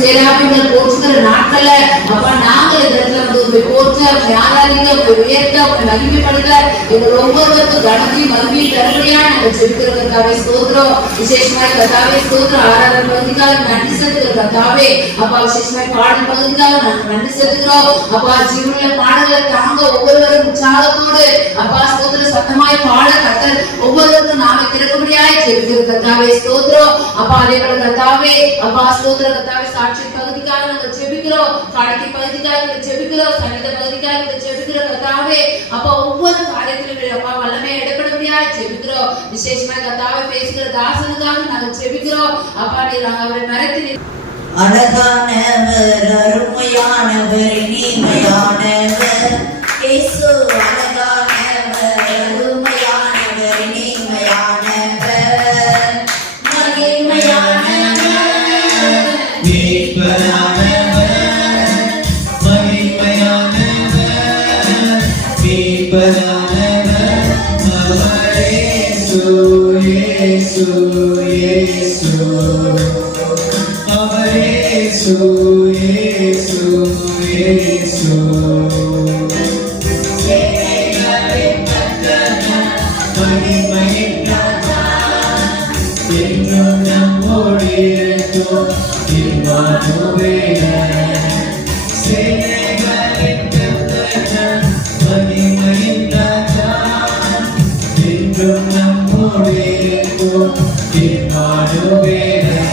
சேராபிங்கள் போற்றுகிற நாட்கள்ல அப்பா நாங்கள் இந்த இடத்துல வந்து போற்ற ஆராதிக்க உயர்த்த மகிமைப்படுத்த எங்கள் ஒவ்வொருவருக்கும் கனத்தையும் மகிமையும் தருபடியா நாங்கள் ஜெபிக்கிற கர்த்தாவே ஸ்தோத்திரம். விசேஷமாய் கர்த்தாவே ஸ்தோத்திரம். ஆராதனை பகுதிக்காக நன்றி செலுத்துகிற கர்த்தாவே அப்பா விசேஷமாய் பாடல் பகுதிக்காக நாங்கள் நன்றி செலுத்துகிறோம். அப்பா ஜீவனுள்ள பாடல்களை தாங்க ஒவ்வொருவரும் உற்சாகத்தோடு அப்பா ஸ்தோத்திர சத்தமாய் பாட கர்த்தர் ஒவ்வொருவருக்கும் நாம திறக்கும்படியாய் ஜெபிக்கிற கர்த்தாவே ஸ்தோத்திரம். அப்பா அதே போல கர்த்தாவே அப்பா ஸ்தோத்திர கர்த்தாவே சாட்சி பகுதிக்காக நாங்கள் ஜெபிக்கிறோம். காணிக்கை பகுதிக்காக ஜெபிக்கிறோம். சங்கீத பகுதிக்காக ஜெபிக்கிற கர்த்தாவே அப்பா ஒவ்வொரு காரியத்திலும் அப்பா வல்லமை எடுக்கணும்படியாய் ஜெபிக்கிறோம். விசேஷமா கர்த்தாவே பேசுகிற தாசனுக்காக நாங்கள் ஜெபிக்கிறோம். அப்பா நீர் அவரை மறைத்து அழகானவர் அருமையானவர் இனிமையானவர் இயேசு அழகானவர் அருமையானவர் இனிமையானவர் மகிமையானவர் மீட்பரானவர் மகிமையானவர் மீட்பரானவர் அவரே இயேசு இயேசு இயேசு Yesu, Yesu, Yesu. Segarin kantana, magimayin kata, Innum nammodiyettu Immanuela. Segarin kantana, magimayin kata, Innum nammodiyettu Immanuela.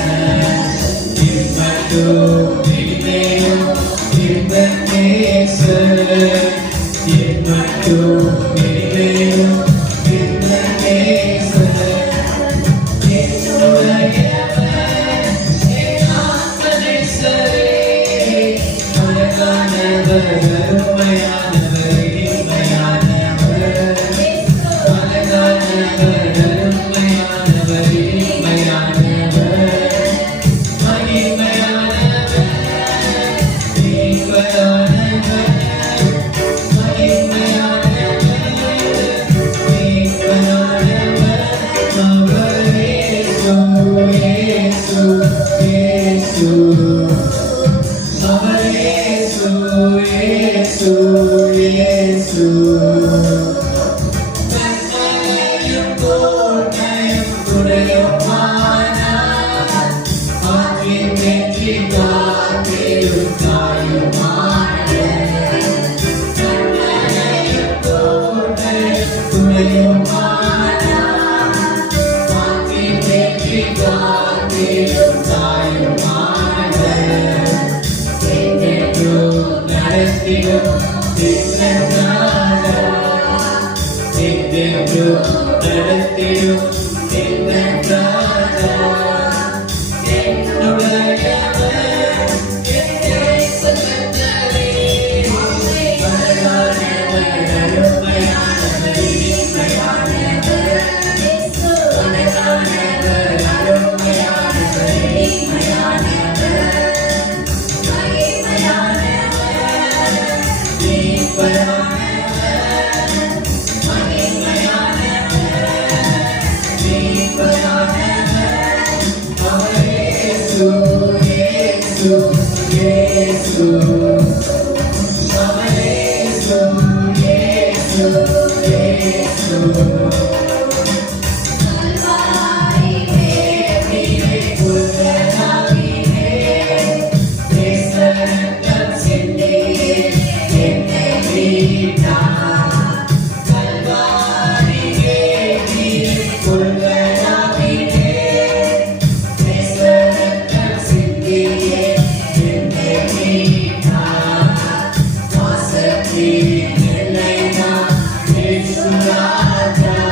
Raja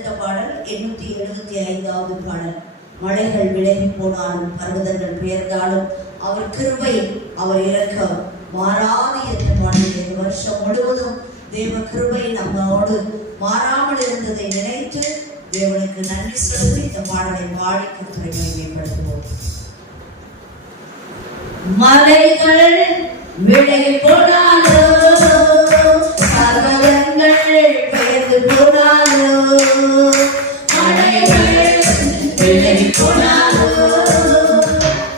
அடுத்த பாடல் 875வது பாடல். மலைகள் விலகி போனாலும் பர்வதங்கள் பெயர்ந்தாலும் அவர் கிருபை அவர் இரக்கம் மாறாது என்ற பாடல். இந்த வருஷம் முழுவதும் தேவ கிருபை நம்மோடு மாறாமல் இருந்ததை நினைத்து தேவனுக்கு நன்றி செலுத்தி இந்த பாடலை பாடி கர்த்தரை மகிமைப்படுத்துவோம். மலைகள் விலகி போனாலோ பர்வதங்கள் பெயர்ந்து போனாலோ மலைகள் விலகி போனாலோ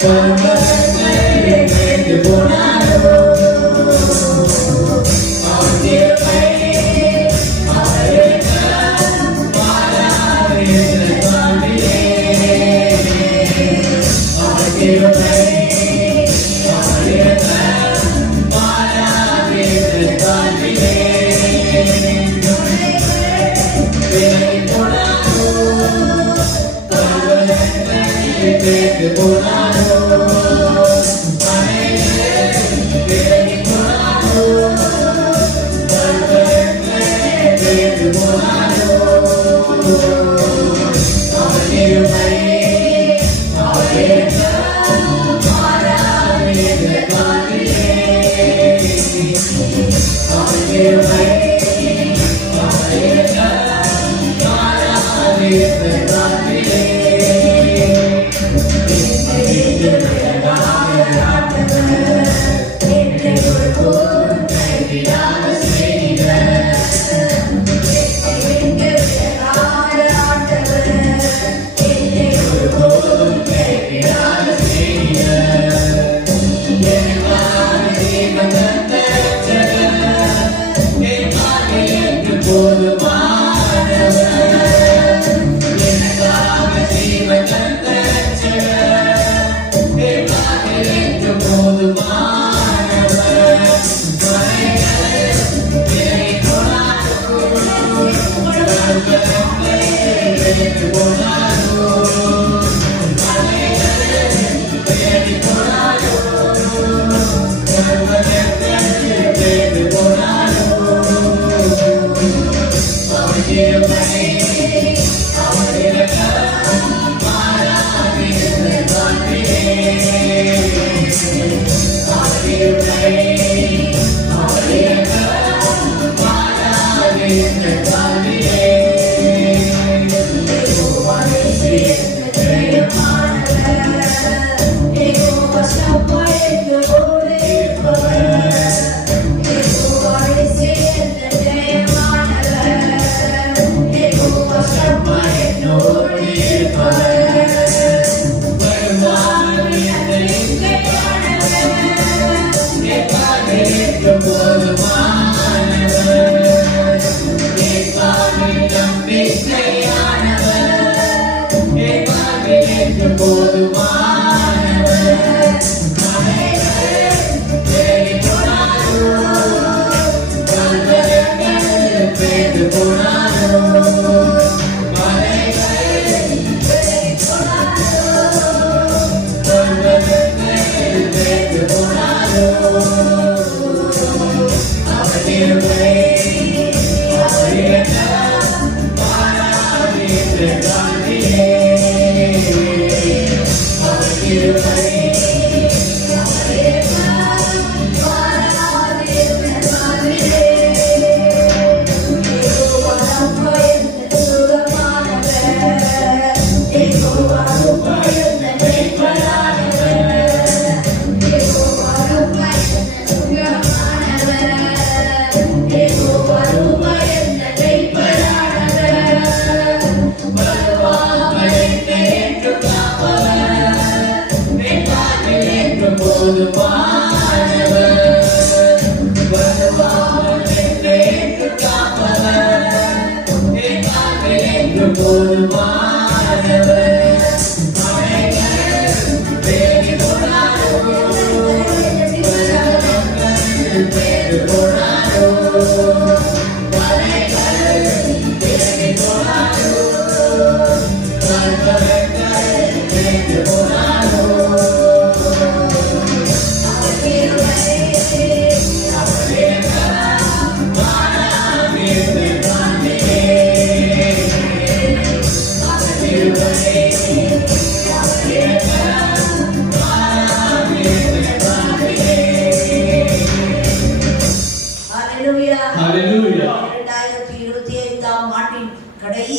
பர்வதங்கள் பெயர்ந்து போனாலோ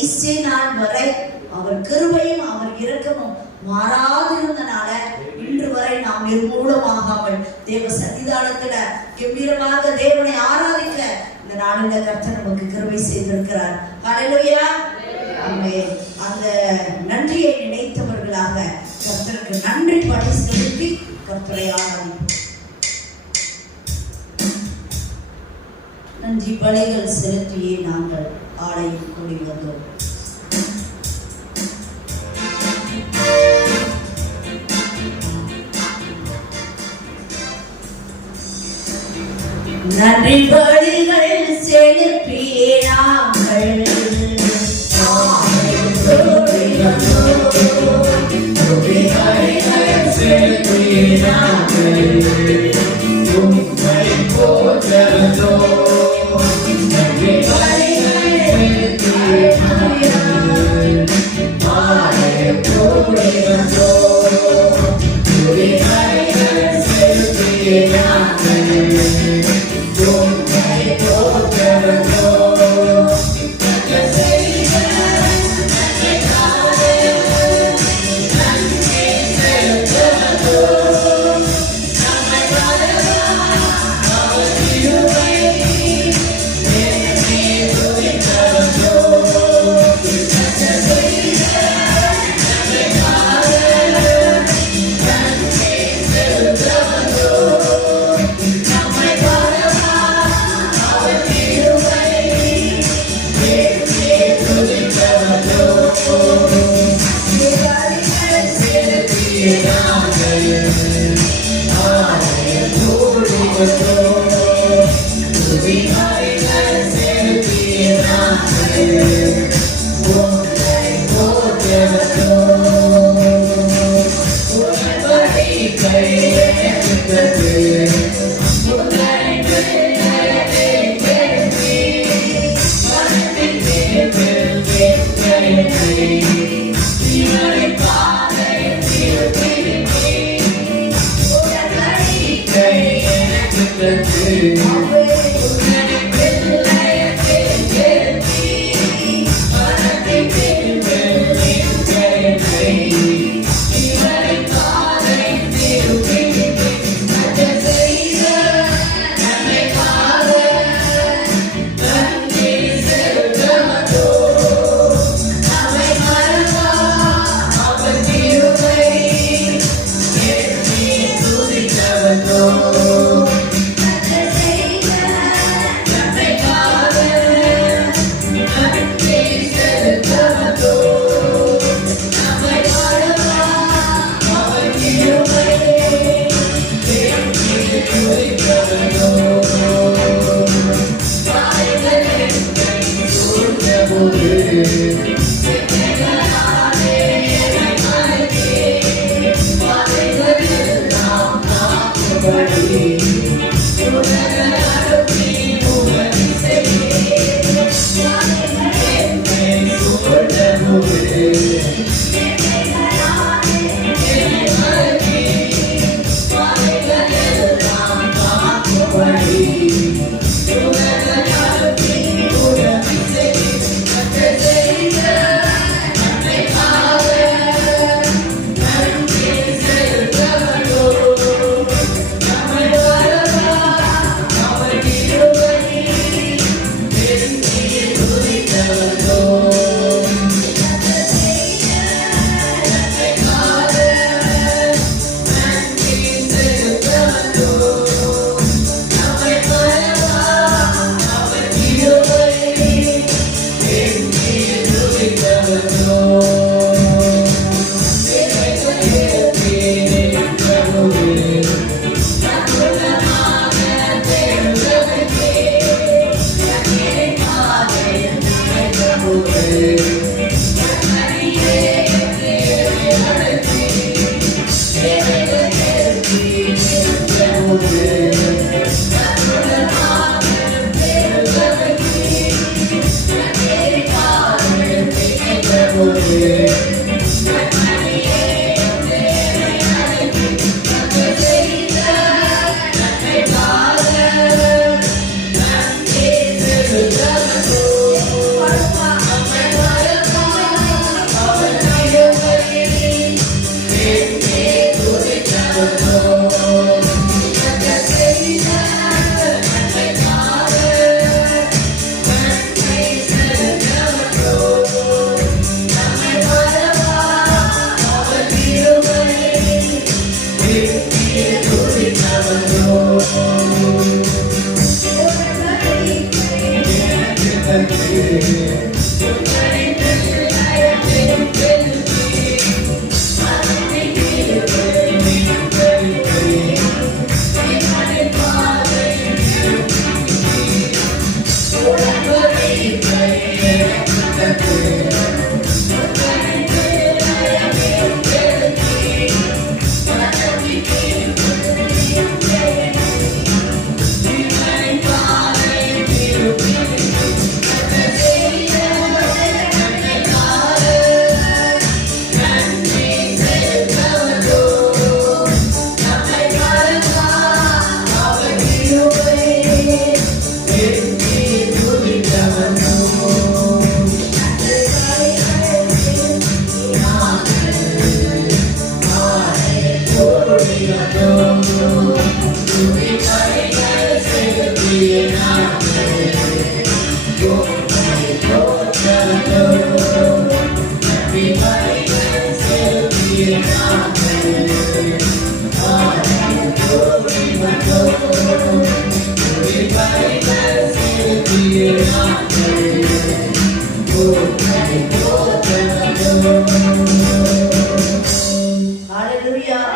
கடைசி நாள் வரை அவர் கிருபையும் அவர் இரக்கமும் மாறாதிருந்தனால இன்று வரை நாம் நிர்மூலமாகாமல் தேவ சன்னிதானத்துல கம்பீரமாக தேவனை ஆராதிக்க இந்த நாளில கர்த்தர் நமக்கு கிருபை செய்திருக்கிறார். ஹல்லேலூயா. ஆமென். அந்த நன்றியை நினைத்தவர்களாக கர்த்தருக்கு நன்றி பலி செலுத்தி கர்த்தரை ஆராதிப்போம். நன்றி பலிகள் செலுத்தியே நாங்கள் ஆலயம் கூடி வந்தோம். நன்றி பலிகள் செலுத்தியே நாங்கள் ஆலயம் கூடி வந்தோம்.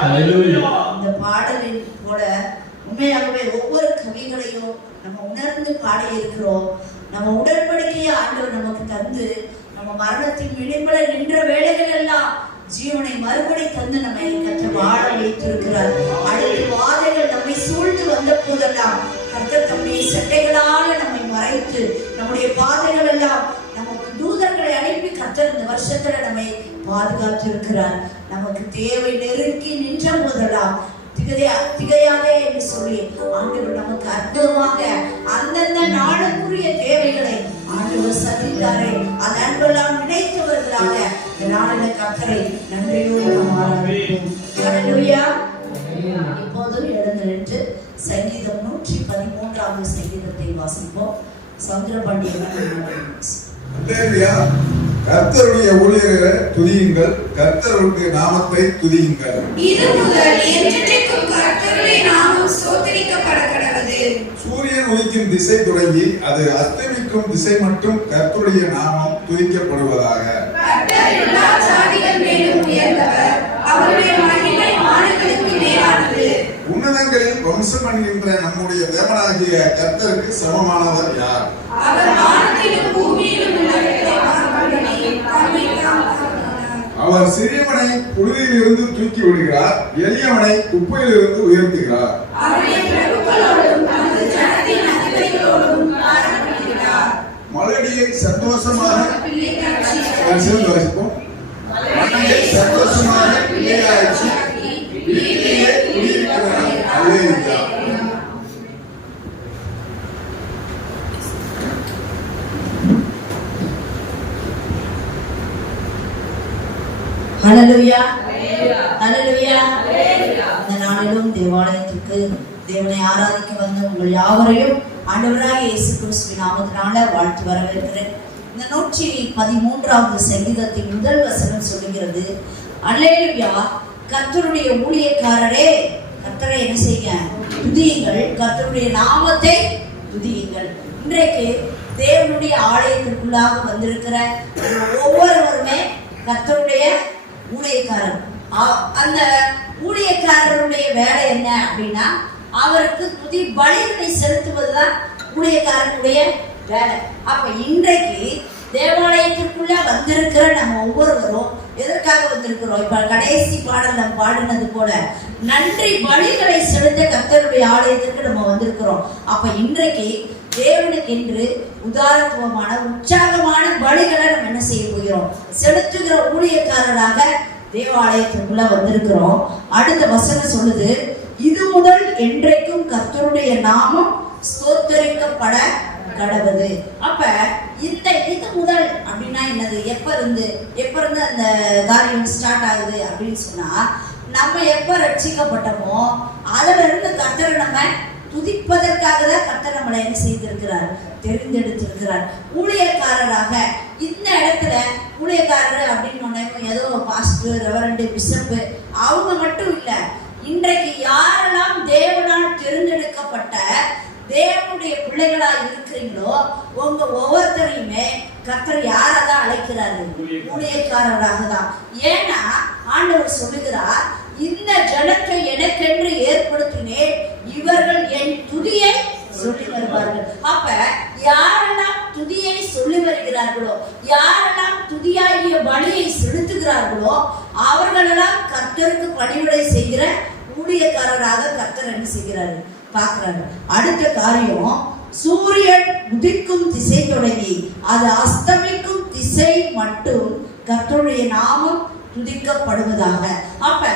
ஹalleluya. இந்த பாடலில் கூட உண்மையாகவே ஒவ்வொரு கவிகளையும் நம்ம உணர்ந்து பாடி இருக்கிறோம். நம்ம உடன்படிக்கையை ஆண்டவர் நமக்கு தந்து நம்ம மரணத்தின் விளிம்புல நின்ற வேளைகள் எல்லாம் ஜீவனை மறுபடி தந்து நம்மை கற்று வாழ வைத்திருக்கிறார். அடுத்த வாதைகள் நம்மை சூழ்ந்து வந்த போதெல்லாம் கர்த்தர் தம்முடைய சட்டைகளால நம்மை மறைத்து நம்முடைய பாதைகள் எல்லாம் நமக்கு தூதர்களை அனுப்பி கர்த்தர் இந்த வருஷத்துல நம்மை பாதுகாத்து இருக்கிறார். நமக்கு தேவை நெருக்கி நின்ற போதெல்லாம் திகையாதே என்று சொல்லி ஆண்டவர் நமக்கு அற்புதமாக அந்தந்த நாளுக்குரிய தேவைகளை ஆண்டவர் சந்தித்தாரே. அது அன்பெல்லாம் நினைத்தவர்களாக இந்த நாளில கர்த்தரை நன்றியோடு நாம் ஆராதிப்போம். ஹல்லேலூயா. இப்போதும் எழுந்து நின்று சங்கீதம் 113வது சங்கீதத்தை வாசிப்போம். சந்திரபாண்டியன் கர்த்தருடைய ஊழியர்களை துதியுங்கள், கர்த்தருடைய நாமத்தை துதியுங்கள். இது முதல் என்றென்றைக்கும் கர்த்தருடைய நாமம் ஸ்தோத்திரிக்கப்பட கடவது. சூரியன் உதிக்கும் திசை தொடங்கி அது அஸ்தமிக்கும் திசை மட்டும் கர்த்தருடைய நாமம் துதிக்கப்படுவதாக. கர்த்தர் எல்லா ஜாதிகள் மேலும் உயர்ந்தவர், அவருடைய மகிமை வானங்களுக்கு மேலானது. உன்னதங்களில் வம்சம் என்கின்ற நம்முடைய தேவனாகிய கர்த்தருக்கு சமமானவர் யார்? அவர் வானத்திலும் பூமியிலும் உள்ளவர்களை பரம்படி தம்மைத்தாம் தாழ்த்தினார். அவர் சிறியவனை புழுதியிலிருந்து தூக்கி விடுகிறார், எளியவனை குப்பையிலிருந்து உயர்த்துகிறார். அவருடைய பிரபுக்களோடும் தமது ஜனத்தின் அதிபதிகளோடும் பாரப்படுகிறார். மலடியை சந்தோஷமாக பிள்ளைகள் வாசிப்போம். மலடியை சந்தோஷமாக பிள்ளையாட்சி வீட்டிலே குடியிருக்கிறார். அல்லேலூயா. ஹல்லேலூயா. ஹல்லேலூயா. இந்த நாளிலும் தேவாலயத்திற்கு தேவனை ஆராதிக்க வந்த உங்கள் யாவரையும் ஆண்டவராகிய இயேசு கிறிஸ்துவின் நாமத்தினால வாழ்த்து வரவேற்கிறேன். இந்த 113வது சங்கீதத்தின் முதல் வசனம் சொல்லுகிறது, அல்லேலூயா, கர்த்தருடைய ஊழியக்காரரே கர்த்தரை என்ன செய்ய துதியுங்கள், கர்த்தருடைய நாமத்தை துதியுங்கள். இன்றைக்கு தேவனுடைய ஆலயத்திற்குள்ளாக வந்திருக்கிற ஒவ்வொருவருமே கர்த்தருடைய ஊழியக்காரர். அந்த ஊழியக்காரருடைய வேலை என்ன அப்படின்னா, அவருக்கு துதி பலிகளை செலுத்துவதுதான் ஊழியக்காரனுடைய வேலை. அப்ப இன்றைக்கு தேவாலயத்திற்குள்ள வந்திருக்கிற நம்ம ஒவ்வொருவரும் எதற்காக வந்திருக்கிறோம்? இப்ப கடைசி பாடல் நம்ம பாடினது போல நன்றி பலிகளை செலுத்த கர்த்தருடைய ஆலயத்திற்கு நம்ம வந்திருக்கிறோம். அப்ப இன்றைக்கு தேவனுக்கு என்று உதாரணத்துவமான உற்சாகமான பலிகளை நம்ம என்ன செய்ய போகிறோம்? செலுத்துகிற ஊழியக்காரராக தேவாலயத்திற்குள்ள வந்திருக்கிறோம். அடுத்த வசனம் சொல்லுது, இது முதல் என்றைக்கும் கர்த்தருடைய நாமம் ஸ்தோத்தரிக்கப்பட கடவுது. அப்ப இந்த இது முதல் அப்படின்னா என்னது? எப்ப இருந்து அந்த காரியம் ஸ்டார்ட் ஆகுது அப்படின்னு சொன்னா, நம்ம எப்ப ரட்சிக்கப்பட்டோமோ அதுல இருந்து கர்த்தரை நம்ம துதிப்பதற்காக தான் கர்த்தர் நம்மளை என்ன செய்திருக்கிறார்? தெரிந்தெடுத்திருக்கிறார் ஊழியக்காரராக. இந்த இடத்துல ஊழியக்காரர் அப்படின்னு ஏதோ பாஸ்டர், ரெவரண்ட், பிஷப்பு அவங்க மட்டும் இல்ல. இன்றைக்கு யாரெல்லாம் தேவனால் தெரிந்தெடுக்கப்பட்ட தேவனுடைய பிள்ளைகளா இருக்கிறீங்களோ உங்க ஒவ்வொருத்தரையுமே கர்த்தர் யாராதான் அழைக்கிறாரு? ஊழியக்காரராக தான். ஏன்னா ஆண்டவர் சொல்லுகிறார், இந்த ஜனத்தை எனக்கென்று ஏற்படுத்தினேன், இவர்கள் என் துதியை சொல்லி வருவார்கள். அப்ப யாரெல்லாம் துதியை சொல்லி வருகிறார்களோ, யாரெல்லாம் துதியாகிய பலியை செலுத்துகிறார்களோ, அவர்களெல்லாம் கர்த்தருக்கு பணிவிடை செய்கிற ஊழியக்காரராக கர்த்தர் என்ன செய்கிறாரு பார்க்கிறாரு. அடுத்த காரியம், சூரியன் உதிக்கும் திசை தொடங்கி அது அஸ்தமிக்கும் திசை மட்டும் கர்த்தருடைய நாமம் துதிக்கப்படுவதாக. அப்ப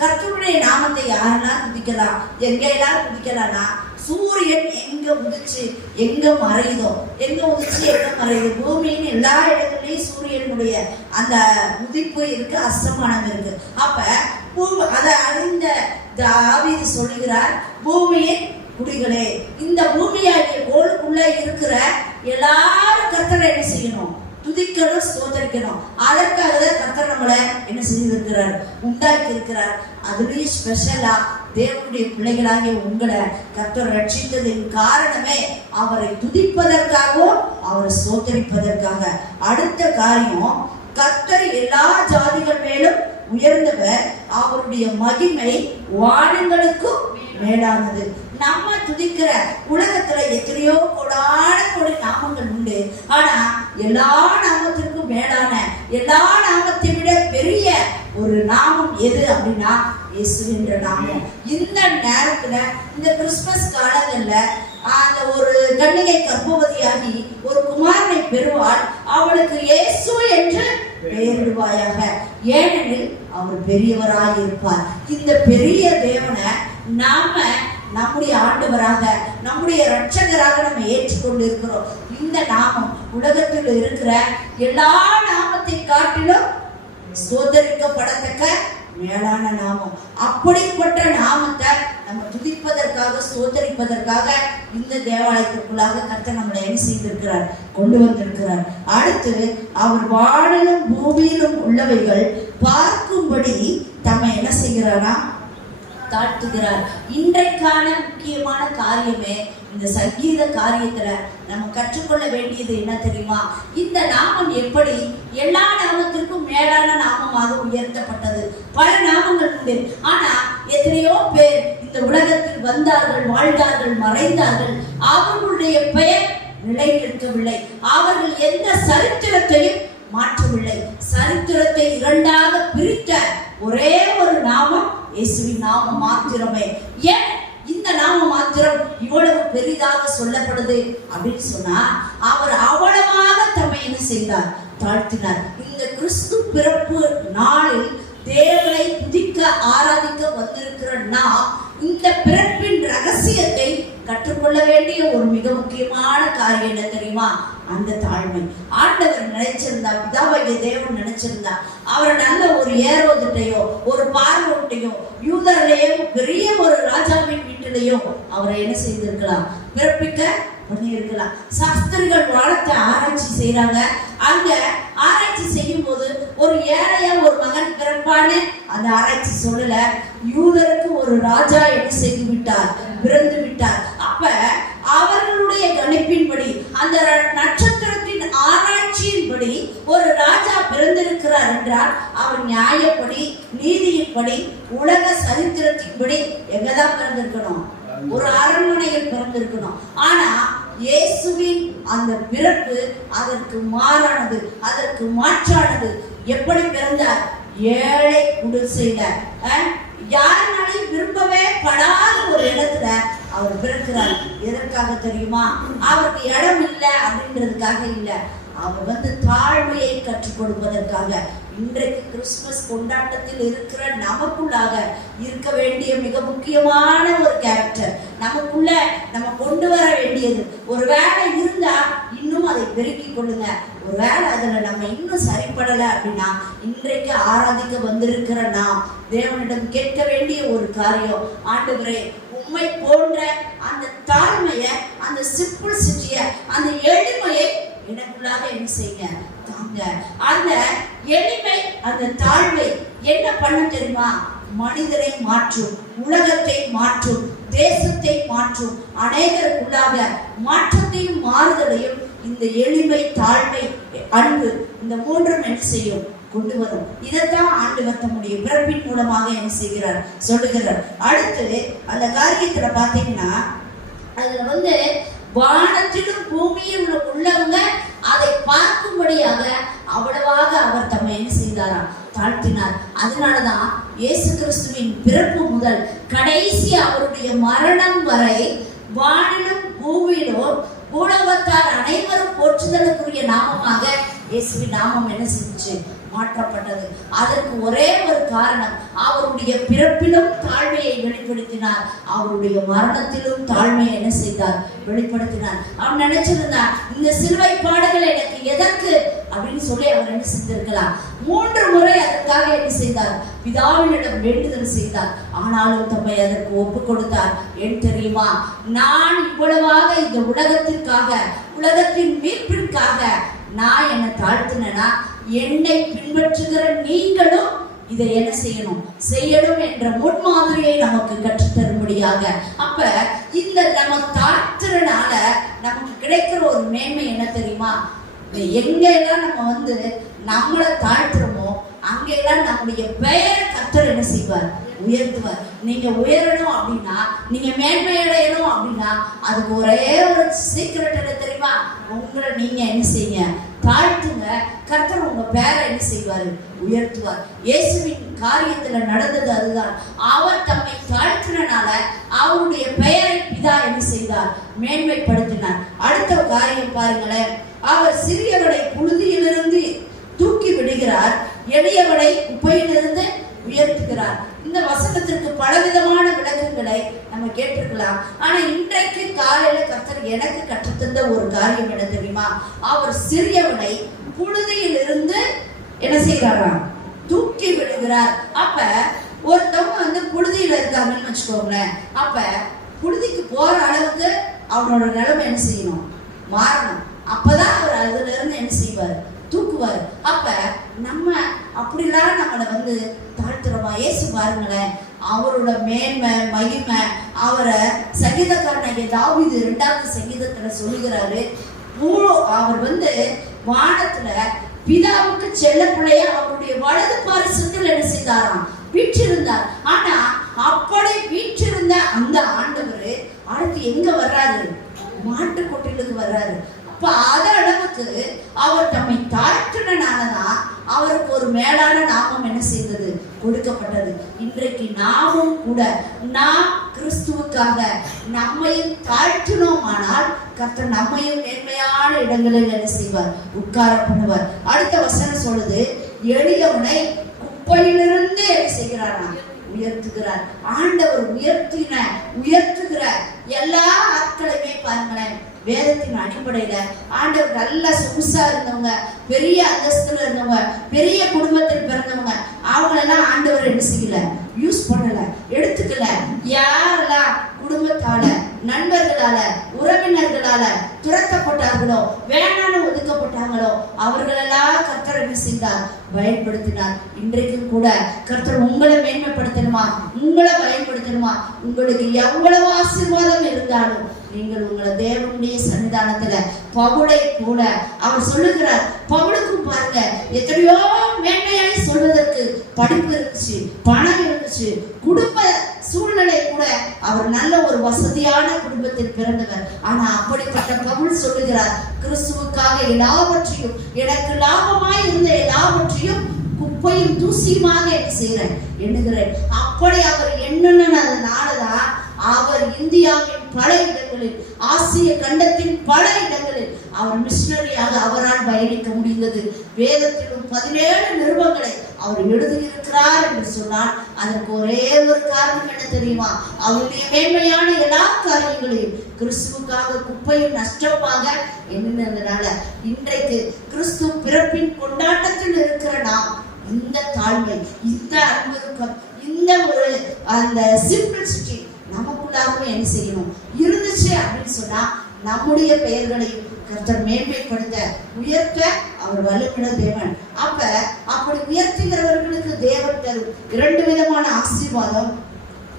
கர்த்தருடைய நாமத்தை யாரெல்லாம் துதிக்கலாம், எங்க எல்லாம் துதிக்கலாம்னா, சூரியன் எங்க உதிச்சு எங்க மறையுதோ, எங்க உதிச்சு எங்க மறையுது, பூமியின் எல்லா இடங்களையும் சூரியனுடைய அந்த உதிப்பு இருக்கு, அஸ்தமானம் இருக்கு. அப்ப அதை அறிந்த தாவீது சொல்லுகிறார், பூமியின் குடிகளே, இந்த பூமியாகிய கோளுக்குள்ள இருக்கிற எல்லாரும் கர்த்தரை என்ன செய்யணும், துதிக்கணும், ஸ்தோத்தரிக்கணும். அதற்காக தான் கர்த்தர் நம்மளை என்ன செய்திருக்கிறார், உண்டாக்கி இருக்கிறார். அதுலயும் ஸ்பெஷலா தேவனுடைய பிள்ளைகளாகிய உங்களை கர்த்தர் ரட்சித்ததின் காரணமே அவரை துதிப்பதற்காகவும் அவரை ஸ்தோத்தரிப்பதற்காக. அடுத்த காரியம், கர்த்தர் எல்லா ஜாதிகள் மேலும் உயர்ந்தவர், அவருடைய மகிமை வானங்களுக்கும் மேலானது. நம்ம துதிக்கிற உலகத்துல எத்தனையோ கோடான கோடி நாமங்கள் உண்டு. ஆனா எல்லா நாமத்திற்கும் மேலான, எல்லா நாமத்தை விட பெரிய ஒரு நாமம் எது அப்படின்னா இயேசு என்ற நாமம். இந்த நேரத்துல, இந்த கிறிஸ்துமஸ் காலங்கள்ல அந்த ஒரு கன்னிகை கர்ப்பவதியாகி ஒரு குமாரனை பெறுவாள். அவளுக்கு இயேசு என்று பெயரிடுவாயாக, ஏனெனில் அவர் பெரியவராய் இருப்பார். இந்த பெரிய தேவனை நாம நம்முடைய ஆண்டவராக, நம்முடைய இரட்சகராக நம்ம ஏற்றுக்கொண்டு இருக்கிறோம். இந்த நாமம் உலகத்தில் இருக்கிற எல்லா நாமத்தை காட்டிலும் சோதரிக்கப்படத்தக்க மேலான நாமம். அப்படிப்பட்ட நாமத்தை நம்ம துதிப்பதற்காக, சோதரிப்பதற்காக இந்த தேவாலயத்திற்குள்ளாக கர்த்தர் நம்மளை என்ன செய்திருக்கிறார், கொண்டு வந்திருக்கிறார். அடுத்து, அவர் வானிலும் பூமியிலும் உள்ளவைகள் பார்க்கும்படி தம்மை என்ன செய்கிறாரா, தாழ்த்துகிறார். இன்றைக்கான முக்கியமான காரியமே இந்த சங்கீத காரியத்துல நம்ம கற்றுக்கொள்ள வேண்டியது என்ன தெரியுமா, இந்த நாமம் எப்படி எல்லா நாமத்திற்கும் மேலான நாமமாக உயர்த்தப்பட்டது. பல நாமங்கள் உண்டு, ஆனா எத்தனையோ பேர் இந்த உலகத்தில் வந்தார்கள், வாழ்ந்தார்கள், மறைந்தார்கள். அவர்களுடைய பெயர் நிலைநிற்கவில்லை. அவர்கள் எந்த சரித்திரத்தையும் மாற்றவில்லை. சரித்திரத்தை இரண்டாக பிரித்த ஒரே ஒரு நாமம் இயேசுவின் நாமம் மாத்திரமே. ஏன் இந்த நாமம் மாத்திரம் இவ்வளவு பெரிதாக சொல்லப்படுது அப்படின்னு சொன்னா, அவர் அவ்வளவாக தம்மை என்ன செய்தார், தாழ்த்தினார். இந்த கிறிஸ்து பிறப்பு நாளில் தேவனை துதிக்க ஆராதிக்க வந்திருக்கிற நாம் இந்த பிறப்பின் ரகசியத்தை கற்றுக்கொள்ள வேண்டிய ஒரு மிக முக்கியமான காரியம் என்ன தெரியுமா, அந்த தாழ்மை. ஆண்டவர் நினைச்சிருந்தா, பிதாவாகிய தேவன் நினைச்சிருந்தா, அவர் நல்ல ஒரு ஏரோதுட்டையோ ஒரு பார்வோட்டையோ யூதர்லயோ பெரிய ஒரு ராஜாவின் வீட்டிலேயோ அவரை என்ன செய்திருக்கலாம், பிறப்பிக்க பண்ணியிருக்கலாம். சாஸ்திரிகள் வாழத்தை ஆராய்ச்சி செய்யறாங்க. அங்க ஆராய்ச்சி செய்யும் போது ஒரு ஏழையா ஒரு மகன் பிறப்பான்னு அந்த ஆராய்ச்சி சொல்லல, யூதருக்கு ஒரு ராஜா என்ன செய்து விட்டார், பிறந்து விட்டார். அப்ப அவர்களுடைய கணிப்பின்படி, அந்த நட்சத்திரத்தின் ஆராய்ச்சியின்படி ஒரு ராஜா பிறந்திருக்கிறார் என்றால் அவர் நியாயப்படி, நீதியின்படி, உலக சரித்திரத்தின்படி எங்கதான் பிறந்திருக்கணும், ஒரு அரண்மனையில் பிறந்திருக்கணும். ஆனா இயேசுவின் அந்த பிறப்பு அதற்கு மாறானது, அதற்கு மாற்றானது. எப்படி பிறந்தார், ஏழை குடிசையில, யாருனாலையும் விரும்பவே படாத ஒரு இடத்துல அவர் பிறக்கிறார். எதற்காக தெரியுமா, அவருக்கு இடம் இல்லை அப்படின்றதுக்காக இல்லை, அவர் தாழ்மையை கற்றுக் கொடுப்பதற்காக. இன்றைக்கு கிறிஸ்துமஸ் கொண்டாட்டத்தில் இருக்கிற நமக்குள்ளாக இருக்க வேண்டிய மிக முக்கியமான ஒரு கேரக்டர், நமக்குள்ள நம்ம கொண்டு வர வேண்டியது. ஒரு வேலை இருந்தா இன்னும் அதை பெருக்கிக் கொள்ளுங்க. ஒரு வேலை அதுல நம்ம இன்னும் சரிப்படலை அப்படின்னா, இன்றைக்கு ஆராதிக்க வந்திருக்கிற நாம் தேவனிடம் கேட்க வேண்டிய ஒரு காரியம், ஆண்டவரே உம்மை போன்ற அந்த தாழ்மைய, அந்த சிம்பிள்சிட்டிய, அந்த எளிமையை எனக்குள்ளாக என்ன செய்யுங்க, தாங்க. அந்த எளிமை, அந்த தாழ்மை என்ன பண்ண தெரியுமா, மனிதரை மாற்றும், உலகத்தை மாற்றும், தேசத்தை மாற்றும், அநேகருக்குள்ளாக மாற்றத்தையும் மாறுதலையும் இந்த எளிமை, தாழ்மை, அன்பு, இந்த மூன்றும் என்ன செய்யும், கொண்டு வரும். இதைத்தான் ஆண்டவர் தம்முடைய பிறப்பின் மூலமாக என்ன செய்கிறார், சொல்லுகிறார். அடுத்து அந்த காரியத்துல பாத்தீங்கன்னா, அதுல வந்து வானத்திலும் பூமியில் உள்ளவங்க அதை பார்க்கும்படியாக அவ்வளவாக அவர் தம்மை என்ன செய்தாராம், தாழ்த்தினார். அதனாலதான் இயேசு கிறிஸ்துவின் பிறப்பு முதல் கடைசி அவருடைய மரணம் வரை வானிலும் பூமியிலும் பூலோகத்தார் அனைவரும் போற்றுதலுக்குரிய நாமமாக இயேசுவின் நாமம் என்ன செஞ்சு மாற்றப்பட்டது. அதற்கு ஒரே ஒரு காரணம், அவருடைய பிறப்பிலும் தாழ்மையை வெளிப்படுத்தினார், அவருடைய மரணத்திலும் தாழ்மையை என்ன செய்தார், வெளிப்படுத்தினார். அவன் நினைச்சிருந்தான் இந்த சிலுவை பாடுகள் எனக்கு எதற்கு அப்படின்னு சொல்லி அவர் என்ன செஞ்சிருக்கலாம். 3 முறை அதற்காக என்ன செய்தார், பிதாவினிடம் வேண்டுதல் செய்தார். ஆனாலும் தம்மை அதற்கு ஒப்பு கொடுத்தார். ஏன் தெரியுமா, நான் இவ்வளவாக இந்த உலகத்திற்காக, உலகத்தின் மீட்பிற்காக நான் என்னை தாழ்த்தினா என்னை பின்பற்றுகிற நீங்களும் இதை என்ன செய்யணும் என்ற முன்மாதிரியை நமக்கு கற்றுத்தரும்படியாக. அப்ப இந்த நம்ம தாழ்த்துறனால நமக்கு கிடைக்கிற ஒரு மேன்மை என்ன தெரியுமா, எங்கெல்லாம் நம்ம வந்து நம்மளை தாழ்த்துறோமோ அங்கெல்லாம் நம்முடைய பெயரை கர்த்தர் என்ன செய்வார், உயர்த்துவார். நீங்க உயரணும் அப்படின்னா, நீங்க மேன்மை அடையணும் அப்படின்னா அதுக்கு ஒரே ஒரு சீக்கிரட் என்ன தெரியுமா, உங்களை நீங்க என்ன செய்யுங்க, தாழ்த்துங்க. கர்த்தர் உங்க பேரை என்ன செய்வாரு, உயர்த்துவார். இயேசுவின் காரியத்துல நடந்தது அதுதான். அவர் தம்மை தாழ்த்தினால அவருடைய பெயரை பிதா என்ன செய்தார், மேன்மைப்படுத்தினார். அடுத்த காரியம் பாருங்களேன், அவர் சிறியவனை புழுதியிலிருந்து தூக்கி விடுகிறார், எளியவனை குப்பையிலிருந்து உயர்த்துகிறார். இந்த வசனத்திற்கு பலவிதமான விளக்கங்களை நம்ம கேட்டிருக்கலாம். ஆனா இன்றைக்கு காலையில கர்த்தர் எனக்கு கற்றுத்தந்த ஒரு காரியம் என்ன தெரியுமா, அவர் சிறியவனை புழுதியில் இருந்து என்ன செய்யறாராம், தூக்கி விடுகிறார். அப்ப ஒருத்தவங்க வந்து புழுதியில இருக்காங்கன்னு வச்சுக்கோங்களேன், அப்ப புழுதிக்கு போற அளவுக்கு அவனோட நிலைமை என்ன செய்யணும், மாறணும். அப்பதான் அவர் அதுல இருந்து என்ன செய்வார், தூக்குவார். அப்ப நம்ம அப்படிலாம் நம்மளை வந்து தாழ்த்துறோமா? இயேசு பாருங்களேன், அவரோட மேன்மை மகிமை அவரை சங்கீதக்காரனாகிய தாவீது 2வது சங்கீதத்துல சொல்லுகிறாரு. அவர் வந்து வானத்துல பிதாவுக்கு செல்ல பிள்ளையா அவருடைய வலது பாரிசத்தில் என்ன செய்தாராம், வீற்றிருந்தார். ஆனா அப்படி வீற்றிருந்த அந்த ஆண்டவர் அடுத்து எங்க வர்றாரு, மாட்டு கொட்டிலுக்கு வர்றாரு. அப்ப அத அளவுக்கு அவர் தம்மை தாழ்த்தினாலதான் அவருக்கு ஒரு மேலான நாமம் என்ன செய்தது, கொடுக்கப்பட்டது. இன்றைக்கு நாமும் கூட நாம் கிறிஸ்துவுக்காக நம்மையும் தாழ்த்தினோமானால் கர்த்தர் நம்மையும் மேன்மையான இடங்களில் என்ன செய்வார், உட்கார பண்ணுவார். அடுத்த வசனம் சொல்லுது, எளியவனை குப்பையிலிருந்து என்ன செய்கிறாராம், உயர்த்துகிறார். ஆண்டவர் உயர்த்துகிற எல்லா ஆட்களையுமே பாருங்களேன், வேதத்தின் அடிப்படையில ஆண்டவர் நல்ல சொகுசா இருந்தவங்க, பெரிய அந்தஸ்துல இருந்தவங்க, பெரிய குடும்பத்தில் பிறந்தவங்க, அவங்களெல்லாம் ஆண்டவர் என்ன செய்யல, யூஸ் பண்ணல, எடுத்துக்கல. யாரெல்லாம் குடும்பத்தால, நண்பர்களால, உறவினர்களால துரத்தப்பட்டார்களோ, வேணான்னு ஒதுக்கப்பட்டாங்களோ அவர்களெல்லாம் கர்த்தர் என்ன செய்தார், பயன்படுத்தினார். இன்றைக்கும் கூட கர்த்தர் உங்களை மேன்மைப்படுத்தணுமா, உங்களை பயன்படுத்தணுமா, உங்களுக்கு எவ்வளவு ஆசீர்வாதம் இருந்தாலும் நீங்கள் உங்களை தேவனுடைய சன்னிதானத்துல பவுலை போல அவர் சொல்லுகிறார். பவுலுக்கும் பாருங்க எத்தனையோ மேன்மையாய் சொல்வதற்கு படிப்பு இருந்துச்சு, பணம் இருந்துச்சு, குடும்ப சூழ்நிலை கூட, அவர் நல்ல ஒரு வசதியான குடும்பத்தில் பிறந்தவர். ஆனா அப்படிப்பட்ட பவுல் சொல்லுகிறார், கிறிஸ்துவுக்காக எல்லாவற்றையும், எனக்கு லாபமாய் இருந்த எல்லாவற்றையும் குப்பையும் தூசியுமாக என்ன செய்கிறேன், எண்ணுகிறேன். அப்படி அவர் எண்ணுனதுனாலதான் அவர் இந்தியாவின் பல இடங்களில், ஆசிய கண்டத்தின் பல இடங்களில் அவர் மிஷனரியாக அவரால் பயணிக்க முடிந்தது. வேதத்திலும் 17 நிருபங்களை அவர் எழுதியிருக்கிறார் என்று சொன்னால் அதற்கு ஒரே ஒரு காரணம் என்ன தெரியுமா, அவருடைய மேன்மையான எல்லா காரியங்களையும் கிறிஸ்துவுக்காக குப்பையும் நஷ்டமாக எண்ணினதுனால. இன்றைக்கு கிறிஸ்து பிறப்பின் கொண்டாட்டத்தில் இருக்கிற நாம் இந்த தாழ்மை, இந்த அன்புருக்கம், இந்த ஒரு அந்த சிம்பிளிசிட்டி நமக்குள்ளாகவே என்ன செய்யணும் இருந்துச்சு அப்படின்னு சொன்னா நம்முடைய பெயர்களையும் கர்த்தர் மேன்மைப்படுத்த, உயர்த்த அவர் வலுவின தேவன். அப்படி உயர்த்துகிறவர்களுக்கு தேவன் தரும் 2 விதமான ஆசீர்வாதம்.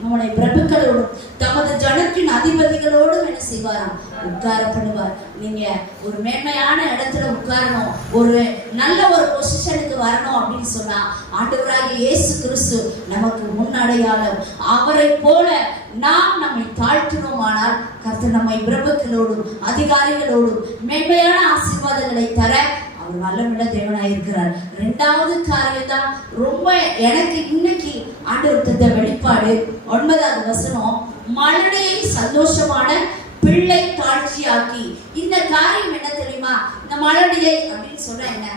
நம்முடைய பிரபுக்களோடும் தமது ஜனத்தின் அதிபதிகளோடும் என்ன செய்வாராம், உட்கார பண்ணுவார். நீங்க ஒரு மேன்மையான இடத்துல உட்காரணும், ஒரு நல்ல ஒரு பொசிஷனுக்கு வரணும் அப்படின்னு சொன்னா ஆண்டவராகிய இயேசு கிறிஸ்து நமக்கு முன்னடையாளம். அவரை போல நாம் நம்மை தாழ்த்தினோமானால் கர்த்தர் நம்மை பிரபுக்களோடும் அதிகாரிகளோடும் மேன்மையான ஆசீர்வாதங்களை தர அவர் வல்லமுள்ள தேவனாய் இருக்கிறார். இரண்டாவது காரியம் தான் ரொம்ப எனக்கு இன்னைக்கு ஆண்டவர் தந்த வெளிப்பாடு. 9வது வசனம், மழலையை சந்தோஷமான பிள்ளை தாழ்ச்சியாக்கி. இந்த காரியம் என்ன தெரியுமா? இந்த மழலையை அப்படின்னு சொன்னா என்ன?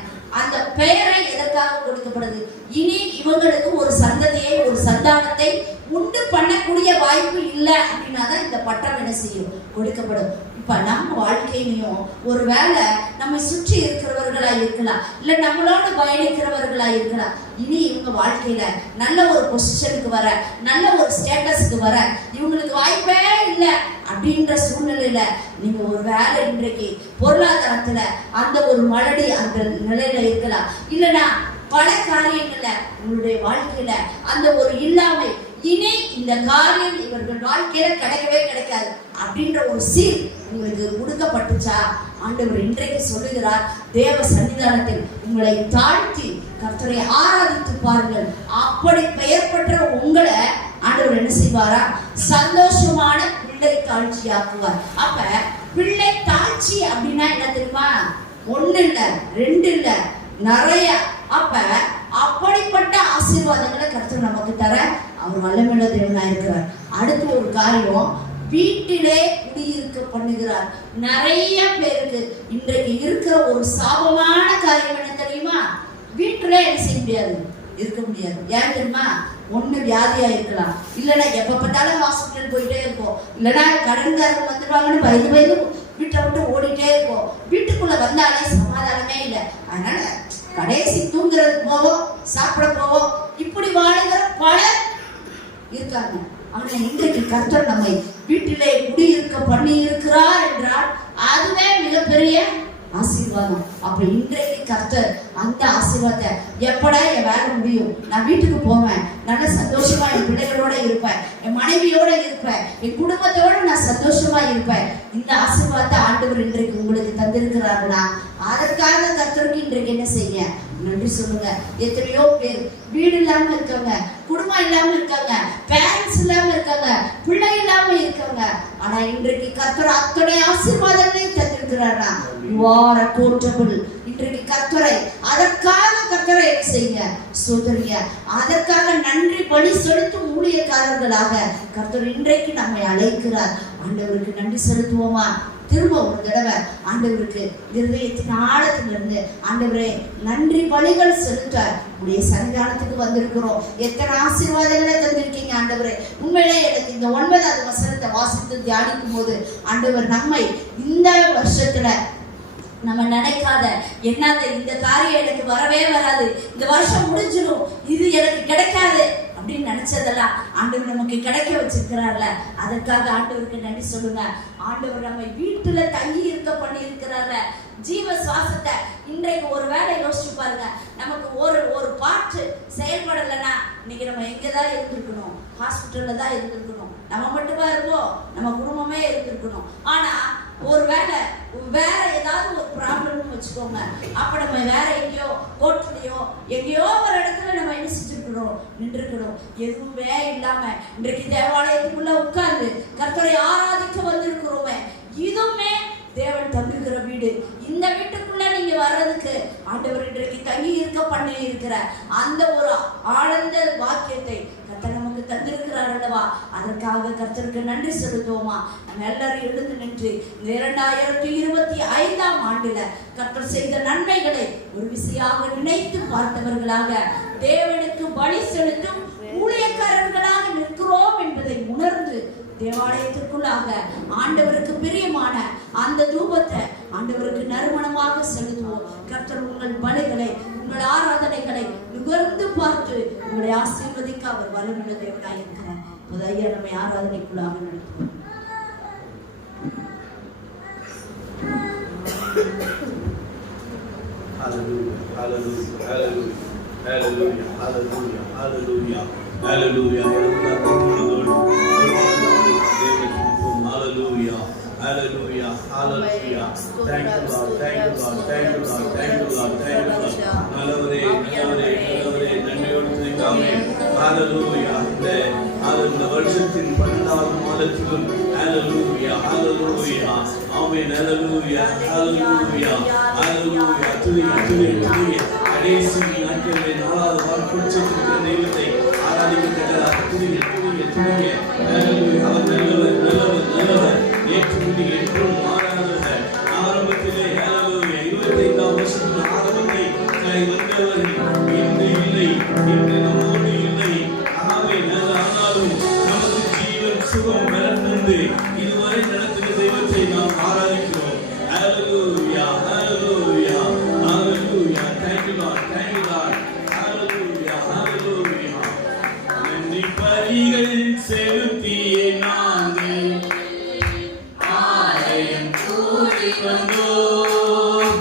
அந்த பெயரை எதற்காக கொடுக்கப்படுது? இனி இவங்களுக்கு ஒரு சந்ததியை, ஒரு சந்தானத்தை உண்டு பண்ணக்கூடிய வாய்ப்பு இல்லை அப்படின்னா தான் இந்த பட்டம் என்ன செய்யும், கொடுக்கப்படும். இப்ப நம்ம வாழ்க்கையிலையும் ஒரு வேளை நம்ம சுற்றி இருக்கிறவர்களா இருக்கலாம், இல்ல நம்மளோட பயணிக்கிறவர்களா இருக்கலாம். இனி இவங்க வாழ்க்கையில நல்ல ஒரு பொசிஷனுக்கு வர, நல்ல ஒரு ஸ்டேட்டஸ்க்கு வர இவங்களுக்கு வாய்ப்பே இல்லை அப்படின்ற சூழ்நிலையில நீங்க ஒரு வேலை இன்றைக்கு பொருளாதாரத்துல அந்த ஒரு மலடி அந்த நிலையில இருக்கலாம், இல்லைன்னா பல காரியங்கள்ல உங்களுடைய வாழ்க்கையில அந்த ஒரு இல்லாமை, இனி இந்த காரியம் இவர்கள் வாழ்க்கையில கிடைக்கவே கிடைக்காது அப்படின்ற ஒரு சீல் உங்களுக்கு கொடுக்கப்பட்டுச்சா? ஆண்டவர் இன்றைக்கு சொல்லுகிறார், தேவ சன்னிதானத்தில் உங்களை தாழ்த்தி கர்த்தரை ஆராதித்து பாருங்கள். அப்படி பெயர் பெற்ற உங்களை ஆண்டவர் என்ன செய்வாரா? சந்தோஷமான பிள்ளை தாழ்ச்சி ஆக்குவார். அப்ப பிள்ளை தாழ்ச்சி அப்படின்னா என்ன தெரியுமா? 1 இல்ல 2 இல்ல, நிறைய. அப்ப அப்படிப்பட்ட ஆசீர்வாதங்களை கர்த்தர் நமக்கு தர அவர் வல்லமையுள்ள தேவனாய் இருக்கிறார். அடுத்து ஒரு காரியம், வீட்டிலே குடியிருக்க பண்ணுகிறார். நிறைய பேருக்கு இன்றைக்கு இருக்கிற ஒரு சாபமான காரியம் என்ன தெரியுமா? வீட்டிலே என்ன செய்ய முடியாது, இருக்க முடியாது. ஏன் தெரியுமா? ஒண்ணு வியாதியா இருக்கலாம், இல்லைன்னா எப்ப பார்த்தாலும் ஹாஸ்பிட்டல் போயிட்டே இருக்கும், இல்லைன்னா கடன்காரங்க வந்துடுவாங்கன்னு பயந்து வீட்டை விட்டு ஓடிட்டே இருக்கும். வீட்டுக்குள்ள வந்தாலே சமாதானமே இல்லை. அதனால கடைசி தூங்குறதுக்கு போவோம், சாப்பிட போவோம், இப்படி வாழுகிற பலர் இருக்காங்க. ஆனா இன்றைக்கு கர்த்தர் நம்மை வீட்டிலே குடியிருக்க பண்ணி இருக்கிறார் என்றால் அதுவே மிகப்பெரிய ஆசீர்வாதம். அப்ப இன்றைக்கு கர்த்தர் அந்த ஆசீர்வாதத்தை, எப்படா என் வேலை முடியும், நான் வீட்டுக்கு போவேன், நல்ல சந்தோஷமா என் பிள்ளைகளோட இருப்பேன், என் மனைவியோட இருப்பேன், என் குடும்பத்தோட நான் சந்தோஷமா இருப்பேன், இந்த ஆசீர்வாதத்தை ஆண்டவர் இன்றைக்கு உங்களுக்கு தந்திருக்கிறார்களா? அதற்காக கர்த்தருக்கு இன்றைக்கு என்ன செய்ய, நன்றி சொல்லுங்க. எத்தனையோ பேர் வீடு இல்லாம இருக்காங்க, குடும்பம் இல்லாம இருக்காங்க, பேரண்ட்ஸ் இல்லாம இருக்காங்க, பிள்ளை இல்லாம இருக்காங்க. ஆனா இன்றைக்கு கர்த்தர் அத்தனை ஆசீர்வாதங்களையும் தந்திருக்கிறாரா? You are a quotable. இன்றைக்கு கர்த்தரை, அதற்காக கர்த்தரை என்ன செய்யுங்க, சோதரிங்க. அதற்காக நன்றி பலி செலுத்தும் ஊழியக்காரர்களாக கர்த்தர் இன்றைக்கு நம்மை அழைக்கிறார். ஆண்டவருக்கு நன்றி செலுத்துவோமா? திரும்ப ஒரு தடவை ஆண்டவருக்கு இருதயத்தின் ஆழத்திலிருந்து, ஆண்டவரே நன்றி பலிகள் செலுத்த உடைய சன்னிதானத்துக்கு வந்திருக்கிறோம். எத்தனை ஆசீர்வாதங்களை தந்திருக்கீங்க ஆண்டவரே. உண்மையிலே எனக்கு இந்த 9வது வசனத்தை வாசித்து தியானிக்கும் போது ஆண்டவர் நம்மை இந்த வருஷத்துல நம்ம நினைக்காத என்னது இந்த காரியம் எனக்கு வரவே வராது, இந்த வருஷம் முடிஞ்சிடும், இது எனக்கு கிடைக்காது அப்படின்னு நினைச்சதெல்லாம் ஆண்டவர் நமக்கு கிடைக்க வச்சிருக்கிறார்ல. அதற்காக ஆண்டவருக்கு நன்றி சொல்லுங்க. ஆண்டவர் நம்ம வீட்டுல தங்கி இருக்க பண்ணி இருக்கிறார்ல. ஜீவ சுவாசத்தை இன்றைக்கு ஒரு வேலை யோசிச்சு பாருங்க. நமக்கு ஒரு பாட்டு செயல்படலைன்னா இன்னைக்கு நம்ம எங்கதான் இருந்திருக்கணும்? ஹாஸ்பிட்டல்ல தான் இருந்திருக்கணும். நம்ம மட்டுமா இருப்போம், நம்ம குடும்பமே இருந்திருக்கணும். ஆனா ஒரு வேலை வேற ஏதாவது ஒரு ப்ராப்ளம்னு வச்சுக்கோங்க, அப்ப நம்ம வேற எங்கேயோ கோர்ட்லயோ எங்கேயோ ஒரு இடத்துல நம்ம என்ன செஞ்சிருக்கணும், நின்றுக்கணும். எதுவுமே இல்லாம இன்றைக்கு தேவாலயத்துக்குள்ள உட்கார்ந்து கர்த்தரை ஆராதிக்க வந்திருக்கிறோமே, இதுவுமே தேவன் தங்குகிற வீடு. இந்த வீட்டுக்குள்ள நீங்க வர்றதுக்கு ஆண்டவர் இன்றைக்கு தங்கி இருக்க பண்ணி இருக்கிற அந்த ஒரு ஆனந்த வாக்கியத்தை கர்த்தர் நமக்கு தந்திருக்கிறார் அல்லவா? அதற்காக கர்த்தருக்கு நன்றி செலுத்துவோமா? நம்ம எல்லாரும் எழுந்து நின்று இந்த 2025ஆம் ஆண்டுல கர்த்தர் செய்த நன்மைகளை ஒரு விசையாக நினைத்து பார்த்தவர்களாக, தேவனுக்கு பலி செலுத்தும் ஊழியக்காரர்களாக நிற்கிறோம் என்பதை உணர்ந்து தேவாலயத்திற்குள்ளாக ஆண்டவருக்கு பிரியமான அந்த தூபத்தை ஆண்டவருக்கு நறுமணமாக செலுத்துவோம். கர்த்தர் உங்கள் பலிகளை, உங்கள் ஆராதனைகளை நுகர்ந்து பார்த்து உங்களை ஆசீர்வதிக்க அவர் வல்லமையுள்ள தேவனாய் இருக்கிறார். ஐயா நம்மை ஆராதனைக்குள்ளாக நடத்துவோம். Hallelujah, hallelujah, hallelujah, hallelujah, hallelujah, hallelujah, hallelujah. Hallelujah, hallelujah, hallelujah. Thank you, Lord, thank you, Lord, thank you, Lord, thank you, Lord, thank you, Lord. நன்றியோடு துதிக்காமே. Hallelujah. இந்த வருஷத்தின் 12வது மாதத்திலும் ஹalleluya ஹalleluya ஆமென் ஹalleluya ஹalleluya ஹalleluya துதி கடைசி நாட்களிலே நாலாவது வார்த்தைக்கு தெய்வத்தை ஆராதிக்கத்தக்கதாக துதி ஹalleluya அவர் நல்லவர் ஏற்று என்றும் மாறாதவர் ஆரம்பத்திலே ஹalleluya 25ஆம் வருஷத்தின் ஆரம்பத்தை வந்தவர் இன்று இல்லை இன்று நம்மோடு இல்லை ஆனாலும் நமது ஜீவன் சுகம் மறந்து இதுவரை நடத்துகிற தெய்வத்தை நாம் ஆராதிக்கிறோம். ஹalleluya ஹalleluya ஹalleluya thank you Lord ஹalleluya ஹalleluya நன்றி பலிகள் செலுத்திய நாங்கள் ஆலயம் கூடி வந்தோம்.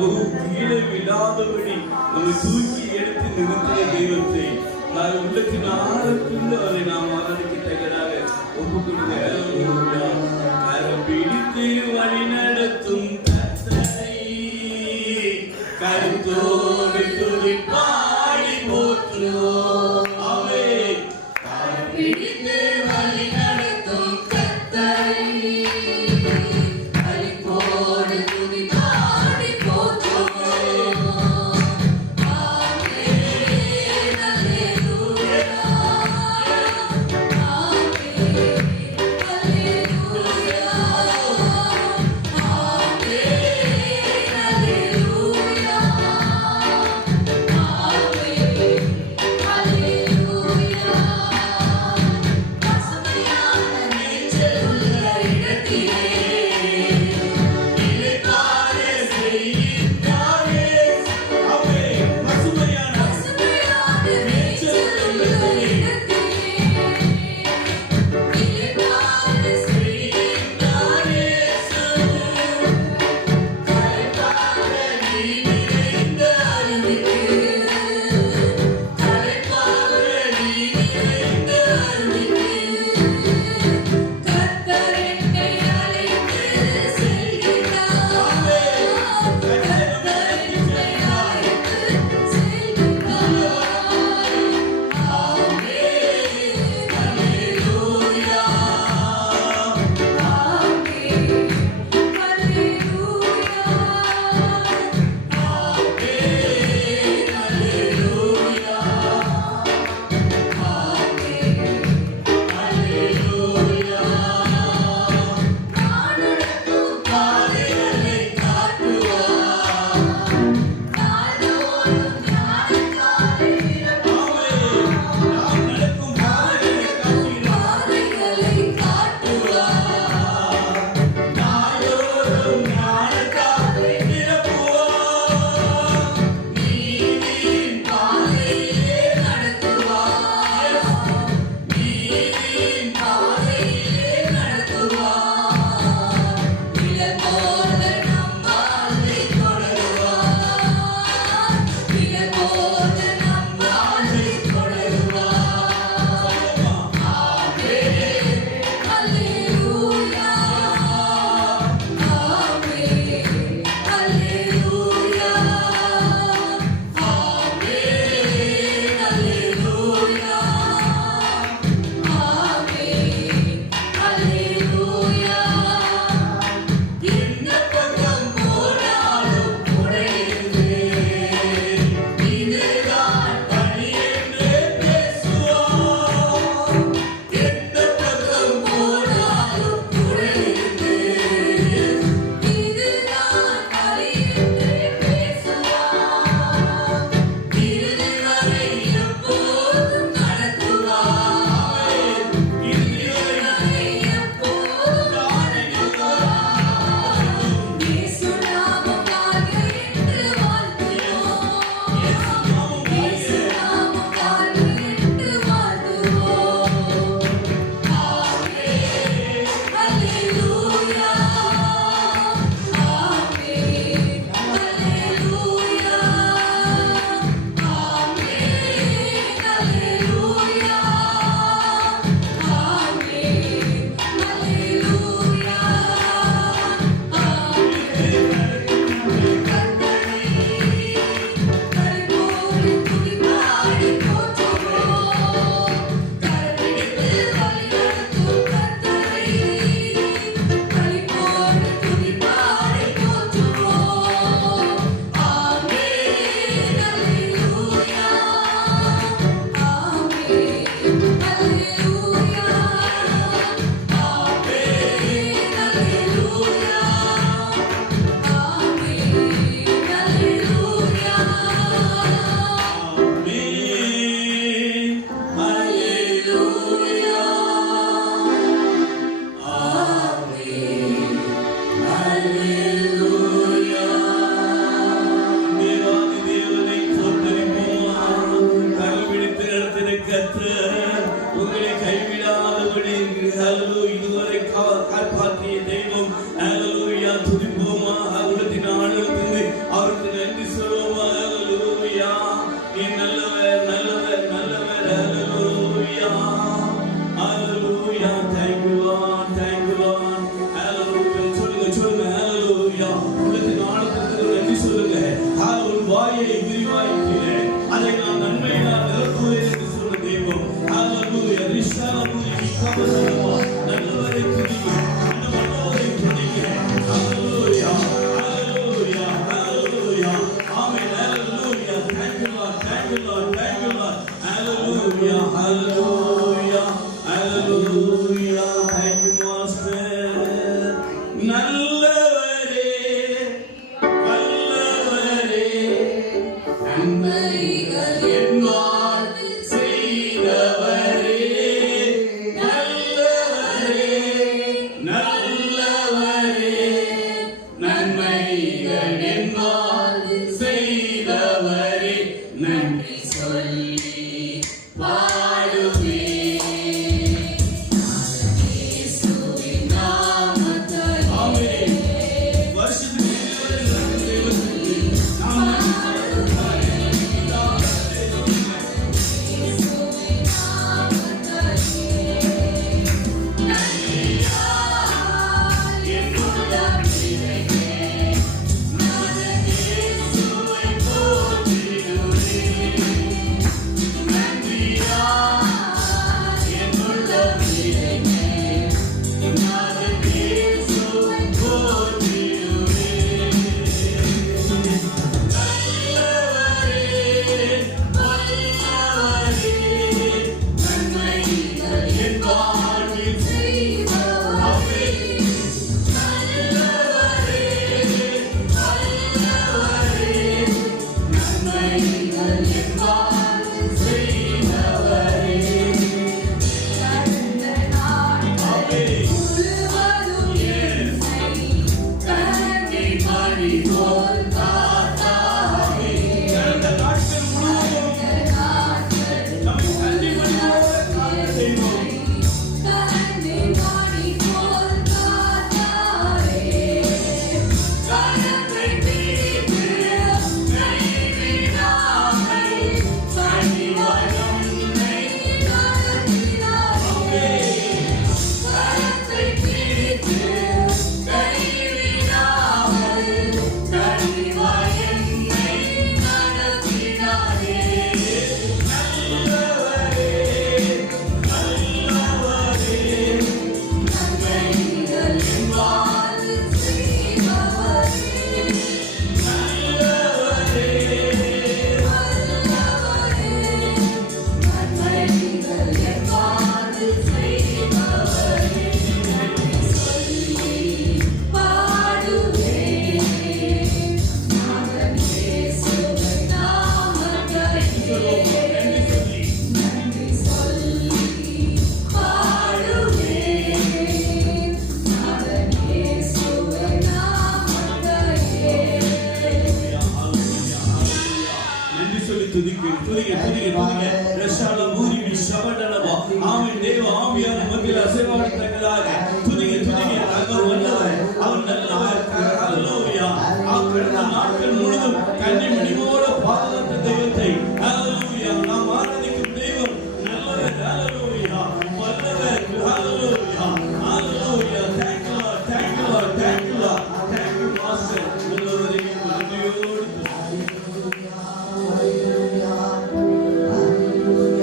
கீழே விடாதபடி நம்மை தூக்கி எடுத்து நிறுத்திய தெய்வத்தை உள்ளத்தின் ஆழத்தில் அவரை நாம் ஆராதிக்க தயாராக ஒப்புக்கொடுக்க பிடித்து வழி நடத்தும் கருத்தோடு துதி பாடி போற்றுவோம். ஆமென். பிடித்து வழி நடத்தும் கர்த்தரை அளிப்போடு துதி பாடி போற்றுவோம். ஆமென். அல்லேலூயா. ஆமென். அல்லேலூயா. காப்பாற்றிய தெய்வம். ஹalleluya துதிப்போமா. உள்ளத்தின் ஆழத்திலிருந்து அவர் Hallelujah. Hallelujah. Hallelujah. Amen. Hallelujah. Thank you, Lord. Thank you, Lord. Thank you, Lord. Hallelujah. Hallelujah. Hallelujah. Thank you, Master. நல்லவரே, வல்லவரே, நன்மைகள் என் வாழ்வில் செய்தவரே. நல்லவரே, நல்லவரே, நன்மைகள் என் வாழ்வில் செய்தவரே. நன்றி சொல்லி பாடுவேன். இயேசுவின் நாமத்தை நாட்கள் முழுதும் கன்னிமணி போல பாதுகாத்த தெய்வத்தை ஹalleluya நாம் ஆராதிக்கும் தெய்வம் நல்லவர். ஹalleluya வல்லவர். ஹalleluya ஹalleluya. Thank you Lord. Thank you Lord. Thank you Lord. Thank you Master. உங்களுடைய நன்றியோடு Hallelujah. Hallelujah.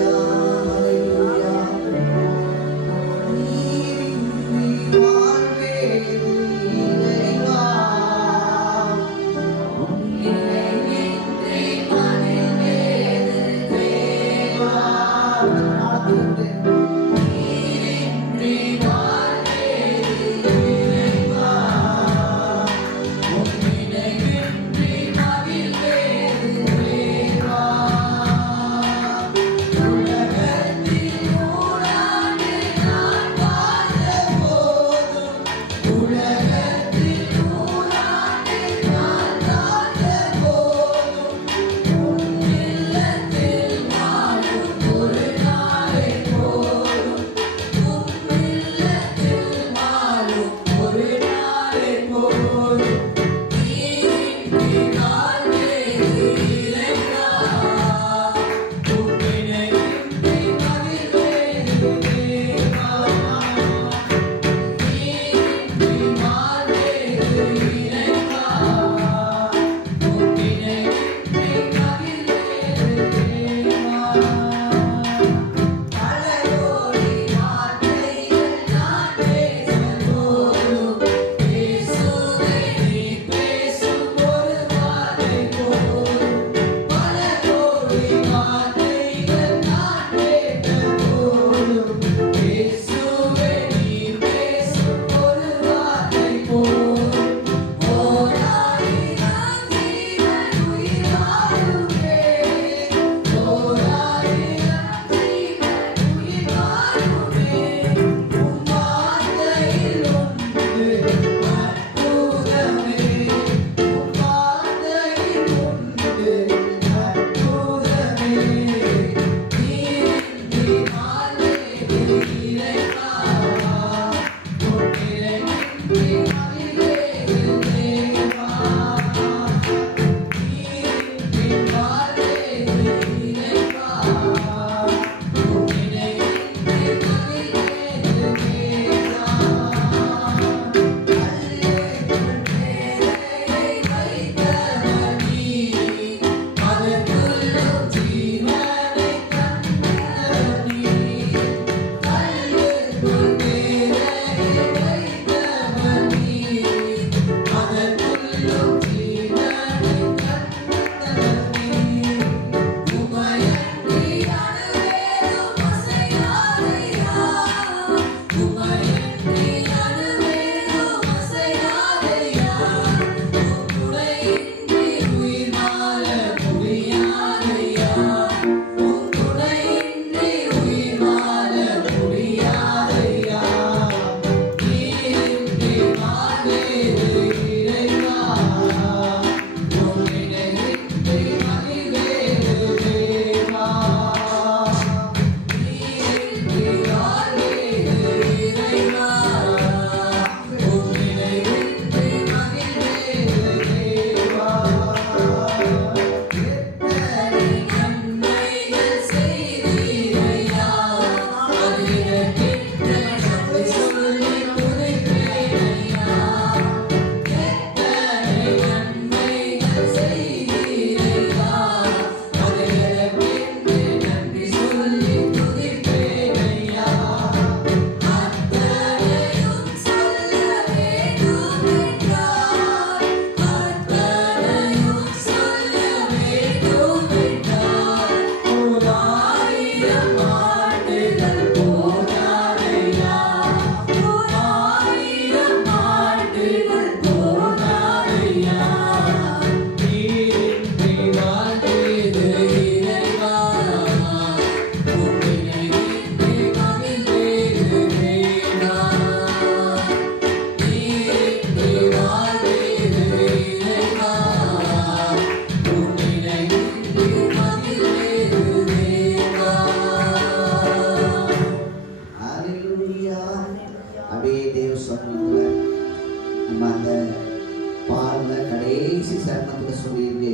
பாருங்க, கடைசி சரணத்துல சொல்லியிருக்கு,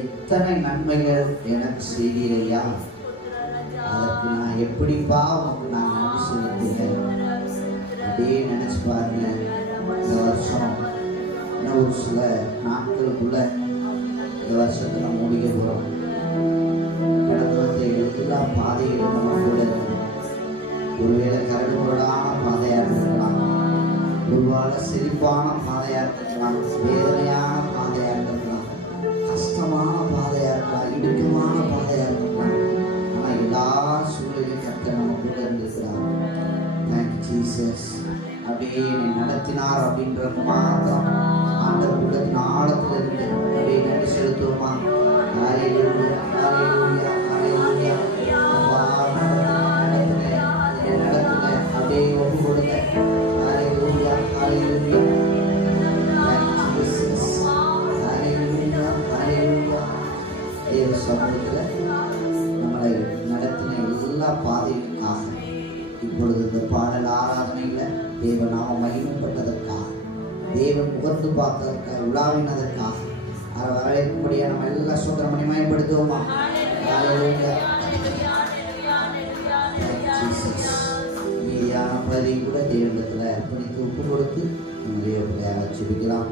எத்தனை நன்மைகள் எனக்கு செய்கிறீரையா, அதற்கு நான் எப்படிப்பா உனக்கு நான் நன்றி செலுத்துகிறேன். அப்படியே நினைச்சு பாருங்க. இந்த வருஷம் இன்னும் ஒரு சில நாட்களுக்குள்ள இந்த வருஷத்தை நம்ம முடிக்க போறோம். கடந்து வந்த எல்லா பாதைகளும் நம்ம கூட இருக்கு. ஒருவேளை கரடு முரடான பாதையா இருக்கலாம், ஒருவேளை செழிப்பான பாதையா இருக்கலாம், வேதனையான பாதையா இருக்கலாம், கஷ்டமான பாதையா இருக்கலாம், இடுக்கமான பாதையா இருக்கலாம். ஆனா எல்லா சூழலையும் கர்த்தர் நம்ம கூட இருந்திருக்கிறார். Thank you Jesus. அப்படியே என்னை நடத்தினார் அப்படின்றது மாத்திரம் ஆண்டவர் உள்ளத்தின் ஆழத்துல இருந்து அப்படியே நன்றி செலுத்துவோமா? ஹல்லேலூயா, ஹல்லேலூயா, ஹல்லேலூயா. அப்பா, நடத்துங்க, அப்படியே ஒப்பு கொடுங்க. Hallelujah, hallelujah. Thank you Jesus. Hallelujah, hallelujah. தேவ சமூகத்துல நம்மளை நடத்தின எல்லா பாதைகளுக்காக இப்பொழுது இந்த பாடல் ஆராதனையில தேவன் நாம மகிமைப்பட்டதற்காக, தேவன் உகந்து பார்த்ததற்காக, உலாவினதற்காக அதை வரவேற்கும்படியா நம்ம எல்லாம் சோதனை பண்ணி மயப்படுத்துவோமா? மீதியான பகுதி கூட தேவனத்துல அர்ப்பணித்து ஒப்பு கொடுத்து நம்முடைய பிள்ளையாக ஜெபிக்கலாம்.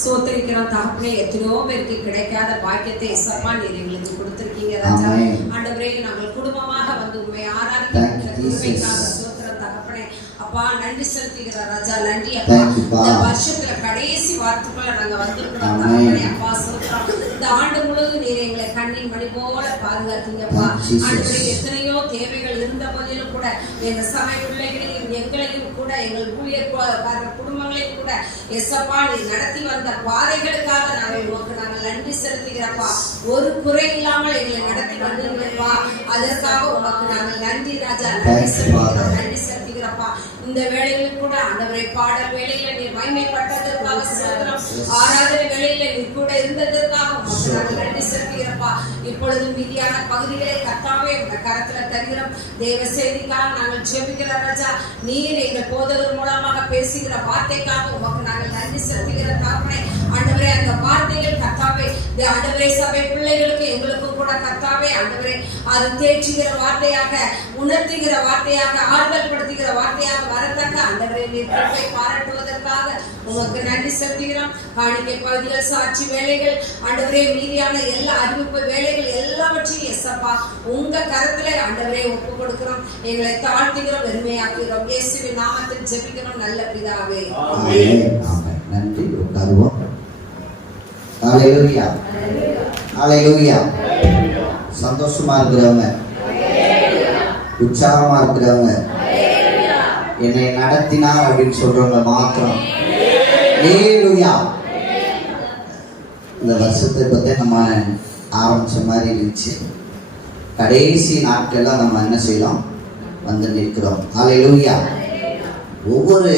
சோதரிக்கிறோம் தகப்பனே. எத்தனையோ பேருக்கு கிடைக்காத பாக்கியத்தை இசப்பா நீர் எங்களுக்கு கொடுத்திருக்கீங்க ராஜா. ஆண்டவரே, நாங்கள் குடும்பமாக வந்து உண்மை ஆராதிக்கிறதுக்காக சோத்திரம் தகப்பனே. அப்பா நன்றி செலுத்துகிறோம் ராஜா. நன்றி அப்பா. இந்த வருஷத்துல கடைசி வாரத்துக்குள்ள நாங்க வந்திருக்கிறோம் தகப்பனே. அப்பா சோத்திரம். இந்த ஆண்டு முழுவதும் நீர் எங்களை கண்ணின் மணி போல பாதுகாத்தீங்கப்பா. ஆண்டவரே, எத்தனையோ தேவைகள் இருந்த போதிலும் கூட எங்க சமய பிள்ளைகளையும் எங்களையும் கூட எங்கள் ஊழியர் குடும்பங்களையும் கூட எஸ்அப்பா நீ நடத்தி வந்த பாதைகளுக்காக நாங்கள் நன்றி செலுத்துகிறப்பா. ஒரு குறை இல்லாமல் எங்களை நடத்தி வந்தீங்களப்பா. அதற்காக உமக்கு நாங்கள் நன்றி ராஜா. நன்றி செலுத்துகிறப்பா. இந்த வேளையில் கூட ஆண்டவரை பாடல் வேளையில நீ மகிமைப்பட்டதற்காக சோதரம், ஆராதனை வேளையில நீ கூட இருந்ததற்காக உமக்கு நாங்கள் நன்றி செலுத்துகிறப்பா. இப்பொழுது மீதியான பகுதிகளை கர்த்தாவே உங்க கரத்துல தருகிறோம். தேவ செய்திக்காக நாங்கள் ஜெபிக்கிறோம் ராஜா. நீர் எங்கள் போதகர் மூலமாக பேசுகிற வார்த்தைக்காக உமக்கு நாங்கள் நன்றி செலுத்துகிற தாப்பனே. ஆண்டவரே, அந்த வார்த்தைகள் கர்த்தாவே ஆண்டவரே சபை பிள்ளைகளுக்கு எங்களுக்கும் கூட கர்த்தாவே ஆண்டவரே அது தேற்றுகிற வார்த்தையாக, உணர்த்துகிற வார்த்தையாக, ஆறுதல் படுத்துகிற வார்த்தையாக வரத்தக்க ஆண்டவரே நீர் கிருபை பாராட்டுவதற்காக உமக்கு நன்றி செலுத்துகிறோம். காணிக்கை பகுதிகள், சாட்சி வேலைகள், ஆண்டவரே மீதியான எல்லா அறிவிப்பு வேலைகள் எல்லாவற்றையும் எஸ்அப்பா உங்க கரத்துல ஆண்டவரே ஒப்பு கொடுக்கிறோம். எங்களை தாழ்த்துகிறோம், வெறுமையாக்குகிறோம். இயேசுவின் நாமத்தில் ஜெபிக்கிறோம் நல்ல பிதாவே. நன்றி. உட்காருவோம். ஹல்லேலூயா, ஹல்லேலூயா. சந்தோஷமா இருக்கிறவங்க, உற்சாகமா இருக்கிறவங்க, என்னை நடத்தினார் அப்படின்னு சொல்றவங்க மாத்திரம் ஹல்லேலூயா. இந்த வருஷத்தை பத்தி நம்ம ஆரம்பிச்ச மாதிரி இருந்துச்சு. கடைசி நாட்கள்ல நம்ம என்ன செய்யலாம், வந்து நிற்கிறோம். ஹல்லேலூயா. ஒவ்வொரு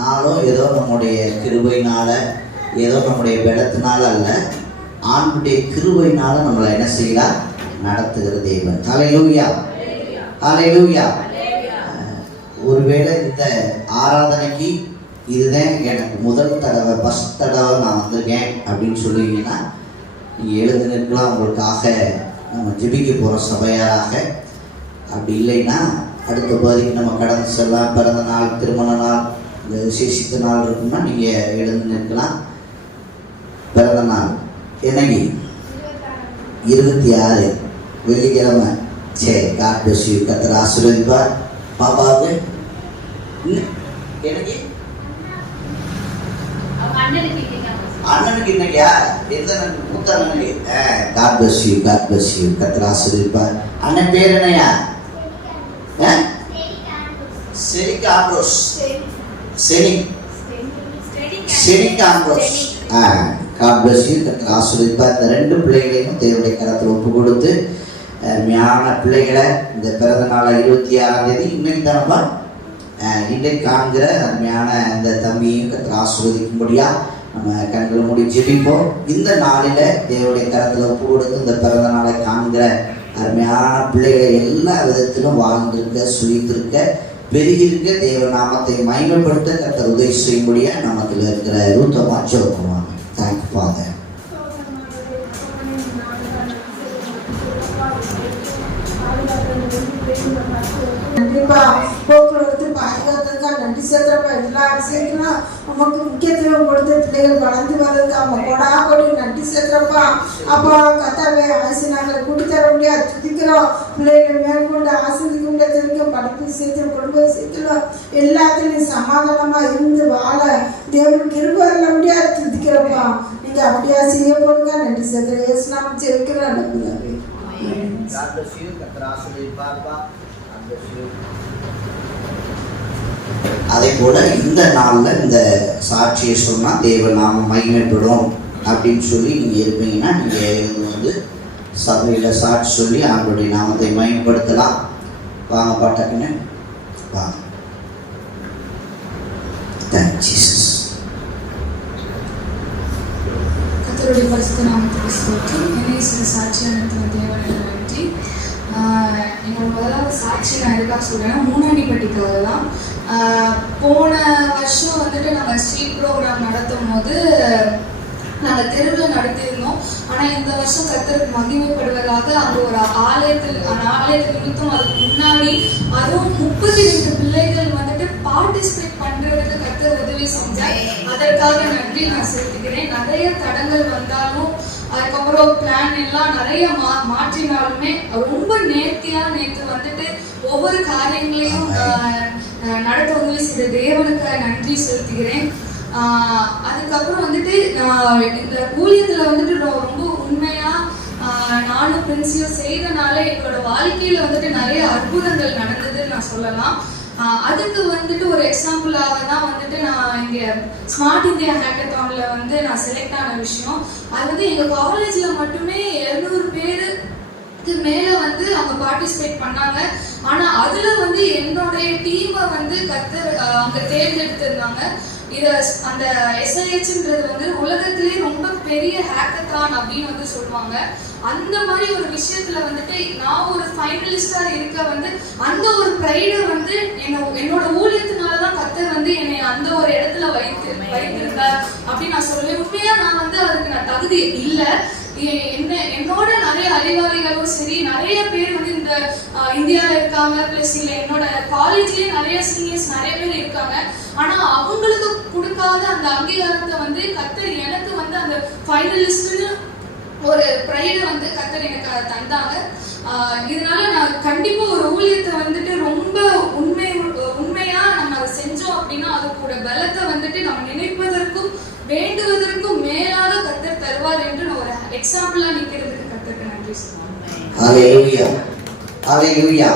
நாளும் ஏதோ நம்முடைய கிருபையினால, ஏதோ நம்முடைய பலத்தினால அல்ல, ஆண்டுடைய கிருபையினால நம்மளை என்ன செய்யலாம், நடத்துகிற தேவன். ஹல்லேலூயா, ஹல்லேலூயா. ஒருவேளை இந்த ஆராதனைக்கு இதுதான் எனக்கு முதல் தடவை, ஃபர்ஸ்ட் தடவை நான் வந்திருக்கேன் அப்படின்னு சொல்லுவீங்கன்னா நீங்கள் எழுந்து நிற்கலாம். உங்களுக்காக நம்ம ஜெபிக்க போகிற சபையாராக. அப்படி இல்லைன்னா அடுத்த பகுதிக்கு நம்ம கடந்து செல்லலாம். பிறந்த நாள், திருமண நாள், இந்த விசேஷித்த நாள் இருக்குன்னா நீங்கள் எழுந்து நிற்கலாம். பிறந்த நாள் என்னைக்கு? 26 வெள்ளிக்கிழமை. சரி, காட் பிளஸ் யூ. கர்த்தர் ஆசீர்வதிப்பார். பாப்பாவுக்கு என்னைக்கு? அண்ணனுக்கு இன்னைக்கா? எந்த மூத்த அண்ணனுக்கு? God bless you, God bless you. கர்த்தர் ஆசீர்வதிப்பார். அண்ணன் பேர் என்னையா? செனிக் ஆண்ட்ரோஸ். செனிக் ஆண்ட்ரோஸ். God bless you. கர்த்தர் ஆசீர்வதிப்பார். இந்த 2 பிள்ளைகளையும் தேவனுடைய கரத்தில் ஒப்பு கொடுத்து ஞான பிள்ளைகளை இந்த பிறந்த நாள் 26ஆம் தேதி இன்னைக்கு தானப்பா, இன்றைக்கு காண்கிற அருமையான இந்த தம்பியையும் கர்த்தர் ஆசீர்வதிக்கும்படியா நம்ம கண்களை மூடி ஜெபிப்போம். இந்த நாளில் தேவனுடைய கரத்தில் ஒப்பு கொடுத்து இந்த பிறந்த நாளை காண்கிற அருமையான பிள்ளைகளை எல்லா விதத்திலும் வாழ்ந்திருக்க, சுழித்திருக்க, பெருகிருக்க, தேவ நாமத்தை மகிமைப்படுத்த கர்த்தர் உதவி செய்யும்படியா நமத்தில் இருக்கிற ரூத்தமா ஜெபம். Thank you father. கண்டிப்பா போக்குவரத்து பாதுகாத்துக்கா நன்றி செலுத்துறப்ப எல்லா விஷயங்களும் நமக்கு முக்கியத்துவம் கொடுத்து பிள்ளைகள் வளர்ந்து வர்றதுக்கு அவங்க கொடாபடி நன்றி செலுத்துறப்பா. அப்போ கத்தாவே ஆசி நாங்களை கூட்டி தர முடியாது துதிக்கிறோம். பிள்ளைகள் மேற்கொண்டு ஆசிரியக்க முடியாது படிப்பு விஷயத்திலும் குடும்ப விஷயத்திலும் எல்லாத்துலையும் சமாதானமா இருந்து வாழ தேவன் கிருபை வரல முடியாது துதிக்கிறப்பா. நீங்க அப்படியா செய்ய போடுங்க. நன்றி செலுத்துற இயேசு நாமம் ஜெபிக்கிறோம். அதே போல இந்த நாள்ல இந்த சாட்சியை சொன்னா தேவ நாம மகிமைப்படும் அப்படின்னு சொல்லி நீங்க இருப்பீங்கன்னா நீங்க சபையில சாட்சி சொல்லி அவங்களுடைய நாமத்தை மகிமைப்படுத்தலாம். வாங்க பாட்டக்குன்னு வாங்க. கர்த்தருடைய பரிசுத்த நாமத்துக்கு ஸ்தோத்திரம். என்னை சில சாட்சியான தேவனுக்கு நன்றி. என்னோட முதலாவது சாட்சி நான் எதுக்காக சொல்றேன்னா, மூணாண்டிப்பட்டிக்காக தான். போன வருஷம் நாங்கள் ஸ்ட்ரீட் ப்ரோக்ராம் நடத்தும் போது நாங்கள் தெருவில் நடத்தியிருந்தோம். ஆனால் இந்த வருஷம் கர்த்தருக்கு மகிமைப்படுவதாக அங்கே ஒரு ஆலயத்தில் நிமித்தம் அதுக்கு முன்னாடி அதுவும் 32 பிள்ளைகள் பார்ட்டிசிபேட் பண்ணுறதுக்கு கர்த்தர் உதவி செஞ்சார். அதற்காக நன்றி நான் செலுத்துகிறேன். நிறைய தடங்கள் வந்தாலும் அதுக்கப்புறம் பிளான் எல்லாம் நிறைய மாற்றினாலுமே ரொம்ப நேற்று ஒவ்வொரு காரியங்களையும் நடத்த உதவி செய்த தேவனுக்கு நன்றி செலுத்துகிறேன். அதுக்கப்புறம் நான் இந்த ஊழியத்தில் ரொம்ப உண்மையா நானும் பிரின்சியும் செய்தனால என்னோட வாழ்க்கையில நிறைய அற்புதங்கள் நடந்ததுன்னு நான் சொல்லலாம். அதுக்கு ஒரு எக்ஸாம்பிளாக தான் நான் இங்க ஸ்மார்ட் இந்தியா ஹேக்கத்தான்ல நான் செலக்ட் ஆன விஷயம். அது எங்க காலேஜ்ல மட்டுமே 200 பேருக்கு மேல அவங்க பார்ட்டிசிபேட் பண்ணாங்க. ஆனா அதுல என்னுடைய டீமை கர்த்தர் அவங்க தேர்ந்தெடுத்திருந்தாங்க. அந்த SIHன்றது உலகத்திலேயே ரொம்ப பெரிய ஹேக்கத்தான் அப்படின்னு சொல்லுவாங்க. அந்த மாதிரி ஒரு விஷயத்துல நான் ஒரு ஃபைனலிஸ்டா இருக்க அந்த ஒரு ப்ரைடை என்னோட ஊழியத்தினாலதான் கர்த்தர் என்னை அந்த ஒரு இடத்துல வைத்திருந்தார் அப்படின்னு நான் சொல்லுவேன். உண்மையா நான் அதுக்கு நான் தகுதி இல்லை. என்னோட நிறைய அறிவாளிகளும் சரி, நிறைய பேர் இந்த இந்தியாவில் இருக்காங்க. பிளஸ் இல்லை என்னோட காலேஜ்லயே நிறைய சீனியர்ஸ் நிறைய பேர் இருக்காங்க. ஆனா அவங்களுக்கு கொடுக்காத அந்த அங்கீகாரத்தை கர்த்தர் எனக்கு அந்த ஃபைனலிஸ்ட்னு ஒரு ப்ரைடை கர்த்தர் எனக்கு தந்தாங்க. இதனால நான் கண்டிப்பா ஒரு ஊழியத்தை ரொம்ப உண்மையா நம்ம அதை செஞ்சோம் அப்படின்னா அதுக்கூட பலத்தை நம்ம நினைப்பதற்கும் வேண்டுவதற்கும் மேலாக கர்த்தர் தருவார் என்று நான் ஒரு எக்ஸாம்பிளா நிக்கிறதுக்கு கர்த்தருக்கு நன்றி சொல்லுவேன். ஹல்லேலூயா, ஹல்லேலூயா.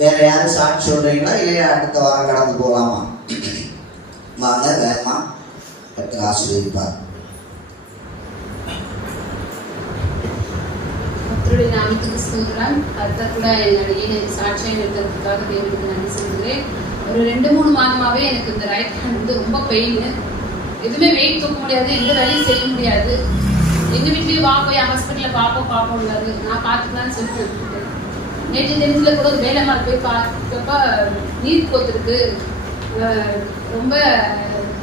வேற யாரும் சாட்சி சொல்றீங்களா? இல்லையா அடுத்த வாரம் கடந்து போகலாமா? வாங்க வேகமா. கர்த்தர் ஆசீர்வதிப்பார். கர்த்தருடைய நாமத்துக்கு ஸ்தோத்திரம். கர்த்தர் கூட என்னுடைய சாட்சியம் இருக்கிறதுக்காக தேவனுக்கு நன்றி சொல்கிறேன். ஒரு 2-3 மாதமாவே எனக்கு இந்த ரைட் ஹேண்ட் ரொம்ப பெயின். எதுவுமே வெயிட் தூக்க முடியாது, எந்த வேலையும் செய்ய முடியாது. எங்க வீட்லயே போய் ஹாஸ்பிட்டல்ல பார்ப்போம்லாரு, நான் பார்த்துக்கலான்னு சொல்லிட்டு நேற்று தினத்துல கூட ஒரு வேலை மாதிரி போய் பார்க்கப்ப நீர் கோத்துருக்கு, ரொம்ப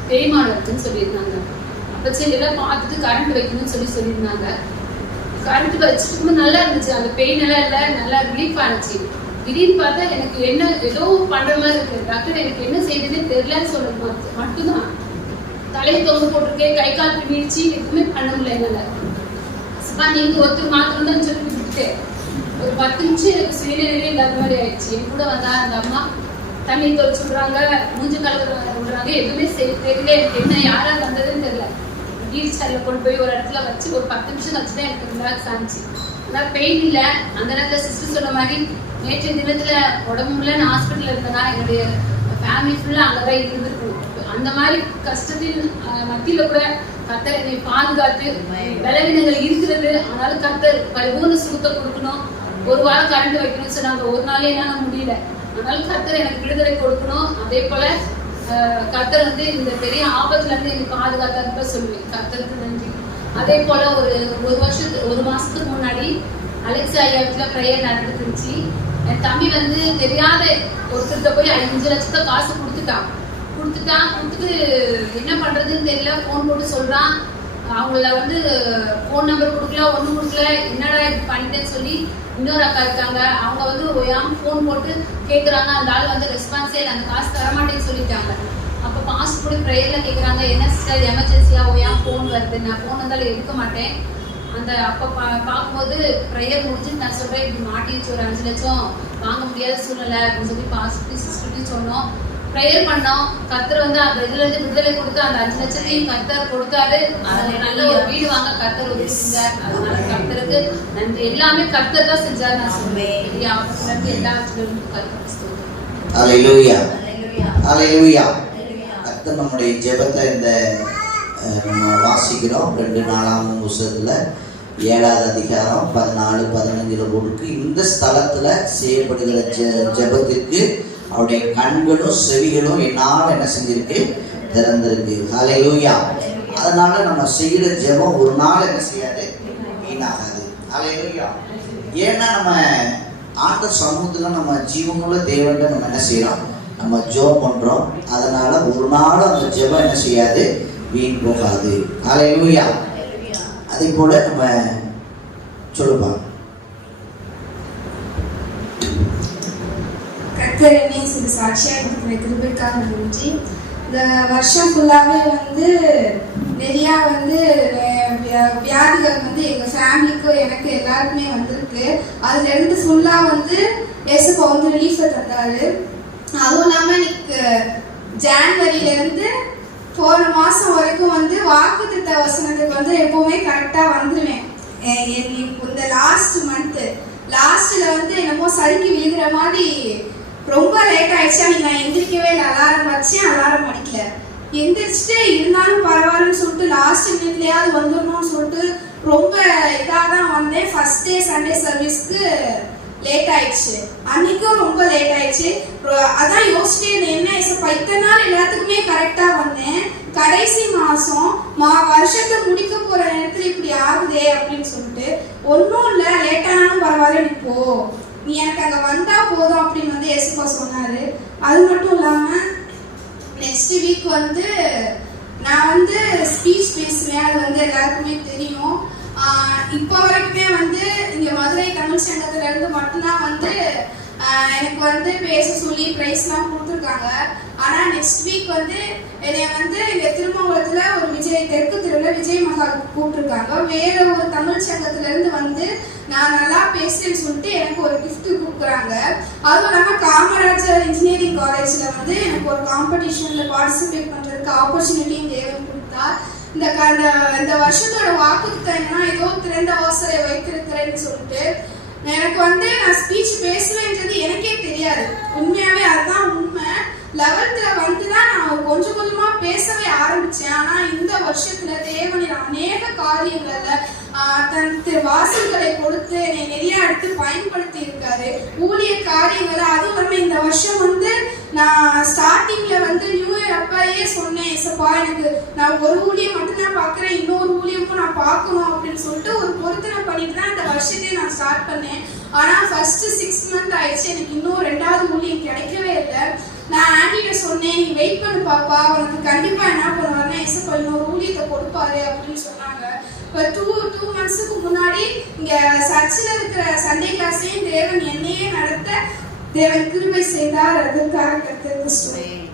தேய்மானம் இருக்குன்னு சொல்லியிருந்தாங்க. அப்ப சரி எல்லாம் பார்த்துட்டு கரண்ட் வைக்கணும்னு சொல்லியிருந்தாங்க. கரண்ட் வச்சுட்டு நல்லா இருந்துச்சு, அந்த பெயின் எல்லாம் இல்லை, நல்லா ரிலீஃப் ஆனிச்சு. திடீர்னு பார்த்தா எனக்கு என்ன ஏதோ பண்ற மாதிரி இருக்கு. டாக்டர் எனக்கு என்ன செய்யுதுன்னே தெரியலன்னு சொல்றது மட்டும்தான். தலையை தொங்க போட்டிருக்கேன், கை கால் பிடிச்சி எதுவுமே பண்ண முடியல என்னால. நீங்க ஒருத்தர் மாத்திரம் தான் சொல்லி விட்டுட்டேன். ஒரு 10 நிமிஷம் எனக்கு சுயநிலையே இல்லாத மாதிரி ஆயிடுச்சு. என் கூட வந்தா அந்த அம்மா தண்ணி தொலைச்சு விடுறாங்க, மூஞ்சி கலந்து விடுறாங்க, எதுவுமே செய்ய தெரியல. எனக்கு என்ன யாரா வந்ததுன்னு தெரியல. வீல் சேர்ல கொண்டு போய் ஒரு இடத்துல வச்சு ஒரு 10 நிமிஷம் வச்சுதான் எனக்கு ரிலாக்ஸ் ஆனிச்சு. ஆனா பெயின் இல்லை. அந்த நேரத்துல சிஸ்டர் சொன்ன மாதிரி நேற்றைய தினத்துல உடம்பு முடியல ஹாஸ்பிட்டல் இருந்தனா என்னுடைய ஃபேமிலி ஃபுல்லா அங்கதான் இருந்திருக்கும். அந்த மாதிரி கஷ்டத்தின் மத்தியில கூட கர்த்தர் என்னை பாதுகாத்து, பலவீனங்கள் இருக்கிறது ஆனாலும் கர்த்தர் பரிபூர்ண சுகத்தை கொடுக்கணும். ஒரு வாரம் கரண்ட் வைக்கணும்னு சொன்னாங்க, ஒரு நாளே என்னால முடியல. ஆனாலும் கர்த்தர் எனக்கு விடுதலை கொடுக்கணும். அதே போல கர்த்தர் இந்த பெரிய ஆபத்துல இருந்து எனக்கு பாதுகாத்தா சொல்லுவேன். கர்த்தருக்கு நன்றி. அதே போல ஒரு மாசத்துக்கு முன்னாடி அலெக்ஸ் ஐயா வீட்டுல ப்ரேயர் நடந்துட்டு இருந்துச்சு. என் தம்பி வந்து தெரியாத ஒருத்தர்கிட்ட போய் 5 லட்சத்தை காசு கொடுத்துட்டு என்ன பண்றதுன்னு தெரியல. போன் போட்டு சொல்றான். அவங்கள வந்து போன் நம்பர் கொடுக்கல, ஒன்றும் கொடுக்கல. என்னடா இது பண்ணிட்டேன்னு சொல்லி இன்னொரு அக்கா இருக்காங்க. அவங்க வந்து போன் போட்டு கேட்குறாங்க. அந்த ஆள் வந்து ரெஸ்பான்ஸே இல்லை, அந்த காசு தரமாட்டேன்னு சொல்லிட்டாங்க. அப்போ பாஸ்ட் கூட ப்ரேயர்ல கேட்குறாங்க, என்ன சிஸ்டர் எமர்ஜென்சியா ஃபோன் வருது, நான் ஃபோன் வந்தாலும் எடுக்க மாட்டேன். அந்த அப்போ பார்க்கும்போது ப்ரேயர் முடிஞ்சுட்டு நான் சொல்கிறேன், இப்படி மாட்டிச்சு ஒரு 5 லட்சம் வாங்க முடியாத சூழ்நிலை அப்படின்னு சொல்லி பாஸ்ட்டு சிஸ்டர்ட்டையும் சொன்னோம். ப்ரேயர் பண்ணோம். கர்த்தர் வந்து அந்த இதுல இருந்து விடுதலை கொடுத்து அந்த 5 லட்சத்தையும் கர்த்தர் கொடுத்தாரு. நல்ல ஒரு வீடு வாங்க கர்த்தர் உதவி செஞ்சார். அதனால கர்த்தருக்கு நன்றி. எல்லாமே கர்த்தர் தான் செஞ்சார். நான் சொல்றேன் எல்லா ஹல்லேலூயா ஹல்லேலூயா. கர்த்தர் நம்முடைய ஜெபத்தை இந்த நம்ம வாசிக்கிறோம் 2 நாளாம் புத்தகத்துல 7வது அதிகாரம் 14, 15 கொடுக்கு. இந்த ஸ்தலத்துல செய்யப்படுகிற ஜெபத்திற்கு அவருடைய கண்களும் செவிகளும் என்னால் என்ன செஞ்சிருக்கு, திறந்திருக்கு. ஹல்லேலூயா. அதனால நம்ம செய்கிற ஜெபம் ஒரு நாள் என்ன செய்யாது, வீணாகாது. ஹல்லேலூயா. ஏன்னா நம்ம ஆண்டவர் சமூகத்துல நம்ம ஜீவனுள்ள தேவன்கிட்ட நம்ம என்ன செய்யறோம், நம்ம ஜெபம் பண்றோம். அதனால ஒரு நாள் அந்த ஜெபம் என்ன செய்யாது, வீண் போகாது. ஹல்லேலூயா. அதே போல நம்ம சொல்லுப்பா. கர்த்தர் என்னை சிறு சாட்சியாக இருக்கிற கிருபைக்காக நன்றி. இந்த வருஷம் ஃபுல்லாகவே வந்து நிறையா வந்து வியாதிகள் வந்து எங்கள் ஃபேமிலிக்கும் எனக்கு எல்லாருக்குமே வந்திருக்கு. அதுலேருந்து ஃபுல்லாக வந்து ஏசப்பா வந்து ரிலீஃபை தந்தார். அதுவும் இல்லாமல் எனக்கு ஜான்வரியிலேருந்து போன மாதம் வரைக்கும் வந்து வாக்குத்தத்த வசனத்துக்கு வந்து எப்போவுமே கரெக்டாக வந்துடுவேன். இந்த லாஸ்ட்டில் வந்து என்னமோ சறுக்கி விழுகிற மாதிரி ரொம்ப லேட் ஆயிடுச்சா, நான் எந்திரிக்கவே இல்லை. அலாரம் வச்சேன், அலாரம் அடிக்கல. எந்திரிச்சிட்டு இருந்தாலும் பரவாயில்லன்னு சொல்லிட்டு லாஸ்ட் மினிட்லயாவது வந்துடணும்னு சொல்லிட்டு ரொம்ப இதாக தான் வந்தேன். ஃபர்ஸ்ட் டே சண்டே சர்வீஸ்க்கு லேட் ஆயிடுச்சு. அன்னைக்கும் ரொம்ப லேட் ஆயிடுச்சு. அதான் யோசிச்சுட்டு என்ன இத்தனை நாள் எல்லாத்துக்குமே கரெக்டா வந்தேன். கடைசி மாசம் வருஷத்தை முடிக்க போற நேரத்துல இப்படி ஆகுதே அப்படின்னு சொல்லிட்டு, ஒன்றும் இல்லை லேட்டானாலும் பரவாயில்ல நீ போ, நீ எனக்கு அங்கே வந்தா போதும் அப்படின்னு வந்து ஏசப்பா சொன்னாரு. அது மட்டும் இல்லாம நெக்ஸ்ட் வீக் வந்து நான் வந்து ஸ்பீச் பேசுவேன். அது வந்து எல்லாருக்குமே தெரியும். இப்போ வரைக்குமே வந்து இங்க மதுரை தமிழ் சங்கத்துல இருந்து மட்டும்தான் வந்து எனக்கு வந்து பேச சொல்லி ப்ரைஸ்லாம் கொடுத்துருக்காங்க. ஆனால் நெக்ஸ்ட் வீக் வந்து என்னை வந்து இங்கே திருமங்கலத்தில் ஒரு தெற்கு தெருவில் விஜய் மகால் கூப்பிட்டுருக்காங்க. வேற ஒரு தமிழ் சங்கத்திலேருந்து வந்து நான் நல்லா பேசுறேன்னு சொல்லிட்டு எனக்கு ஒரு கிஃப்ட் கொடுக்குறாங்க. அதுவும் இல்லாமல் காமராஜர் இன்ஜினியரிங் காலேஜில் வந்து எனக்கு ஒரு காம்படிஷனில் பார்ட்டிசிபேட் பண்ணுறதுக்கு ஆப்பர்ச்சுனிட்டியும் தேவன் கொடுத்தார். இந்த வருஷத்தோட வாக்குறுத்தம் என்னன்னா, ஏதோ திறந்த வாசலை வைத்திருக்கிறேன்னு சொல்லிட்டு எனக்கு வந்து நான் ஸ்பீச் பேசுவேன்றது எனக்கே தெரியாது. உண்மையாவே அதுதான் உண்மை. 11th வந்து தான் நான் கொஞ்சம் கொஞ்சமா பேசவே ஆரம்பிச்சேன். ஆனா இந்த வருஷத்துல தேவன் அநேக காரியங்கள்ல தன் வாசல்களை கொடுத்து என்னை நிறைய எடுத்து பயன்படுத்தி இருக்காரு. ஊழிய காரியங்களை அதுவும் இல்லாம இந்த வருஷம் வந்து நான் ஸ்டார்டிங்ல வந்து நியூ இயர் அப்பயே சொன்னேன், ஏசப்பா எனக்கு நான் ஒரு ஊழியம் மட்டும் தான் பார்க்குறேன், இன்னொரு ஊழியமும் நான் பார்க்கணும் அப்படின்னு சொல்லிட்டு ஒரு பொருத்தனை பண்ணிட்டு தான் இந்த வருஷத்தையே நான் ஸ்டார்ட் பண்ணேன். ஆனா ஃபர்ஸ்ட் 6 months ஆயிடுச்சு, எனக்கு இன்னும் 2வது ஊழியம் கிடைக்கவே இல்லை. நான் ஆண்டிகிட்ட சொன்னேன், நீ வெயிட் பண்ணு பாப்பா, உனக்கு கண்டிப்பா என்ன பண்ணுவாருன்னா ஏசப்பா இன்னொரு ஊழியத்தை கொடுப்பாரு அப்படின்னு சொன்னாங்க. இப்போ 2 monthsக்கு முன்னாடி இங்க சர்ச்சில் இருக்கிற சண்டே கிளாஸ்லயும் தேவன் என்னையே நடத்த தேவன் கிருபை செய்தார். அதற்காக கர்த்தருக்கு ஸ்தோத்திரம்.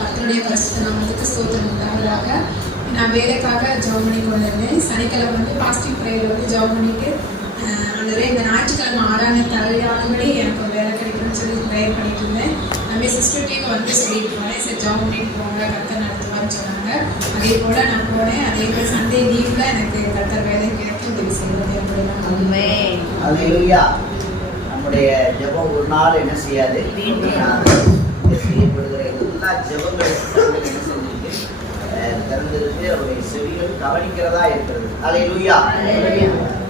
கர்த்தருடைய பரிசுத்த நாமத்துக்கு ஸ்தோத்திரம் உண்டாவதாக. நான் வேலைக்காக ஜாப் பண்ணி கொண்டு இருந்தேன். சனிக்கிழமை வந்து பாஸ்டிங் ப்ரேயர் வந்து ஜாப் பண்ணிட்டு இந்த ஞாயிற்றுக்கிழமை 6ஆம் தலையானபடி எனக்கு ஒரு வேலை கிடைக்கணும்னு சொல்லி ப்ரேயர் பண்ணிட்டு இருந்தேன். நம்ம சிஸ்டர்ட்டையும் வந்து சொல்லிட்டு போனேன், சரி ஜாப் பண்ணிட்டு போங்க, கர்த்தர் நடத்துவான்னு சொன்னாங்க. அதே போல் நான் போனேன். அதே போல் சண்டே லீவில் எனக்கு கர்த்தர் வேலை கிடைத்து உதவி செய்வது ஹல்லேலூயா. நம்முடைய ஜெபம் ஒரு நாள் என்ன செய்யாது, செய்யப்படுகிற எல்லா ஜெபங்களும் என்ன செஞ்சிருக்கு, திறந்திருக்கு. அவருடைய செவிகள் கவனிக்கிறதா இருக்கிறது. ஹல்லேலூயா.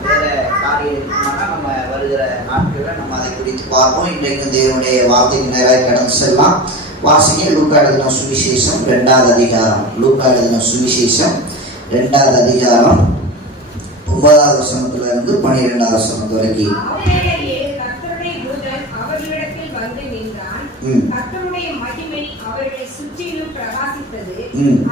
வேற காரியம் இருக்குமானா நம்ம வருகிற நாட்களில் நம்ம அதை குறித்து பார்ப்போம். இன்றைக்கு தேவனுடைய வார்த்தைக்கு நேராக கடந்து செல்லலாம். வாசிங்க. லூக்கா எழுதின சுவிசேஷம் 2வது அதிகாரம். லூக்கா எழுதின சுவிசேஷம் 2வது அதிகாரம் 9வது வசனத்துல இருந்து 12வது வசனம் வரைக்கும். கர்த்தருடைய தூதன் அவர்களிடத்தில் வந்து நின்றான். கர்த்தருடைய மகிமை அவர்களை சுற்றிலும் பிரகாசித்தது.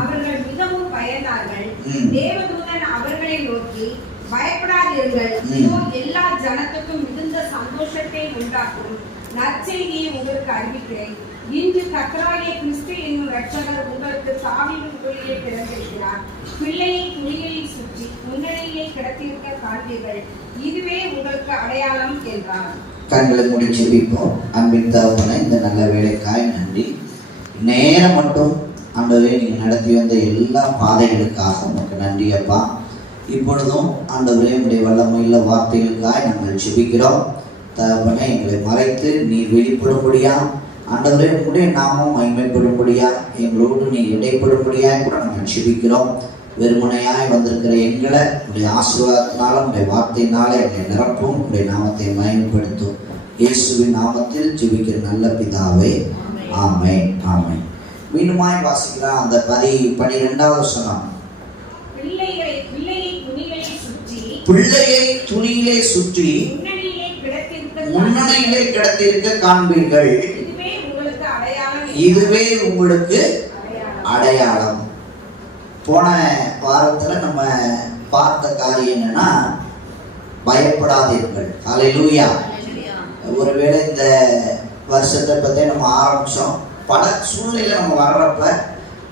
அவர்கள் மிகவும் பயந்தார்கள். தேவதூதன் அவர்களை நோக்கி, பயப்படாதீர்கள், இதோ எல்லா ஜனத்துக்கும் மிகுந்த சந்தோஷத்தை உண்டாக்கும் நற்செய்தியை உங்களுக்கு அறிவிக்கிறேன். இன்று கர்த்தராகிய கிறிஸ்து என்னும் இரட்சகர் உங்களுக்கு தாவீதின் குழியிலே பிறந்திருக்கிறார். பிள்ளையை துணிகளில் சுற்றி முன்னணியிலே கிடத்திருக்க காண்பீர்கள். இதுவே உங்களுக்கு அடையாளம் என்றார். கண்களை மூடி ஜெபிப்போம். அன்பின் தகப்பனே, இந்த நல்ல வேலைக்காய் நன்றி. நேரம் மட்டும் ஆண்டவரே நீங்க நடத்தி வந்த எல்லா பாதைகளுக்காக உங்களுக்கு நன்றி அப்பா. இப்பொழுதும் ஆண்டவரே உடைய வல்லமையுள்ள வார்த்தைகளுக்காய் நாங்கள் ஜெபிக்கிறோம். தகப்பனே, எங்களை மறைத்து நீர் வெளிப்படும்படியா, ஆண்டவரே உடைய நாமம் மகிமைப்படும்படியா, எங்களோடு நீ இடைப்படும்படியா கூட நாங்கள் ஜெபிக்கிறோம். வெறுமனையாய் வந்திருக்கிற எங்களை உடைய ஆசீர்வாதத்தினால உடைய வார்த்தையினால எங்களை நிரப்பும், உடைய நாமத்தை மகிமைப்படுத்தும். இயேசுவின் நாமத்தில் ஜெபிக்கிற நல்ல பிதாவே, ஆமென், ஆமென். மீண்டுமாய் வாசிக்கலாம் அந்த 12வது வசனம். பிள்ளையை துணியிலே சுற்றி முன்னணியிலே கிடத்திருக்க காண்பீர்கள். இதுவே உங்களுக்கு அடையாளம். போன வாரத்துல நம்ம பார்த்த காரியம் என்னன்னா, பயப்படாதீர்கள். ஹல்லேலூயா. ஒருவேளை இந்த வருஷத்தை பத்தி நம்ம ஆரம்பிச்சோம். பல சூழ்நிலை நம்ம வர்றப்ப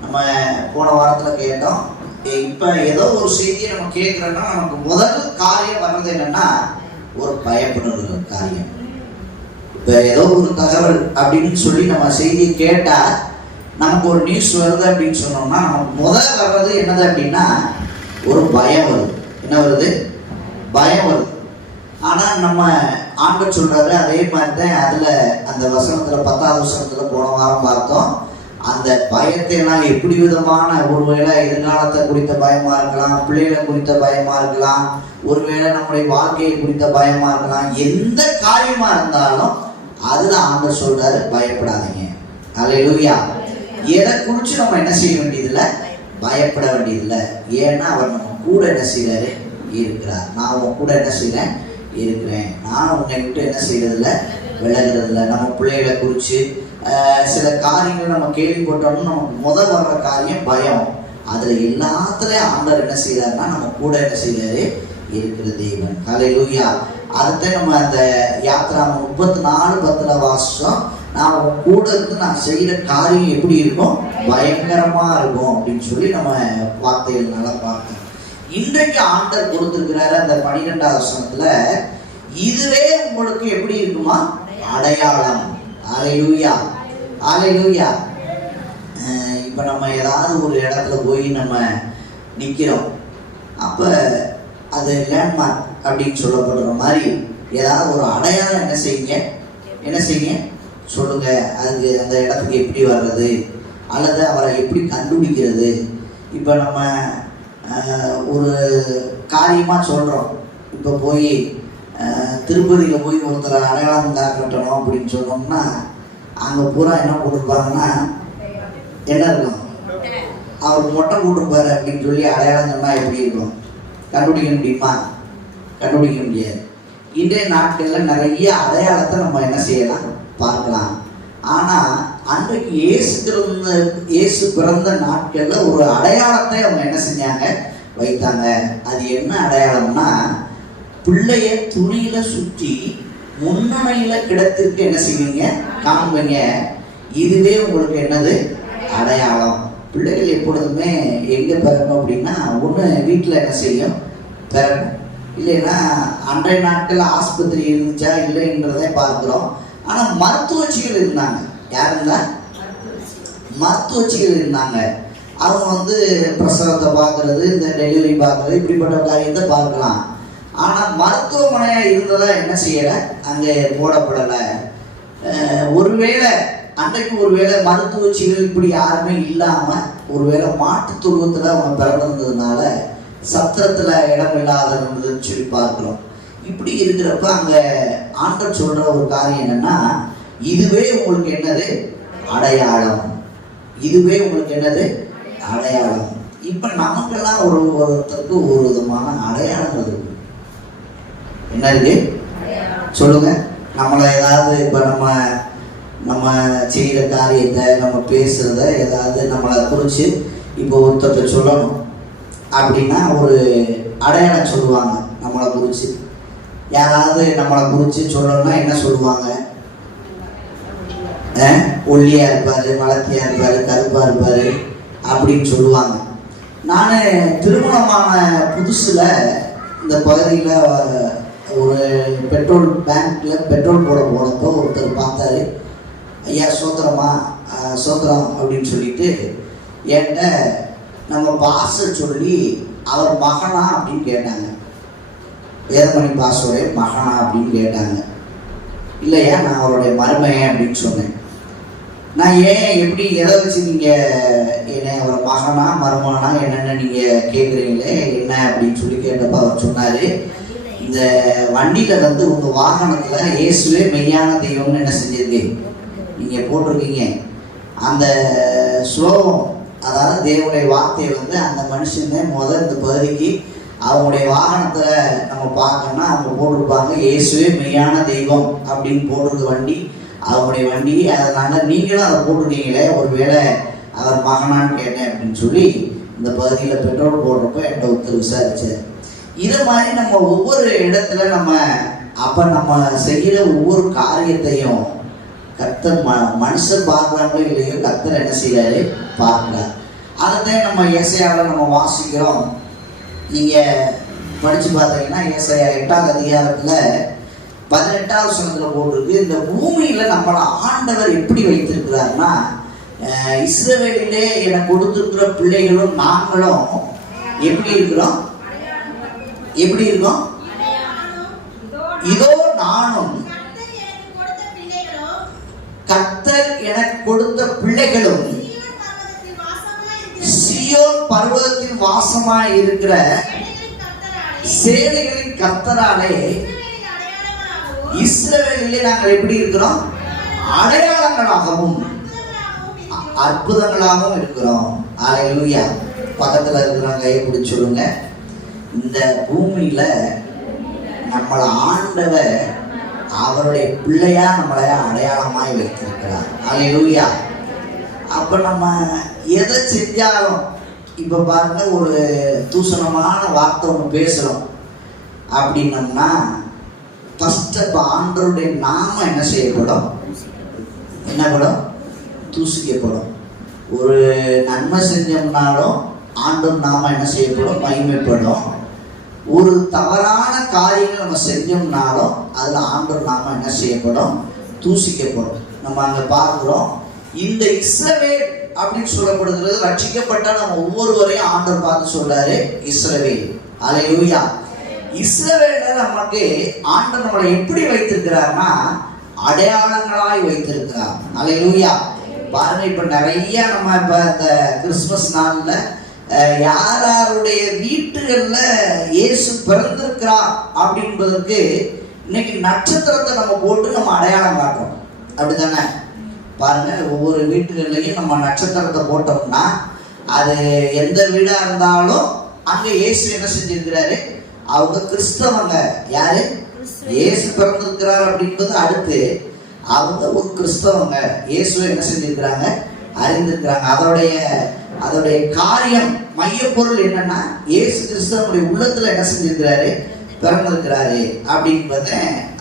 நம்ம போன வாரத்துல கேட்டோம். இப்ப ஏதோ ஒரு செய்தியை நம்ம கேட்கிறோம்னா நமக்கு முதல் காரியம் வர்றது என்னன்னா, ஒரு பயப்படுற காரியம். இப்ப ஏதோ ஒரு தகவல் அப்படின்னு சொல்லி நம்ம செய்தியை கேட்டா, நமக்கு ஒரு நியூஸ் வருது அப்படின்னு சொன்னோம்னா நமக்கு முதல் வர்றது என்னது அப்படின்னா, ஒரு பயம் வருது. என்ன வருது? பயம் வருது. ஆனா நம்ம ஆண்டவர் சொல்றாரு, அதே மாதிரி தான் அதுல அந்த வசனத்துல 10வது வசனத்துல போன வாரம் பார்த்தோம். அந்த பயத்தை எல்லாம் எப்படி விதமான, ஒருவேளை எதிர்காலத்தை குறித்த பயமா இருக்கலாம், பிள்ளைகளை குறித்த பயமா இருக்கலாம், ஒருவேளை நம்முடைய வாழ்க்கையை குறித்த பயமா இருக்கலாம். எந்த காரியமா இருந்தாலும் அதுல ஆண்டவர் சொல்றாரு, பயப்படாதீங்க. ஹல்லேலூயா. எதை குறிச்சு நம்ம என்ன செய்ய வேண்டியதில்லை? பயப்பட வேண்டியதில்லை. ஏன்னா அவர் நம்ம கூட என்ன செய்யறாரு? இருக்கிறார். நான் உன் கூட என்ன செய்யறேன்? இருக்கிறேன். நான் உன்னை விட்டு என்ன செய்யறதில்ல? விலகிறதில்ல. நம்ம பிள்ளைகளை குறிச்சு சில காரியங்கள் நம்ம கேள்விப்பட்டோம்னா நமக்கு முதல் வர்ற காரியம் பயம். அதுல எல்லாத்துலயும் ஆண்டவர் என்ன செய்யறாருன்னா, நம்ம கூட என்ன செய்யறாரு? இருக்கிற தேவன். ஹல்லேலூயா. அதுதான் நம்ம அந்த யாத்திரா 34:10 வாசம், நான் உன் கூட இருந்து நான் செய்யற காரியம் எப்படி இருக்கும்? பயங்கரமா இருக்கும் அப்படின்னு சொல்லி நம்ம வார்த்தைகள் நல்லா பார்த்தோம். இன்றைக்கு ஆண்டவர் கொடுத்திருக்கிறாரு அந்த 12வது வசனத்துல, இதுவே உங்களுக்கு எப்படி இருக்குமா? அடையாளம். ஹல்லேலூயா, ஹல்லேலூயா. இப்ப நம்ம ஏதாவது ஒரு இடத்துல போய் நம்ம நிக்கிறோம். அப்ப அது லேண்ட்மார்க் அப்படின்னு சொல்லப்படுற மாதிரி ஏதாவது ஒரு அடையாளம் என்ன செய்யுங்க? என்ன செய்யுங்க? சொல்லுங்க. அதுக்கு அந்த இடத்துக்கு எப்படி வர்றது, அல்லது அவரை எப்படி கண்டுபிடிக்கிறது? இப்போ நம்ம ஒரு காரியமா சொல்றோம். இப்போ போய் திருப்பதியில போய் ஒருத்தர் அடையாளம் காட்டணும் அப்படின்னு சொன்னோம்னா, அங்க பூரா என்ன போட்டிருப்பாங்கன்னா, என்ன இருக்கும்? அவர் மொட்டை போட்டிருப்பாரு அப்படின்னு சொல்லி அடையாளம் சொன்னா எப்படி இருக்கும்? கண்டுபிடிக்க முடியுமா? கண்டுபிடிக்க முடியாது. இன்றைய நாட்கள்ல நிறைய அடையாளத்தை நம்ம என்ன செய்யலாம்? பார்க்கலாம். ஆனா அன்றைக்கு இயேசு பிறந்த நாட்கள்ல ஒரு அடையாளத்தை அவங்க என்ன செஞ்சாங்க? வைத்தாங்க. அது என்ன அடையாளம்னா, பிள்ளைய துணியில சுற்றி முன்னணியில கிடத்திற்கு என்ன செய்வீங்க? காண்பீங்க. இதுவே உங்களுக்கு என்னது? அடையாளம். பிள்ளைகள் எப்பொழுதுமே எங்க பிறக்கும் அப்படின்னா, ஒண்ணு வீட்டுல என்ன செய்யும்? பிறக்கும். இல்லைன்னா அன்றைய நாட்கள் ஆஸ்பத்திரி இருந்துச்சா இல்லைன்றதை பார்க்கிறோம். ஆனா மருத்துவச்சிகள் இருந்தாங்க. யார் இருந்தா? மருத்துவச்சிகள் இருந்தாங்க. அவங்க பிரசவத்தை பார்க்கறது, இந்த டெலிவரி பார்க்கறது, இப்படிப்பட்ட காரியத்தை பார்க்கலாம். ஆனா மருத்துவமனையா இருந்ததா என்ன செய்யல? அங்கே போடப்படலை. ஒருவேளை அன்றைக்கு ஒருவேளை மருத்துவச்சிகள் இப்படி யாருமே இல்லாம, ஒருவேளை மாட்டு துருவத்துல அவங்க பிறந்திருந்ததுனால சத்திரத்துல இடம் இல்லாத இருந்ததுன்னு சொல்லி பார்க்கிறோம். இப்படி இருக்கிறப்ப அங்க ஆண்டவர் சொல்ற ஒரு காரியம் என்னன்னா, இதுவே உங்களுக்கு என்னது? அடையாளம். இதுவே உங்களுக்கு என்னது? அடையாளம். இப்ப நமக்கெல்லாம் ஒருத்தருக்கு ஒரு விதமான அடையாளங்கள் இருக்கு. என்ன இருக்கு சொல்லுங்க. நம்மளை ஏதாவது இப்ப நம்ம செய்கிற காரியத்தை, நம்ம பேசுறத, ஏதாவது நம்மளை குறிச்சு இப்போ ஒருத்தர்கிட்ட சொல்லணும் அப்படின்னா ஒரு அடையாளம் சொல்லுவாங்க. நம்மளை குறிச்சு யாராவது நம்மளை குறிச்சு சொல்லணும்னா என்ன சொல்லுவாங்க? ஒல்லியா இருப்பாரு, வளர்த்தியா இருப்பாரு, கருப்பா இருப்பாரு அப்படின்னு சொல்லுவாங்க. நான் திருமணமான புதுசுல இந்த பகுதியில் ஒரு பெட்ரோல் பேங்க்ல பெட்ரோல் போட போனப்போ ஒருத்தர் பார்த்தாரு. ஐயா சோத்திரமா, சோத்திரம் அப்படின்னு சொல்லிட்டு என்கிட்ட நம்ம பாச சொல்லி அவர் மகனா அப்படின்னு கேட்டாங்க. வேதமணி பாசோடைய மகனா அப்படின்னு கேட்டாங்க. இல்லையா, நான் அவருடைய மருமையன் அப்படின்னு சொன்னேன். நான் ஏன் எப்படி எதை வச்சு நீங்கள் என்ன அவர் மகனா மருமகனா என்னென்ன நீங்கள் கேட்குறீங்களே என்ன அப்படின்னு சொல்லி கேட்டப்ப அவர் சொன்னார், இந்த வண்டியில் வந்து உங்கள் வாகனத்தில் இயேசுவே மெய்யான தெய்வம்னு என்ன செஞ்சிருக்கு நீங்கள் போட்டிருக்கீங்க. அந்த ஸ்லோகம், அதாவது தேவனுடைய வார்த்தையை வந்து அந்த மனுஷங்க இந்த பகுதிக்கு அவங்களுடைய வாகனத்தில் நம்ம பார்க்கணும்னா அவங்க போட்டிருப்பாங்க இயேசுவே மெய்யான தெய்வம் அப்படின்னு போட்டிருக்க வண்டி அவங்களுடைய வண்டி. அதனால நீங்களும் அதை போட்டிருக்கீங்களே, ஒருவேளை அவர் மகனான்னு கேட்டேன் அப்படின்னு சொல்லி இந்த பகுதியில் பெட்ரோல் போடுறப்ப என்கிட்ட ஒருத்தர் விசாரிச்சார். இதை மாதிரி நம்ம ஒவ்வொரு இடத்துல நம்ம செய்கிற ஒவ்வொரு காரியத்தையும் கர்த்தர் மனுஷன் பார்க்குறாங்களோ இல்லையோ கர்த்தர் என்ன செய்யறாரு பார்க்கிறார். அதைத்தான் நம்ம ஏசாயாவில் நம்ம வாசிக்கிறோம். நீங்கள் படித்து பார்த்தீங்கன்னா ஏசாயா 8ஆம் அதிகாரத்தில் 18ஆவது வசனத்தில் போட்டிருக்கு, இந்த பூமியில் நம்மளை ஆண்டவர் எப்படி வைத்திருக்கிறாருன்னா, இஸ்ரவேலிலே எனக்கு கொடுத்துருக்கிற பிள்ளைகளும் நாங்களும் எப்படி இருக்கிறோம்? எப்படி இருக்கோம்? இதோ நானும் கர்த்தர் எனக்கு கொடுத்த பிள்ளைகளும் சீயோன் பர்வதத்தில் வாசமாய் இருக்கிற சேனைகளின் கர்த்தராலே இஸ்ரவேலிலே நாங்கள் எப்படி இருக்கிறோம்? அடையாளங்களாகவும் அற்புதங்களாகவும் இருக்கிறோம். அல்லேலூயா. பக்கத்துல இருக்கிறவங்க கையை பிடிச்சு சொல்லுங்க, இந்த பூமியில நம்மளை ஆண்டவர் அவருடைய பிள்ளையா நம்மளை அடையாளமாய் வைத்திருக்கிறார். அல்லேலூயா. அப்ப நம்ம எதை செஞ்சாலும், இப்ப பாருங்க, ஒரு தூசணமான வார்த்தை ஒன்று பேசுறோம் அப்படின்னம்னா ஃபர்ஸ்ட் அப்ப ஆண்டவருடைய நாமம் என்ன செய்யப்படும்? என்ன படும்? தூசிக்கப்படும். ஒரு நன்மை செஞ்சோம்னாலும் ஆண்டவர் நாமம் என்ன செய்யப்படும்? மகிமைப்படும். ஒரு தவறான காரியங்கள் நம்ம செஞ்சோம்னாலும் அதுல ஆண்டவர் நாமம் என்ன செய்யப்படும்? தூசிக்கப்படும். நம்ம அங்க பார்க்கிறோம், இந்த இஸ்ரவேல் அப்படின்னு சொல்லப்படுகிறது. ரட்சிக்கப்பட்ட நம்ம ஒவ்வொருவரையும் ஆண்டவர் பார்த்து சொல்றாரு இஸ்ரவேல். அல்லேலூயா. இஸ்ரவேல நமக்கு ஆண்டவர் நம்மளை எப்படி வைத்திருக்கிறார்னா அடையாளங்களாய் வைத்திருக்கிறார். அல்லேலூயா. பாருங்க, இப்ப நிறைய நம்ம இப்ப இந்த கிறிஸ்துமஸ் நாள்ல யாருடைய வீட்டுகள்ல இயேசு பிறந்திருக்கிறார் அப்படின்பதற்கு இன்னைக்கு நட்சத்திரத்தை நம்ம போட்டு நம்ம அடையாளம் காட்டுறோம். அப்படித்தானே? பாருங்க, ஒவ்வொரு வீட்டுகள்லையும் நம்ம நட்சத்திரத்தை போட்டோம்னா அது எந்த வீடா இருந்தாலும் அங்க இயேசு என்ன செஞ்சிருக்கிறாரு? அவங்க கிறிஸ்தவங்க. யாரு? இயேசு பிறந்திருக்கிறார் அப்படின்றது அடுத்து அவங்க ஒரு கிறிஸ்தவங்க. இயேசுவை என்ன செஞ்சிருக்கிறாங்க? அறிந்திருக்கிறாங்க. அதோடைய காரியம், மையப்பொருள் என்னன்னா இயேசு கிறிஸ்தவனுடைய உள்ளத்துல என்ன செஞ்சிருக்கிறாரு? பிறந்திருக்கிறாரு அப்படின்பத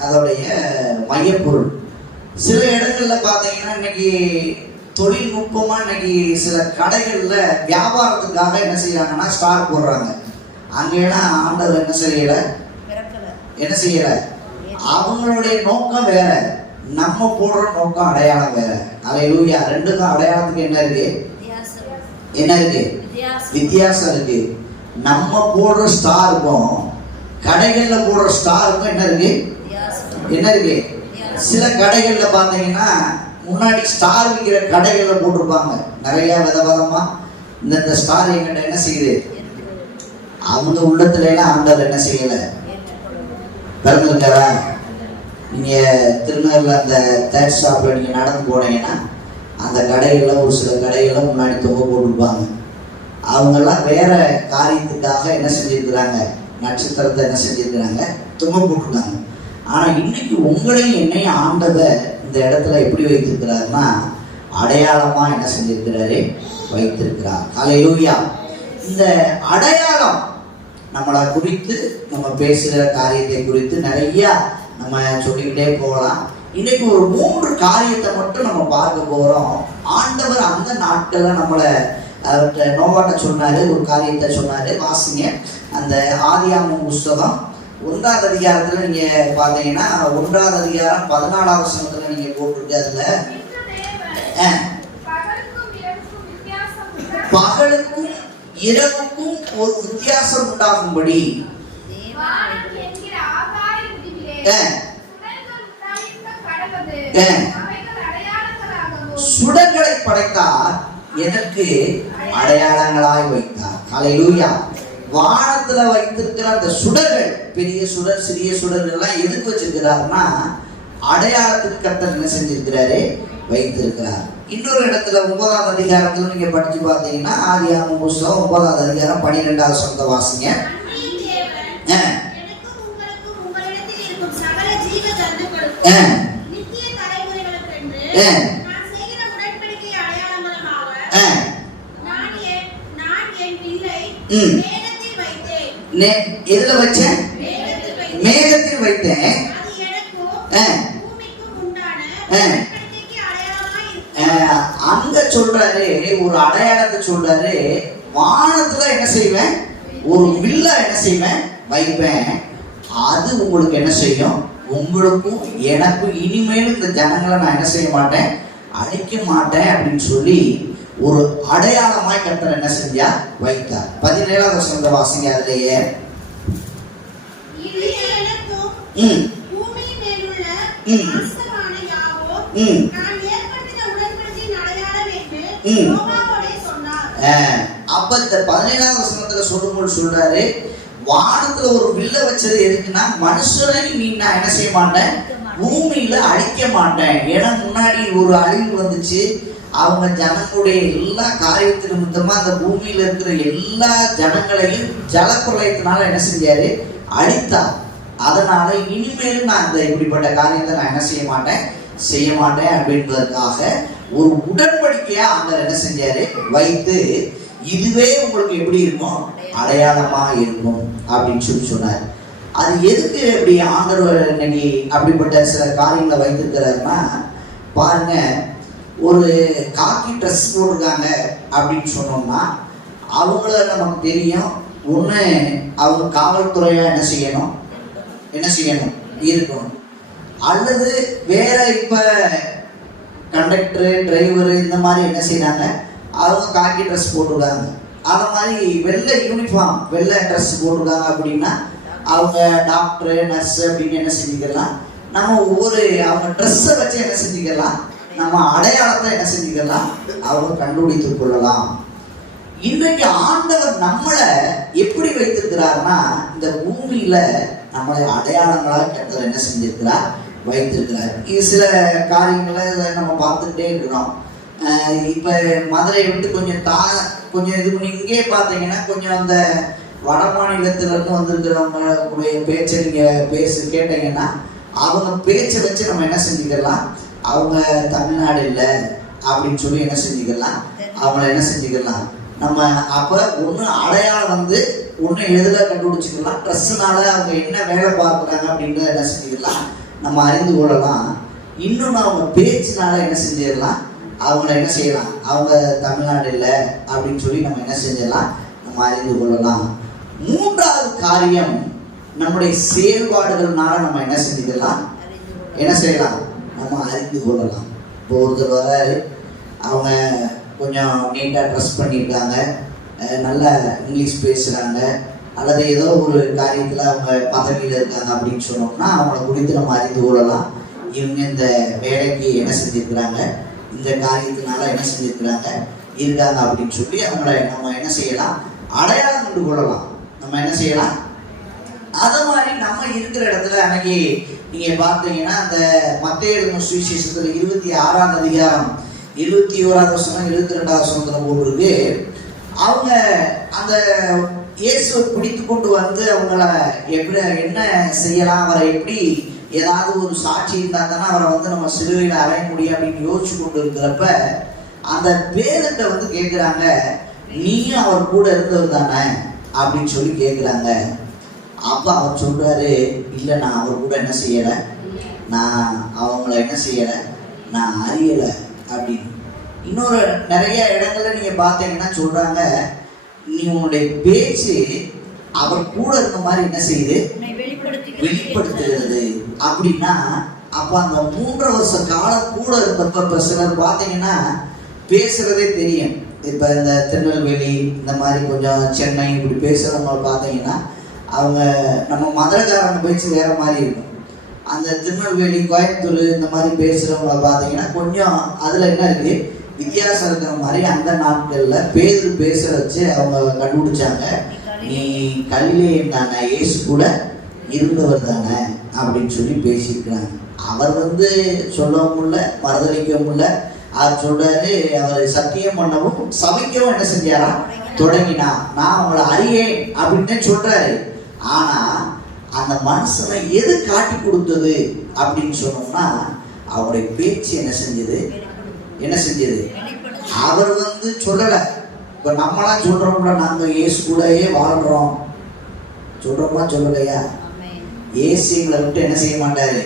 அதோடைய மையப்பொருள். சில இடங்கள்ல பாத்தீங்கன்னா இன்னைக்கு தொழில்நுட்பமா இன்னைக்கு சில கடைகள்ல வியாபாரத்துக்காக என்ன செய்யறாங்கன்னா ஸ்டார் போடுறாங்க. அங்கெல்லாம் ஆண்டவர் என்ன செய்யல. அவங்களுடைய நோக்கம் வேற, நம்ம போடுற நோக்கம் அடையாளம் வேற. அல்லேலூயா. ரெண்டுக்கும் அடையாளத்துக்கு என்ன இருக்கு? வித்தியாசம் இருக்கு. நம்ம போடுற ஸ்டாருக்கும் கடைகள்ல போடுற ஸ்டாருக்கும் என்ன இருக்கு? சில கடைகள்ல பாத்தீங்கன்னா முன்னாடி ஸ்டார் விற்கிற கடைகள்ல போட்டிருப்பாங்க நிறைய விதவிதமா இந்த ஸ்டார் எங்கிட்ட என்ன செய்யுது? அவங்க உள்ளத்துல எல்லாம் ஆண்டவர் என்ன செய்யல? பிறந்திருக்காரா? நீங்க திருநெல்வேலியில் அந்த தேர்ட் ஸ்டாப்ல நீங்க நடந்து போனீங்கன்னா அந்த கடைகளில் ஒரு சில கடைகளில் முன்னாடி தொங்க போட்டிருப்பாங்க. அவங்கெல்லாம் வேற காரியத்துக்காக என்ன செஞ்சிருக்கிறாங்க, நட்சத்திரத்தை என்ன செஞ்சிருக்கிறாங்க, தொங்க போட்டிருக்காங்க. ஆனால் இன்னைக்கு உங்களையும் என்னையும் ஆண்டவர் இந்த இடத்துல எப்படி வைத்திருக்கிறாருன்னா அடையாளமா என்ன செஞ்சிருக்கிறாரு, வைத்திருக்கிறார். ஹல்லேலூயா. இந்த அடையாளம் நம்மளை குறித்து, நம்ம பேசுகிற காரியத்தை குறித்து நிறைய நம்ம சொல்லிக்கிட்டே போகலாம். இன்னைக்கு ஒரு 3 காரியத்தை மட்டும் நம்ம பார்க்க போறோம். ஆண்டவர் அந்த நாட்கள்ல நம்மளை நோவாட்ட சொன்னாரு, ஒரு காரியத்தை சொன்னாரு. வாசிங்க அந்த ஆதியாகமம் புஸ்தகம் 1ஆம் அதிகாரத்துல நீங்க பாத்தீங்கன்னா 1ஆம் அதிகாரம் 14ஆம் வசனத்துல நீங்க போட்டிருக்கு. அதுல பகலுக்கும் இரவுக்கும் ஒரு வித்தியாசம் உண்டாகும்படி சுடர்களை படைத்தார், எனக்கு அடையாளங்களாய் வைத்தார். ஹல்லேலூயா. வானத்துல வைத்திருக்கிற அந்த சுடர்கள், பெரிய சுடர் சிறிய சுடர்கள் எல்லாம் எதுக்கு வச்சிருக்கிறாருன்னா அடையாளத்துக்கு கர்த்தர் என்ன செஞ்சிருக்கிறாரு, வைத்திருக்கிறார். இன்னொரு இடத்துல 9ஆம் அதிகாரத்துல நீங்க படிச்சு பார்த்தீங்கன்னா ஆதியாகமம் புஸ்தகம் 9ஆம் அதிகாரம் 12ஆவது வசனத்தை வாசிங்க. எதுல வச்சேன், மேகத்தில் வைத்தேன். அங்க சொல்றாரு, ஒரு அடையாளத்தை சொல்றாரு. வானத்துல என்ன செய்வேன், ஒரு வில்ல என்ன செய்வேன், வைப்பேன். அது உங்களுக்கு என்ன செய்யும், உங்களுக்கும் எனக்கும் இனிமேலும் இந்த ஜனங்களை நான் என்ன செய்ய மாட்டேன், அழிக்க மாட்டேன் அப்படின்னு சொல்லி ஒரு அடையாளமாய் கர்த்தர் என்ன செஞ்சா, வைத்தார். 17ஆவது வசனத்தை வாசிங்க. அதுலயே அப்ப இந்த 17ஆவது வசனத்துல சொல்லும்போது சொல்றாரு, வானத்துல ஒரு வில்ல வச்சது எதுக்குன்னா மனுஷனை நீ நான் என்ன செய்ய மாட்டேன், பூமியில அழிக்க மாட்டேன். ஏன்னா முன்னாடி ஒரு அழிவு வந்துச்சு. அவங்க ஜனங்களுடைய எல்லா காரியத்தின் நிமித்தமா அந்த பூமியில இருக்கிற எல்லா ஜனங்களையும் ஜலப்பிரளயத்தினால என்ன செஞ்சாரு, அழித்தார். அதனால இனிமேலும் நான் இந்த இப்படிப்பட்ட காரியத்தை நான் என்ன செய்ய மாட்டேன் அப்படின்றதுக்காக ஒரு உடன்படிக்கையா ஆண்டவர் என்ன செஞ்சாரு, வைத்து இதுவே உங்களுக்கு எப்படி இருக்கும், அடையாளமா இருக்கும் அப்படின்னு சொல்லி சொன்னார். அது எதுக்கு அப்படி ஆண்டவர் இன்னைக்கு அப்படிப்பட்ட சில காரியங்களை வைத்திருக்கிறாருன்னா, பாருங்க, ஒரு காக்கி ட்ரெஸ் போட்டிருக்காங்க அப்படின்னு சொன்னோம்னா அவங்கள நமக்கு தெரியும். ஒன்று அவங்க காவல்துறையா என்ன செய்யணும் இருக்கணும், அல்லது வேற இப்ப கண்டக்டரு டிரைவரு இந்த மாதிரி என்ன செய்யறாங்க, அவங்க காக்கி ட்ரெஸ் போட்டிருக்காங்க. அது மாதிரி வெள்ளை யூனிஃபார்ம் வெள்ளை ட்ரெஸ் போட்டிருக்காங்க அப்படின்னா அவங்க டாக்டரு நர்ஸ் அப்படின்னு என்ன செஞ்சுக்கலாம், நம்ம ஒவ்வொரு அவங்க ட்ரெஸ்ஸை வச்சு என்ன செஞ்சுக்கலாம், நம்ம அடையாளத்தை என்ன செஞ்சுக்கலாம், அவங்க கண்டுபிடித்துக் கொள்ளலாம். இன்றைக்கு ஆண்டவர் நம்மளை எப்படி வைத்திருக்கிறார்னா, இந்த பூமியில நம்மளை அடையாளங்களாக கர்த்தர் என்ன செஞ்சிருக்கிறார், வைத்திருக்கிறார். இது சில காரியங்களை நம்ம பார்த்துக்கிட்டே இருக்கிறோம். இப்ப மதுரை விட்டு கொஞ்சம் இது பண்ணி இங்கே பார்த்தீங்கன்னா கொஞ்சம் அந்த வட மாநிலத்துல இருந்து வந்திருக்கிறவங்களுடைய பேச்சை நீங்க கேட்டீங்கன்னா அவங்க பேச்சை வச்சு நம்ம என்ன செஞ்சுக்கலாம், அவங்க தமிழ்நாடு இல்லை அப்படின்னு சொல்லி என்ன செஞ்சுக்கலாம், அவங்கள என்ன செஞ்சுக்கலாம். நம்ம அப்ப ஒண்ணு அடையாளம் ஒண்ணு எதுல கண்டுபிடிச்சிக்கலாம், ட்ரெஸ்ஸுனால அவங்க என்ன வேலை பார்க்குறாங்க அப்படின்றத என்ன செஞ்சுக்கலாம், நம்ம அறிந்து கொள்ளலாம். இன்னொன்னு அவங்க பேச்சுனால என்ன செஞ்சிடலாம், அவங்கள என்ன செய்யலாம், அவங்க தமிழ்நாடு இல்லை அப்படின்னு சொல்லி நம்ம என்ன செஞ்சிடலாம், நம்ம அறிந்து கொள்ளலாம். 3வது காரியம், நம்முடைய செயல்பாடுகள்னால நம்ம என்ன செஞ்சுக்கலாம், என்ன செய்யலாம், நம்ம அறிந்து கொள்ளலாம். இப்போ ஒருத்தர் வராரு, அவங்க கொஞ்சம் நீட்டாக ட்ரெஸ் பண்ணியிருக்காங்க, நல்லா இங்கிலீஷ் பேசுகிறாங்க, அல்லது ஏதோ ஒரு காரியத்தில் அவங்க பதவியில் இருக்காங்க அப்படின்னு சொன்னோம்னா அவங்கள குறித்து நம்ம அறிந்து கொள்ளலாம். இவங்க இந்த வேலைக்கு என்ன செஞ்சுருக்கிறாங்க, இந்த காரியத்தினால என்ன செஞ்சுருக்கிறாங்க இருக்காங்க அப்படின்னு சொல்லி அவங்கள நம்ம என்ன செய்யலாம், அடையாளம் கண்டு கொள்ளலாம். நம்ம என்ன செய்யலாம், அது மாதிரி நம்ம இருக்கிற இடத்துல அன்னைக்கு நீங்க பார்த்தீங்கன்னா அந்த மத்தேயு சுவிசேஷத்துல 26ஆம் அதிகாரம் 21வது வசனம் 22வது வசனத்துல போட்டிருக்கு, அவங்க அந்த இயேசுவை பிடித்து கொண்டு வந்து அவங்கள எப்படி என்ன செய்யலாம், அவரை எப்படி ஏதாவது ஒரு சாட்சி இருந்தா தானே அவரை வந்து நம்ம சிலுவையில் அறைய முடியும் அப்படின்னு யோசிச்சு கொண்டு இருக்கிறப்ப அந்த பேருகிட்ட வந்து கேட்குறாங்க, நீயும் அவர் கூட இருந்தவர் தானே அப்படின்னு சொல்லி கேட்குறாங்க. அப்போ அவர் சொல்றாரு, இல்லை நான் அவர் கூட என்ன செய்யலை, நான் அவங்கள என்ன செய்யலை, நான் அறியலை அப்படின்னு. இன்னொரு நிறைய இடங்கள்ல நீங்க பார்த்தீங்கன்னா சொல்றாங்க, நீ உன்னுடைய பேச்சு அவர் கூட இருந்த மாதிரி என்ன செய்யுது, வெளிப்படுத்துகிறது அப்படின்னா. அப்ப அந்த 3 வருஷ காலம் கூட இருந்தப்ப சிலர் பார்த்தீங்கன்னா பேசுறதே தெரியும். இப்ப இந்த திருநெல்வேலி இந்த மாதிரி கொஞ்சம் சென்னை இப்படி பேசுறவங்க பார்த்தீங்கன்னா அவங்க நம்ம மதுரைக்காரங்க பேச்சு வேற மாதிரி இருக்கும். அந்த திருநெல்வேலி கோயம்புத்தூர் இந்த மாதிரி பேசுறவங்கள பார்த்தீங்கன்னா கொஞ்சம் அதுல என்ன இருக்கு, வித்தியாசம் இருக்கிற மாதிரி அந்த நாட்கள்ல பேச வச்சு அவங்க கண்டுபிடிச்சாங்க, நீ கலிலேயன் தானே, இயேசு கூட இருந்தவர் தானே அப்படின்னு சொல்லி பேசியிருக்கிறாங்க. அவர் வந்து சொல்லவும் இல்லை, மறுதளிக்கவும் இல்லை. அவர் சொல்றாரு, அவர் சத்தியம் பண்ணவும் சபிக்கவும் என்ன செஞ்சாரா தொடங்கினா, நான் அவங்களை அறியேன் அப்படின்னு சொல்றாரு. ஆனா அந்த மனுஷனை எது காட்டி கொடுத்தது அப்படின்னு சொன்னோம்னா, அவருடைய பேச்சு என்ன செஞ்சது. அவர் வந்து சொல்லல. இப்ப நம்மளாம் சொல்றோம்ல, நாங்க இயேசு கூடயே வாழ்றோம் சொல்றோமா, சொல்லலையா? இயேசு எங்களை விட்டு என்ன செய்ய மாட்டாரு,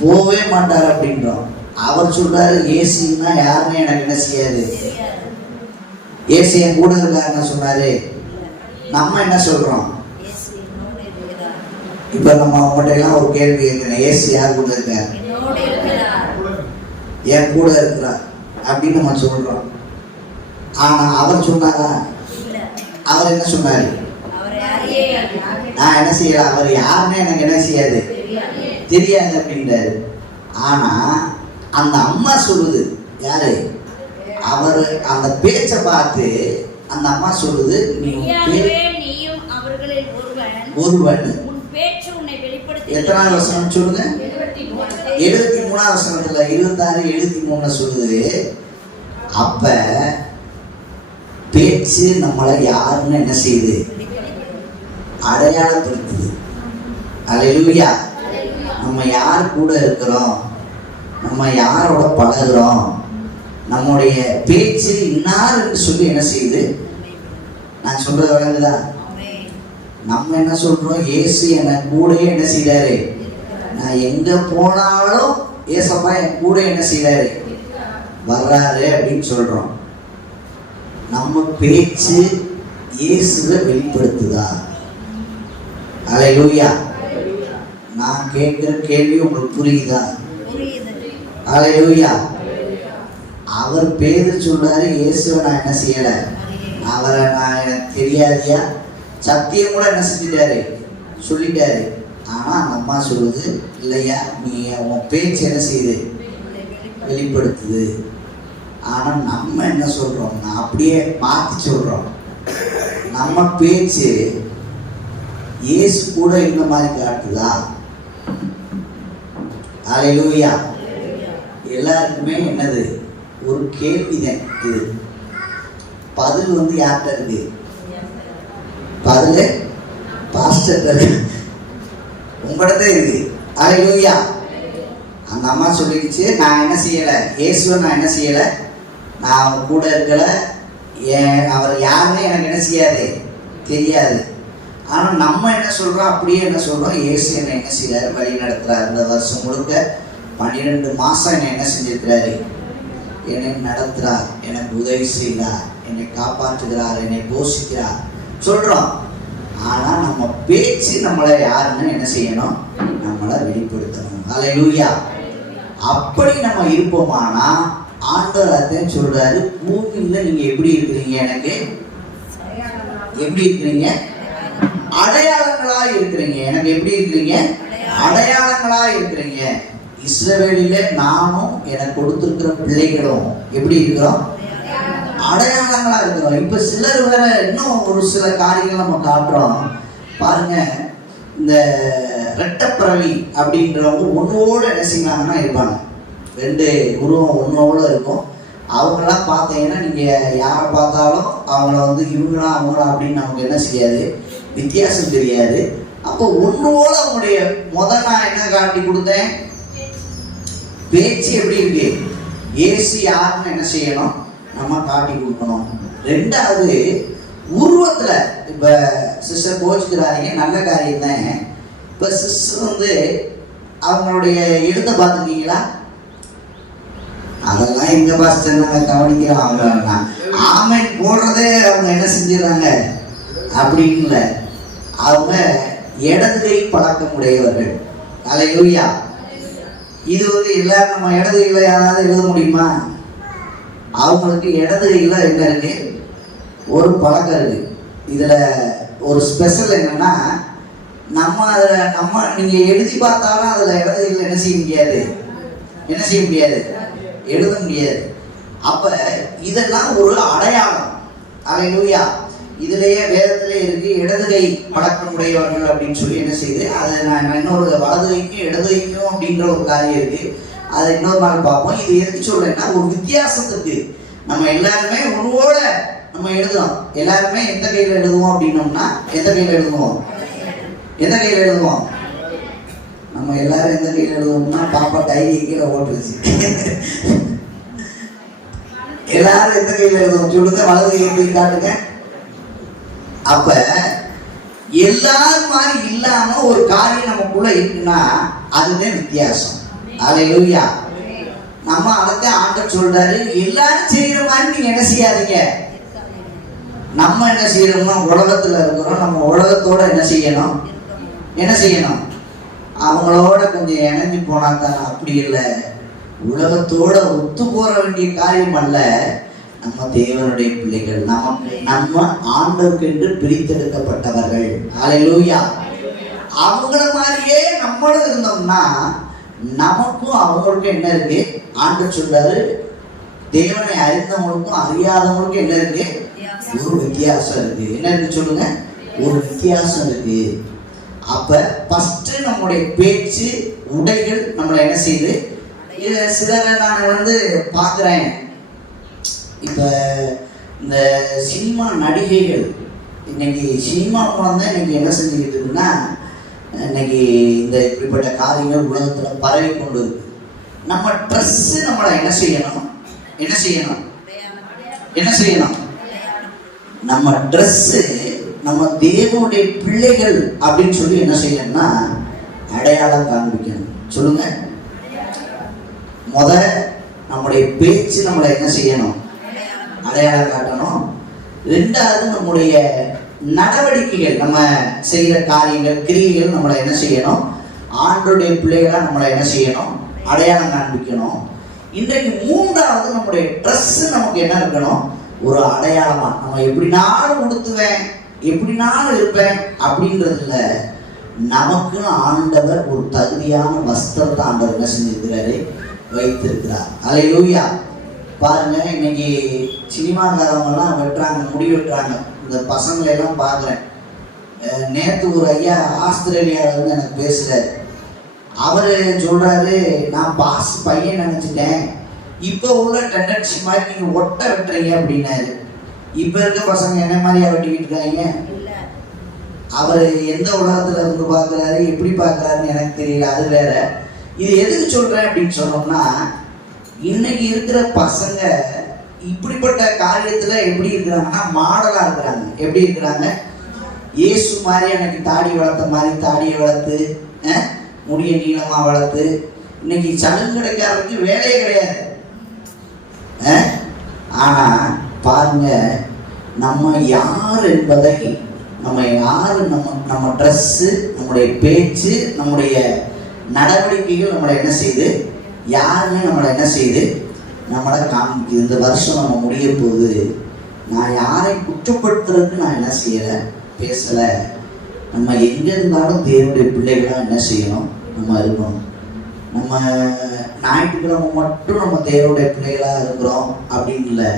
போவே மாட்டாரு அப்படின்றோம். அவர் சொல்றாரு, இயேசுன்னா யாருன்னு எனக்கு என்ன செய்யாது, இயேசு என் கூட இருக்காருன்னு சொன்னாரு. நம்ம என்ன சொல்றோம், இப்ப நம்ம அவங்கள்ட்ட எல்லாம் ஒரு கேள்வி கேட்கிறேன், இயேசு யார் கூட இருக்காரு, என் கூட இருக்கிறார் அப்படின்னு நம்ம சொல்றோம். ஆனா அவர் சொன்னாரா, அவர் என்ன சொன்னாரு, நான் என்ன செய்யல, அவர் யாருன்னு எனக்கு என்ன செய்யாது, தெரியாது அப்படின்றாரு. ஆனா அந்த அம்மா சொல்லுது, யாரு, அவர் அந்த பேச்சை பார்த்து அந்த அம்மா சொல்லுது, ஒருவன். எத்தனாவது வசனம் சொல்லுங்க, 73வது வசனத்துல 26 73 சொல்லுது. அப்ப பேச்சு நம்மளை யாருன்னு என்ன செய்யுது, அடையாளப்படுத்துது. அல்லேலூயா. நம்ம யார் கூட இருக்கிறோம், நம்ம யாரோட பழகுறோம், நம்முடைய பேச்சு இன்னார்னு சொல்லி என்ன செய்யுது. நான் சொல்றது விளங்குதா? நம்ம என்ன சொல்றோம், இயேசு என கூட என்ன செய்யறாரு, நான் எங்க போனாலும் ஏசப்பா என் கூட என்ன செய்யறாரு, வர்றாரு அப்படின்னு சொல்றோம். நம்ம பேச்சு இயேசுவை வெளிப்படுத்துதா? அல்லேலூயா. நான் கேட்கிற கேள்வி உங்களுக்கு புரியுதா? அல்லேலூயா. அவர் பேர் சொல்றாரு, இயேசுவை நான் என்ன செய்யல, அவரை நான் எனக்கு தெரியாதியா, சத்தியம் கூட என்ன செஞ்சிட்டாரு, சொல்லிட்டாரு. ஆனா அந்த அம்மா சொல்லுது, இல்லையா, நீ உன் பேச்சு என்ன செய்யுது, வெளிப்படுத்துது. ஆனா நம்ம என்ன சொல்றோம், நான் அப்படியே மாத்தி சொல்றோம். நம்ம பேச்சு இயேசு கூட இந்த மாதிரி காட்டுதா? அல்லேலூயா. எல்லாருக்குமே என்னது, ஒரு கேள்விதான் இது. பதில் வந்து யார்கிட்ட இருக்கு, பதில் பாஸ்டர் இருக்கு, உங்கள்கிட்ட இருக்கு. அல்லேலூயா. அந்த அம்மா சொல்லிடுச்சு, நான் என்ன செய்யலை, இயேசுவை நான் என்ன செய்யலை, நான் அவங்க கூட இருக்கல, அவர் யாருன்னு எனக்கு என்ன செய்யாது, தெரியாது. ஆனால் நம்ம என்ன சொல்கிறோம், அப்படியே என்ன சொல்கிறோம், இயேசு என்னை என்ன செய்யறாரு, வழி நடத்துகிறார். இந்த வருஷம் முழுக்க 12 மாதம் என்னை என்ன செஞ்சிருக்கிறாரு, என்னை நடத்துகிறார், எனக்கு உதவி செய்கிறார், என்னை காப்பாற்றுகிறார், என்னை போஷிக்கிறார் சொல்கிறோம். ஆனால் நம்ம பேச்சு நம்மளை யாருன்னு என்ன செய்யணும், நம்மளை வெளிப்படுத்தணும். அல்லேலூயா. அப்படி நம்ம இருப்போமானா ஆண்டவர் அதையும் சொல்றாரு, பூமியில நீங்க எப்படி இருக்கிறீங்க, எனக்கு எப்படி இருக்கிறீங்க, அடையாளங்களா இருக்கிறீங்க. எனக்கு எப்படி இருக்கிறீங்க, அடையாளங்களா இருக்கிறீங்க. இஸ்ரவேலில நானும் எனக்கு கொடுத்திருக்கிற பிள்ளைகளும் எப்படி இருக்கிறோம், அடையாளங்களா இருக்கிறோம். இப்ப சிலர் வேற இன்னும் ஒரு சில காரியங்கள் நம்ம காட்டுறோம் பாருங்க. இந்த ரெட்டப்பிறவி அப்படின்றவங்க ஒன்னோட என்ன செய்வாங்கன்னா இருப்பாங்க. 2 உருவம் ஒன்றோட இருக்கும். அவங்களாம் பார்த்தீங்கன்னா நீங்கள் யாரை பார்த்தாலும் அவங்கள வந்து இவங்களா அவங்களா அப்படின்னு நமக்கு என்ன செய்யாது, வித்தியாசம் தெரியாது. அப்போ ஒன்றோட அவங்களுடைய நான் என்ன காட்டி கொடுத்தேன், பேச்சு எப்படி இருக்கு, ஏசு யாருன்னு என்ன செய்யணும், நம்ம காட்டி கொடுக்கணும். 2வது உருவத்தில், இப்போ சிஸ்டர் கோச்சுக்கிறாங்க, நல்ல காரியம் தான். இப்போ சிஸ்டர் வந்து அவங்களுடைய எழுத பார்த்துருக்கீங்களா? அதெல்லாம் எங்க பாஸ்டர் நாங்கள் கவனிக்கிறோம். அவங்க ஆமென் போடுறதே அவங்க என்ன செஞ்சிடறாங்க அப்படின்னு இல்லை, அவங்க இடது கை பழக்கம் உடையவர்கள். அல்லேலூயா. இது வந்து எல்லாரும் நம்ம இடது கையில் யாராவது எழுத முடியுமா? அவங்களுக்கு இடது கையில் என்ன இருக்கு, ஒரு பழக்கம் இருக்கு. இதுல ஒரு ஸ்பெஷல் என்னன்னா, நம்ம நீங்க எழுதி பார்த்தாலும் அதுல இடது கையில் என்ன செய்ய முடியாது, எழுத முடியாது. அப்ப இதெல்லாம் ஒரு அடையாளம். அல்லேலூயா. இதுலயே வேதத்திலே இருக்கு, இடது கை பழக்கம் உடையவர்கள் அப்படின்னு சொல்லி என்ன செய்யுது. அதை நான் இன்னொரு வலது கைக்கும் இடது கைக்கும் அப்படின்ற ஒரு காரியம் இருக்கு, அதை இன்னொரு நாள் பார்ப்போம். இது எதுக்கு சொல்றேன்னா, ஒரு வித்தியாசத்துக்கு நம்ம எல்லாருமே உருவோட நம்ம எழுதுறோம். எல்லாருமே எந்த கையில எழுதுவோம் அப்படின்னோம்னா, எந்த கையில எழுதுவோம்? நம்ம எல்லாரும் எந்த கையில எழுதுவோம்னா, பாப்பா டைரி கீழே ஓட்டுருச்சு. எல்லாரும் எந்த கையில எழுதுவோம் சொல்லுங்க, வலது கையை காட்டுங்க. அப்ப எல்லாரும் மாதிரி இல்லாம ஒரு காரியம் நமக்குள்ள இருக்குன்னா அதுதான் வித்தியாசம். அல்லேலூயா. நம்ம அதைத்தான் ஆண்டவர் சொல்றாரு, எல்லாரும் செய்யற மாதிரி நீங்க என்ன செய்யாதீங்க. நம்ம என்ன செய்யறோம்னா, உலகத்துல இருக்கிறோம், நம்ம உலகத்தோட என்ன செய்யணும், அவங்களோட கொஞ்சம் இணைஞ்சு போனா தான். அப்படி இல்லை, உலகத்தோட ஒத்து போற வேண்டிய காரியம் அல்ல. நம்ம தேவனுடைய பிள்ளைகள், நம்ம ஆண்டவருக்கு என்று பிரித்தெடுக்கப்பட்டவர்கள். அல்லேலூயா. அவங்கள மாதிரியே நம்மளும் இருந்தோம்னா நமக்கும் அவங்களுக்கும் என்ன இருக்கு, ஆண்டவர் சொல்றாரு, தேவனை அறிந்தவங்களுக்கும் அறியாதவங்களுக்கும் என்ன இருக்கு, ஒரு வித்தியாசம் இருக்கு. என்ன இருக்கு சொல்லுங்க, ஒரு வித்தியாசம் இருக்கு. அப்ப ஃபர்ஸ்ட் நம்முடைய பேச்சு, உடைகள் நம்மளை என்ன செய்யுது. சிலரை நான் வந்து பார்க்குறேன், இப்போ இந்த சினிமா நடிகைகள் இன்னைக்கு சினிமா மூலம் தான் இன்னைக்கு என்ன செஞ்சுக்கிட்டு இருக்குன்னா, இன்னைக்கு இந்த இப்படிப்பட்ட காரியங்கள் உலகத்தில் பரவி கொண்டு இருக்கு. நம்ம ட்ரெஸ்ஸு நம்மளை என்ன செய்யணும், நம்ம ட்ரெஸ்ஸு நம்ம தேவனுடைய பிள்ளைகள் அப்படின்னு சொல்லி என்ன செய்யணும்னா அடையாளம் காண்பிக்கணும். சொல்லுங்க, நம்முடைய பேச்சு நம்மளை என்ன செய்யணும், அடையாளம் காட்டணும். 2வது நம்முடைய நடவடிக்கைகள், நம்ம செய்கிற காரியங்கள், கிரியைகள் நம்மளை என்ன செய்யணும், ஆண்டவருடைய பிள்ளைகளா நம்மளை என்ன செய்யணும், அடையாளம் காண்பிக்கணும். இன்றைக்கு 3வது நம்முடைய ட்ரெஸ் நமக்கு என்ன இருக்கணும், ஒரு அடையாளமா. நம்ம எப்படினாலும் உடுத்துவேன், எப்படினாலும் இருப்பேன் அப்படின்றதுல நமக்கு ஆண்டவர் ஒரு தகுதியான வஸ்திரத்தை ஆண்டவர் என்ன செஞ்சிருக்கிறாரு, வைத்திருக்கிறார். அல்லேலூயா. பாருங்க, இன்னைக்கு சினிமாக்காரவங்கெல்லாம் வெட்டுறாங்க, முடி வெட்டுறாங்க. இந்த பசங்களை எல்லாம் பார்க்குறேன். நேற்று ஒரு ஐயா ஆஸ்திரேலியாவில் வந்து எனக்கு பேசுகிறார். அவர் சொல்கிறாரு, நான் பாஸ் பையன் நினச்சிட்டேன், இப்போ உள்ள டெண்டன்சி மாதிரி நீங்கள் ஒட்ட வெட்டுறீங்க அப்படின்னாரு. இப்போ இருக்க பசங்க என்ன மாதிரியா வெட்டிக்கிட்டு இருக்காங்க. அவர் எந்த உலகத்தில் இருந்து பார்க்குறாரு, எப்படி பார்க்குறாருன்னு எனக்கு தெரியல, அது வேற. இது எதுக்கு சொல்கிறேன் அப்படின்னு சொன்னோம்னா, இன்னைக்கு இருக்கிற பசங்க இப்படிப்பட்ட காரியத்தில் எப்படி இருக்கிறாங்கன்னா மாடலாக இருக்கிறாங்க. எப்படி இருக்கிறாங்க, இயேசு மாதிரி அன்னைக்கு தாடி வளர்த்த மாதிரி தாடியை வளர்த்து, முடிய நீளமாக வளர்த்து, இன்னைக்கு சலுகை கிடைக்காததுக்கு வேலையே கிடையாது. ஆனால் பாருங்க, நம்ம யார் என்பதை, நம்ம ட்ரெஸ்ஸு, நம்முடைய பேச்சு, நம்முடைய நடவடிக்கைகள் நம்மளை என்ன செய்யுது, யாருன்னு நம்மளை என்ன செய்யுது, நம்மளை காமிக்குது. இந்த வருஷம் நம்ம முடிய போகுது, நான் யாரை குற்றப்படுத்துறதுக்கு நான் என்ன செய்யலை, பேசலை. நம்ம எங்கே இருந்தாலும் தேவனுடைய பிள்ளைகளாக என்ன செய்யணும், நம்ம இருக்கணும். நம்ம ஞாயிற்றுக்கிழமை மட்டும் நம்ம தேவனுடைய பிள்ளைகளாக இருக்கிறோம் அப்படின்னு இல்லை,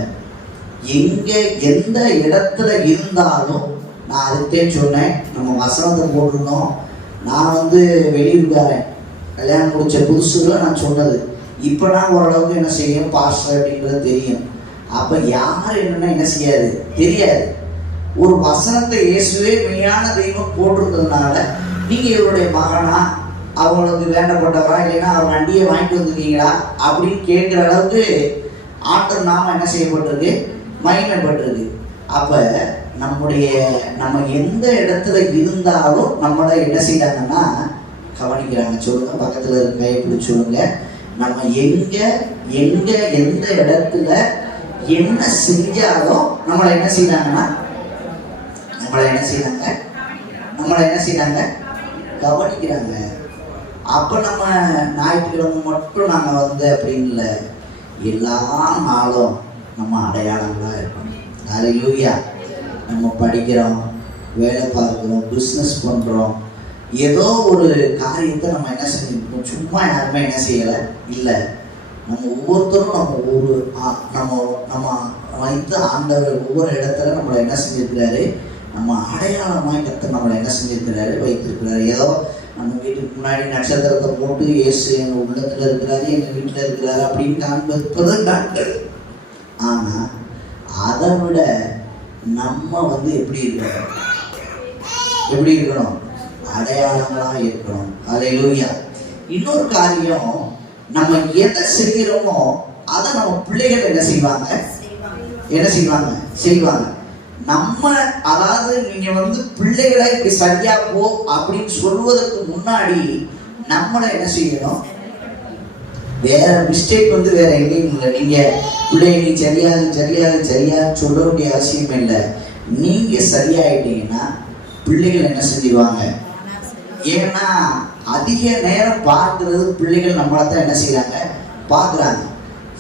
எங்கே எந்த இடத்துல இருந்தாலும். நான் அதுக்கே சொன்னேன், நம்ம வசனத்தை போட்டிருந்தோம். நான் வந்து வெளியூர்காரன், கல்யாணம் முடிச்ச புதுசுல நான் சொன்னது, இப்போ நான் ஓரளவுக்கு என்ன செய்யும் பாஸ்டர் அப்படின்றது தெரியும். அப்போ யார் என்னன்னா என்ன செய்யாது தெரியாது. ஒரு வசனத்தை இயேசுவே மெய்யான தெய்வம் போட்டிருந்ததுனால நீங்கள் இவருடைய மகனா, அவங்களுக்கு வேண்டப்பட்டவரா, இல்லைன்னா அவர் வண்டியை வாங்கிட்டு வந்துருக்கீங்களா அப்படின்னு கேட்குற அளவுக்கு ஆண்டவர் நாம என்ன செய்யப்பட்டிருக்கு, மகிமைப்பட்டிருக்கு. அப்போ நம்ம எந்த இடத்துல இருந்தாலும் நம்மளை என்ன செய்யறாங்கன்னா கவனிக்கிறாங்க. சொல்லுங்க, பக்கத்தில் இருக்க கையை பிடிச்சி சொல்லுங்க. நம்ம எந்த இடத்துல என்ன செஞ்சாலும் நம்மளை என்ன செய்யறாங்கன்னா நம்மளை என்ன செய்யறாங்க கவனிக்கிறாங்க. அப்போ நம்ம ஞாயிற்றுக்கிழமை மட்டும் நாங்கள் வந்து அப்படின்னு இல்லை, எல்லா நாளும் நம்ம அடையாளங்களாக இருக்கணும். ஹல்லேலூயா. நம்ம படிக்கிறோம், வேலை பார்க்குறோம், பிஸ்னஸ் பண்ணுறோம், ஏதோ ஒரு காரியத்தை நம்ம என்ன செஞ்சுருக்கோம். சும்மா யாருமே என்ன செய்யலை இல்லை. நம்ம ஒவ்வொருத்தரும் நம்ம வைத்து ஆண்டவர் ஒவ்வொரு இடத்துல நம்மளை என்ன செஞ்சிருக்கிறாரு, நம்ம அடையாளமாக கர்த்தர் நம்மளை என்ன செஞ்சிருக்கிறாரு, வைத்திருக்கிறாரு. ஏதோ நம்ம வீட்டுக்கு முன்னாடி நட்சத்திரத்தை போட்டு இயேசு எங்கள் உள்ளத்தில் இருக்கிறாரு, எங்கள் வீட்டில் இருக்கிறாரு அப்படின்னு காண்பிப்பது நாட்கள். ஆனால் அதை விட நம்ம வந்து எப்படி இருக்கணும், அடையாளங்களாக இருக்கணும். ஹல்லேலூயா. இன்னொரு காரியம், நம்ம எதை செய்கிறோமோ அதை நம்ம பிள்ளைகள் என்ன செய்வாங்க. நம்ம அதாவது நீங்க வந்து பிள்ளைகளை இப்படி சரியா போ அப்படின்னு சொல்வதற்கு முன்னாடி நம்மளை என்ன செய்யணும், வேற மிஸ்டேக் வந்து வேற எங்கேயும் இல்லை. நீங்க பிள்ளைங்க நீ சரியாக சொல்ல வேண்டிய அவசியம் இல்லை. நீங்க சரியாயிட்டீங்கன்னா பிள்ளைகள் என்ன செஞ்சிருவாங்க. ஏன்னா அதிக நேரம் பார்க்கறது பிள்ளைகள் நம்மளை தான் என்ன செய்யறாங்க, பார்க்குறாங்க.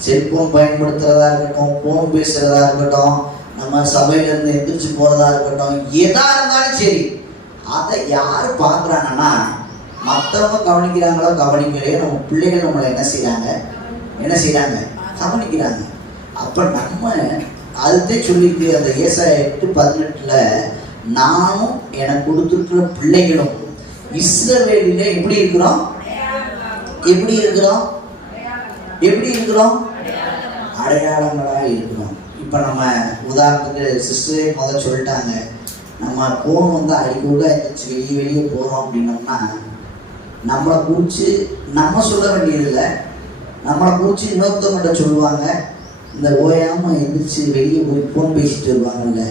செல்போன் பயன்படுத்துறதா இருக்கட்டும், போன் பேசுறதா இருக்கட்டும், நம்ம சபையிலேருந்து எந்திரிச்சு போகிறதா இருக்கட்டும், எதா இருந்தாலும் சரி, அதை யார் பார்க்குறாங்கன்னா மற்றவங்க கவனிக்கிறாங்களோ கவனிக்கலையோ நம்ம பிள்ளைகள் நம்மளை என்ன செய்கிறாங்க கவனிக்கிறாங்க. அப்போ நம்ம அதுதான் சொல்லியிருக்கு அந்த ஏசாயா 8:18 நானும் எனக்கு கொடுத்துருக்கிற பிள்ளைகளும் இஸ்ரவேலில எப்படி இருக்கிறோம் அடையாளங்களா இருக்கிறோம். இப்ப நம்ம உதாரணத்துக்கு சிஸ்டரே முதல்ல சொல்லிட்டாங்க, நம்ம போன் வந்து அடிக்கூட வெளியே போறோம் அப்படின்னோம்னா நம்மளை குறிச்சு நம்ம சொல்ல வேண்டியதில்லை, நம்மளை குறிச்சு இன்னொருத்தவங்கிட்ட சொல்லுவாங்க. இந்த ஓயாம எந்திரிச்சு வெளியே போய் போன் பேசிட்டு வருவாங்கல்ல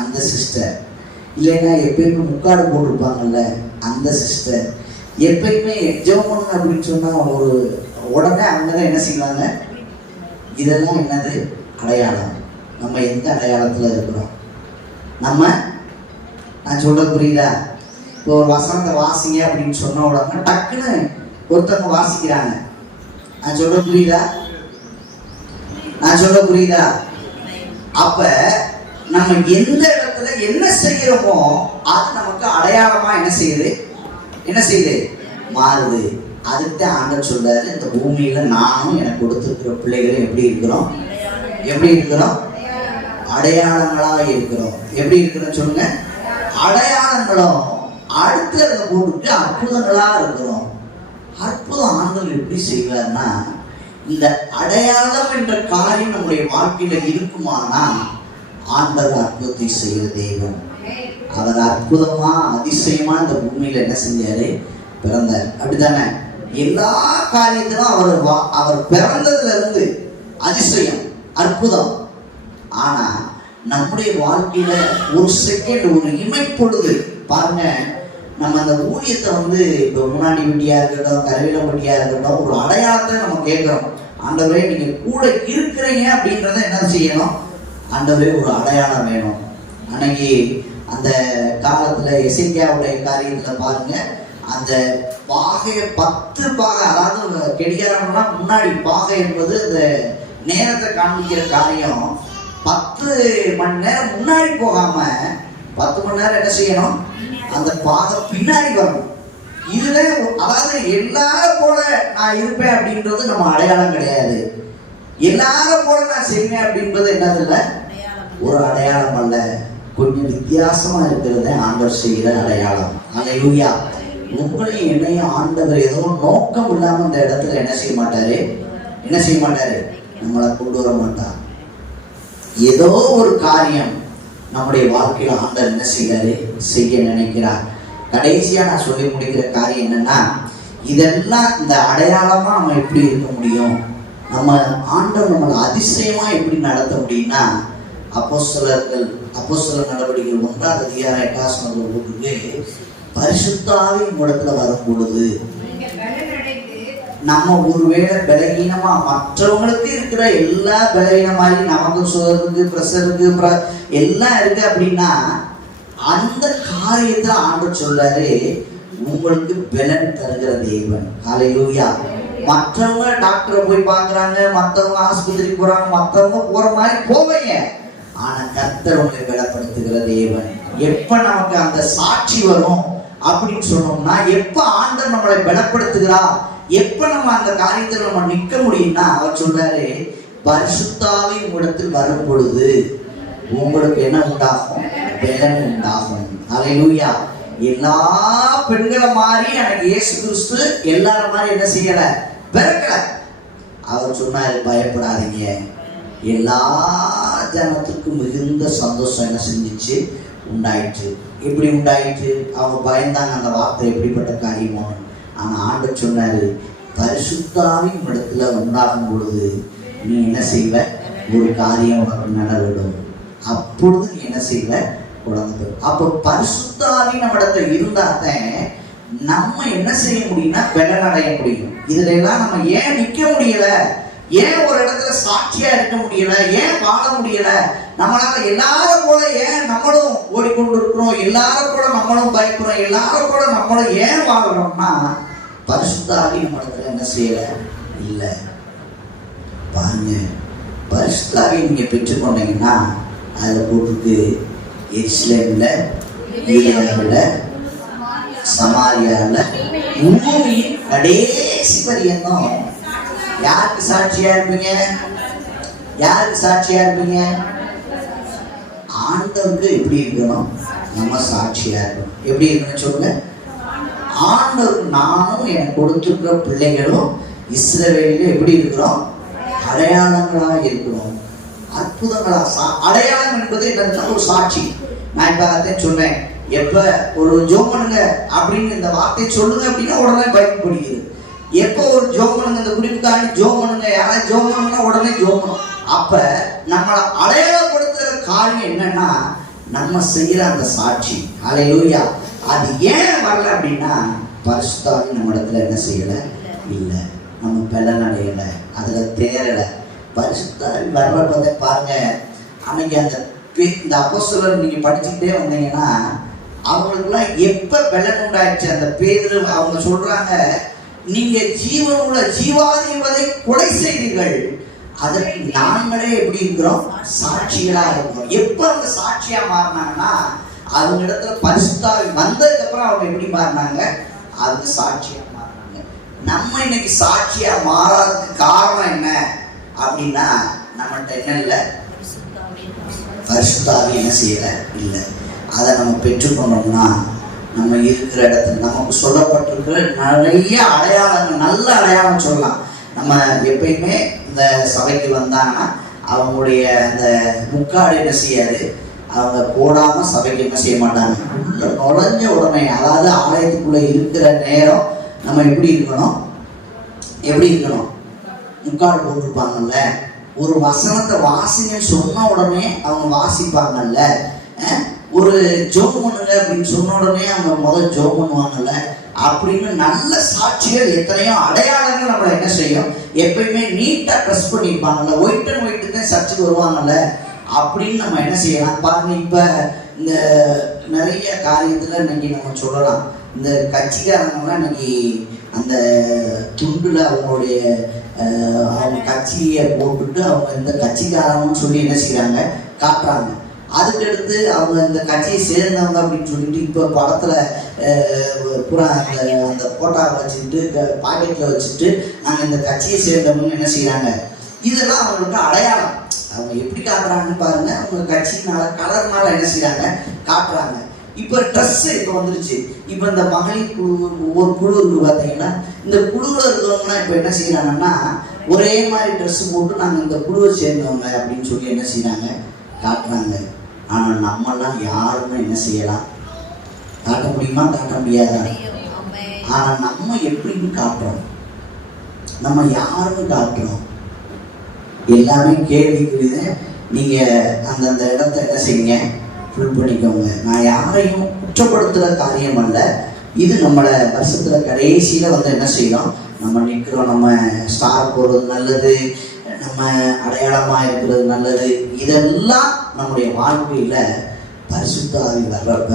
அந்த சிஸ்டர், இல்லைன்னா எப்பயுமே முக்காடு போட்டிருப்பாங்கல்ல அந்த சிஸ்டர், எப்பயுமே ஜெபம் பண்ணணும் அப்படின்னு சொன்னா ஒரு உடனே அவங்கதான் என்ன செய்வாங்க. இதெல்லாம் என்னது, அடையாளம். நம்ம எந்த அடையாளத்துல இருக்கிறோம், நான் சொல்ல புரியுதா? இப்போ ஒரு வசனத்தை வாசிங்க அப்படின்னு சொன்ன உடனே டக்குன்னு ஒருத்தவங்க வாசிக்கிறாங்க. நான் சொல்ல புரியுதா? அப்ப நம்ம எந்த இடத்துல என்ன செய்யறோமோ அது நமக்கு அடையாளமா என்ன செய்யுது மாறுது. அதுக்கு ஆண்டவர் சொல்றாரு, இந்த பூமியில நானும் எனக்கு கொடுத்திருக்கிற பிள்ளைகளும் எப்படி இருக்கிறோம் அடையாளங்களா இருக்கிறோம். எப்படி இருக்கிறோம் சொல்லுங்க, அடையாளங்களும். அடுத்து அதை போட்டுட்டு அற்புதங்களா இருக்கிறோம். அற்புதம் ஆண்டவர் எப்படி செய்வார்னா, இந்த அடையாளம் என்ற காரியம் நம்முடைய வாழ்க்கையில இருக்குமானா ஆண்டவர் அற்புதத்தை செய்கிற தேவன். அவர் அற்புதமா அதிசயமா இந்த பூமியில என்ன செஞ்சாரு, பிறந்தார். அப்படித்தானே? எல்லா காரியத்திலும் அவர் பிறந்ததுல இருந்து அதிசயம், அற்புதம். ஆனா நம்முடைய வாழ்க்கையில ஒரு செகண்ட், ஒரு இமைப்பொழுது பாருங்க, நம்ம அந்த ஊழியத்தை வந்து இப்போ முன்னாடி வண்டியா இருக்கட்டும், கருவில வண்டியா இருக்கட்டும், ஒரு அடையாளத்தை நம்ம கேட்கிறோம். ஆண்டவரே நீங்க கூட இருக்கிறீங்க அப்படின்றத என்ன செய்யணும், ஆண்டவரே ஒரு அடையாளம் வேணும். அன்னைக்கு அந்த காலத்துல எசேக்கியாவுடைய காரியத்துல பாருங்க, அந்த பாகையை 10 பாகை, அதாவது கெடிகாரம்னா முன்னாடி பாகை என்பது அந்த நேரத்தை காண்பிக்கிற காரியம். 10 மணி நேரம் முன்னாடி போகாம 10 மணி நேரம் என்ன செய்யணும், அந்த பாகை பின்னாடி வரணும். இதுல அதாவது எல்லாரும் போல நான் இருப்பேன் அப்படின்றது நம்ம அடையாளம் கிடையாது. எல்லாரும் போல நான் செய்வேன் அப்படின்றது என்னது இல்லை, ஒரு அடையாளம் அல்ல. கொஞ்சம் வித்தியாசமா இருக்கிறது ஆண்டவர் செய்கிற அடையாளம். ஹல்லேலூயா. உங்களையும் என்னையும் ஆண்டவர் ஏதோ நோக்கம் இல்லாம இந்த இடத்துல என்ன செய்ய மாட்டாரு, நம்மளை கொண்டு வர மாட்டார். ஏதோ ஒரு காரியம் நம்முடைய வாழ்க்கையில ஆண்டவர் என்ன செய்ய நினைக்கிறார். கடைசியா நான் சொல்லி முடிக்கிற காரியம் என்னன்னா, இதெல்லாம் இந்த அடையாளமா நம்ம எப்படி இருக்க முடியும், நம்ம ஆண்டவர் நம்மளை அதிசயமா எப்படி நடத்த முடியும்னா, அப்போஸ்தலர் நடவடிக்கைகள் 1ஆம் அதிகாரம் 8ஆம் வசனத்துக்கு பரிசுத்த ஆவி இடத்துல வரும் பொழுது நம்ம ஒருவேளை பலவீனமா, மற்றவங்களுக்கு இருக்கிற எல்லா பலவீனமாயி நமக்கு சுகருக்கு பிரஷருக்கு எல்லாம் இருக்கு அப்படின்னா, அந்த காரியத்தை ஆண்டவர் சொல்றாரு, உங்களுக்கு பலன் தருகிற தேவன். ஹல்லேலூயா. மற்றவங்க டாக்டரை போய் பார்க்கறாங்க, மற்றவங்க ஆஸ்பத்திரி போறாங்க, மற்றவங்க போற மாதிரி போவீங்க. ஆனா கர்த்தர் உங்களை பலப்படுத்துகிற தேவன். எப்ப நமக்கு அந்த சாட்சி வரும் அப்படின்னு சொன்னோம்னா, எப்ப ஆண்டவர் நம்மளை பலப்படுத்துகிறா, எப்ப நம்ம அந்த காரியத்தில் நம்ம நிற்க முடியும்னா, அவர் சொல்றாரு, பரிசுத்த ஆவி உங்களிடத்தில் வரும் பொழுது உங்களுக்கு என்ன உண்டாகும், பலன் உண்டாகும். ஹல்லேலூயா. எல்லா பெண்களை மாதிரி எனக்கு இயேசு கிறிஸ்து எல்லாரும் மாதிரி என்ன செய்யல, பிறக்கல. அவர் சொன்னாரு, பயப்படாதீங்க. எல்லா ஜனத்துக்கும் மிகுந்த சந்தோஷம் என்ன செஞ்சிச்சு, உண்டாயிற்று. எப்படி உண்டாயிற்று? அவங்க பயந்தாங்க, அந்த வார்த்தை எப்படிப்பட்ட காரியமோ. ஆனா ஆண்டவர் சொன்னாரு, பரிசுத்த ஆவி இடத்துல உண்டாகும் பொழுது நீ என்ன செய்வ, ஒரு காரியம் உனக்கு நடவிடும். அப்பொழுது நீ என்ன செய்வ, குழந்தை. அப்போ பரிசுத்த ஆவி நம்ம இடத்துல இருந்தாத்தான் நம்ம என்ன செய்ய முடியும்னா பலன் அடைய முடியும். இதுல எல்லாம் நம்ம ஏன் நிக்க முடியல, ஏன் ஒரு இடத்துல சாட்சியா இருக்க முடியல, ஏன் வாழ முடியல, நம்மளால எல்லாரும் போல ஏன் நம்மளும் ஓடிக்கொண்டு இருக்கிறோம், எல்லாரும் போல நம்மளும் பயப்படுறோம், எல்லாரும் போல நம்மளும் ஏன் வாழறோம்னா, பரிசுத்த ஆவி நம்ம இடத்துல என்ன செய்யல இல்ல. பாருங்க, பரிசுத்த ஆவி நீங்க பெற்றுக்கொண்டீங்கன்னா அதுல போட்டுருக்கு, எருசலேம்ல, யூதேயாவுல, சமாரியாவுல, பூமியின் கடைசி பரியந்தம் யாருக்கு சாட்சியா இருப்பீங்க, யாருக்கு சாட்சியா இருப்பீங்க? ஆண்டவருக்கு எப்படி இருக்கணும், நம்ம சாட்சியா இருக்கணும். எப்படி இருக்கணும் சொல்லுங்க. ஆண்டவருக்கு நானும் எனக்கு கொடுத்திருக்கிற பிள்ளைகளும் இஸ்ரவேலில் எப்படி இருக்கிறோம், அடையாளங்களா இருக்கிறோம், அற்புதங்களா. அடையாளம் என்பது என்னன்னா ஒரு சாட்சி. நான் இப்ப அதை சொன்னேன், எப்ப ஒரு ஜோம் பண்ணுங்க அப்படின்னு இந்த வார்த்தையை சொல்லுங்க அப்படின்னா உடனே பைபிள் படிக்குது. எப்போ ஒரு ஜோம் பண்ணுங்க, இந்த குறிப்புக்காண்டி ஜோம் பண்ணுங்க, யாராவது ஜோம் பண்ணுங்கன்னா உடனே ஜோம் பண்ணும். அப்ப நம்மளை அடையாளப்படுத்துற காரியம் என்னன்னா நம்ம செய்யற அந்த சாட்சி. ஹல்லேலூயா. அது ஏன் வரல அப்படின்னா, பரிசுத்த ஆவி நம்ம இடத்துல என்ன செய்யல இல்ல, நம்ம பலன் அடையல, அதுல தேரல. பரிசுத்த ஆவி வர்றப்ப பாருங்க, அன்னைக்கு அந்த இந்த அப்போஸ்தலர் நீங்க படிச்சுக்கிட்டே வந்தீங்கன்னா அவங்களுக்குலாம் எப்ப பலன் உண்டாயிடுச்சு. அந்த பேதுரு அவங்க சொல்றாங்க, நீங்க ஜீவனுள்ள ஜீவாதிபதியை கொலை செய்தீர்கள், அதற்கு நாங்களே எப்படி இருக்கிறோம், சாட்சிகளா இருக்கிறோம். எப்ப அவங்க சாட்சியா மாறினாங்கன்னா, அவங்க இடத்துல பரிசுத்த ஆவி வந்ததுக்கு அப்புறம் அவங்க எப்படி மாறினாங்க, அவங்க சாட்சியா மாறினாங்க. நம்ம இன்னைக்கு சாட்சியா மாறாததுக்கு காரணம் என்ன அப்படின்னா, நம்மகிட்ட என்ன இல்லை, பரிசுத்த ஆவி என்ன செய்யல இல்லை. அதை நம்ம பெற்றுக்கொண்டோம்னா நம்ம இருக்கிற இடத்துல நமக்கு சொல்லப்பட்டிருக்கிற நிறைய அடையாளங்கள், நல்ல அடையாளம் சொல்லலாம். நம்ம எப்பயுமே இந்த சபைக்கு வந்தாங்கன்னா அவங்களுடைய அந்த முக்காடு என்ன செய்யாது, அவங்க போடாம சபைக்கு என்ன செய்ய மாட்டாங்க. நுழைஞ்ச உடனே, அதாவது ஆலயத்துக்குள்ள இருக்கிற நேரம் நம்ம எப்படி இருக்கணும், முக்காடு போட்டிருப்பாங்கல்ல. ஒரு வசனத்தை வாசிங்கன்னு சொன்ன உடனே அவங்க வாசிப்பாங்கல்ல. ஒரு ஜோம் பண்ணுங்க அப்படின்னு சொன்ன உடனே அவங்க முதல் ஜோம் பண்ணுவாங்கல்ல. அப்படின்னு நல்ல சாட்சிகள் எத்தனையோ அடையாளங்கள் நம்மளை என்ன செய்யும், எப்பயுமே நீட்டா ட்ரெஸ் பண்ணிருப்பாங்கல்ல, ஒயிட் அண்ட் ஒயிட் தான் சர்ச்சுக்கு வருவாங்கல்ல. அப்படின்னு நம்ம என்ன செய்யலாம் பாருங்க. இப்ப இந்த நிறைய காரியத்துல இன்னைக்கு நம்ம சொல்லலாம், இந்த கட்சிக்காரங்கலாம் இன்னைக்கு அந்த துண்டுல அவங்களுடைய அவங்க கட்சியை போட்டுட்டு அவங்க இந்த கட்சிக்காரங்கன்னு சொல்லி என்ன செய்யறாங்க, காட்டுறாங்க. அதுக்கடுத்து அவங்க இந்த கட்சியை சேர்ந்தவங்க அப்படின்னு சொல்லிட்டு இப்போ படத்துல பூரா அந்த போட்டோவை வச்சுக்கிட்டு பாக்கெட்ல வச்சுட்டு நாங்கள் இந்த கட்சியை சேர்ந்தவங்க என்ன செய்யறாங்க. இதெல்லாம் அவங்களுக்கு அடையாளம். அவங்க எப்படி காட்டுறாங்கன்னு பாருங்க, அவங்க கட்சினால கலர்னால என்ன செய்யறாங்க, காட்டுறாங்க. இப்போ ட்ரெஸ் இப்போ வந்துருச்சு. இப்போ இந்த மகளிர் குழு ஒவ்வொரு குழு இருக்கு பார்த்தீங்கன்னா, இந்த குழுவில் இருக்கிறவங்கலாம் இப்போ என்ன செய்யறாங்கன்னா ஒரே மாதிரி ட்ரெஸ் போட்டு நாங்கள் இந்த குழுவை சேர்ந்தவங்க அப்படின்னு சொல்லி என்ன செய்யறாங்க காட்டுறாங்க. ஆனால் நம்மெல்லாம் யாருமே என்ன செய்யலாம், காட்ட முடியுமா, காட்ட முடியாதா? ஆனால் நம்ம எப்படின்னு காட்டுறோம், நம்ம யாருன்னு காட்டுறோம், எல்லாமே கேள்விக்குரிய. நீங்க அந்தந்த இடத்த என்ன செய்யுங்க, ஃபில் பண்ணிக்கோங்க. நான் யாரையும் குற்றப்படுத்துகிற காரியம் அல்ல. இது நம்மளை வருஷத்துல கடைசியில வந்து என்ன செய்யணும், நம்ம நிற்கிறோம், நம்ம ஸ்டார் போடுறது நல்லது, நம்ம அடையாளமா இருக்கிறது நல்லது. இதெல்லாம் நம்முடைய வாழ்க்கையில பரிசுத்த ஆவி வர்றப்ப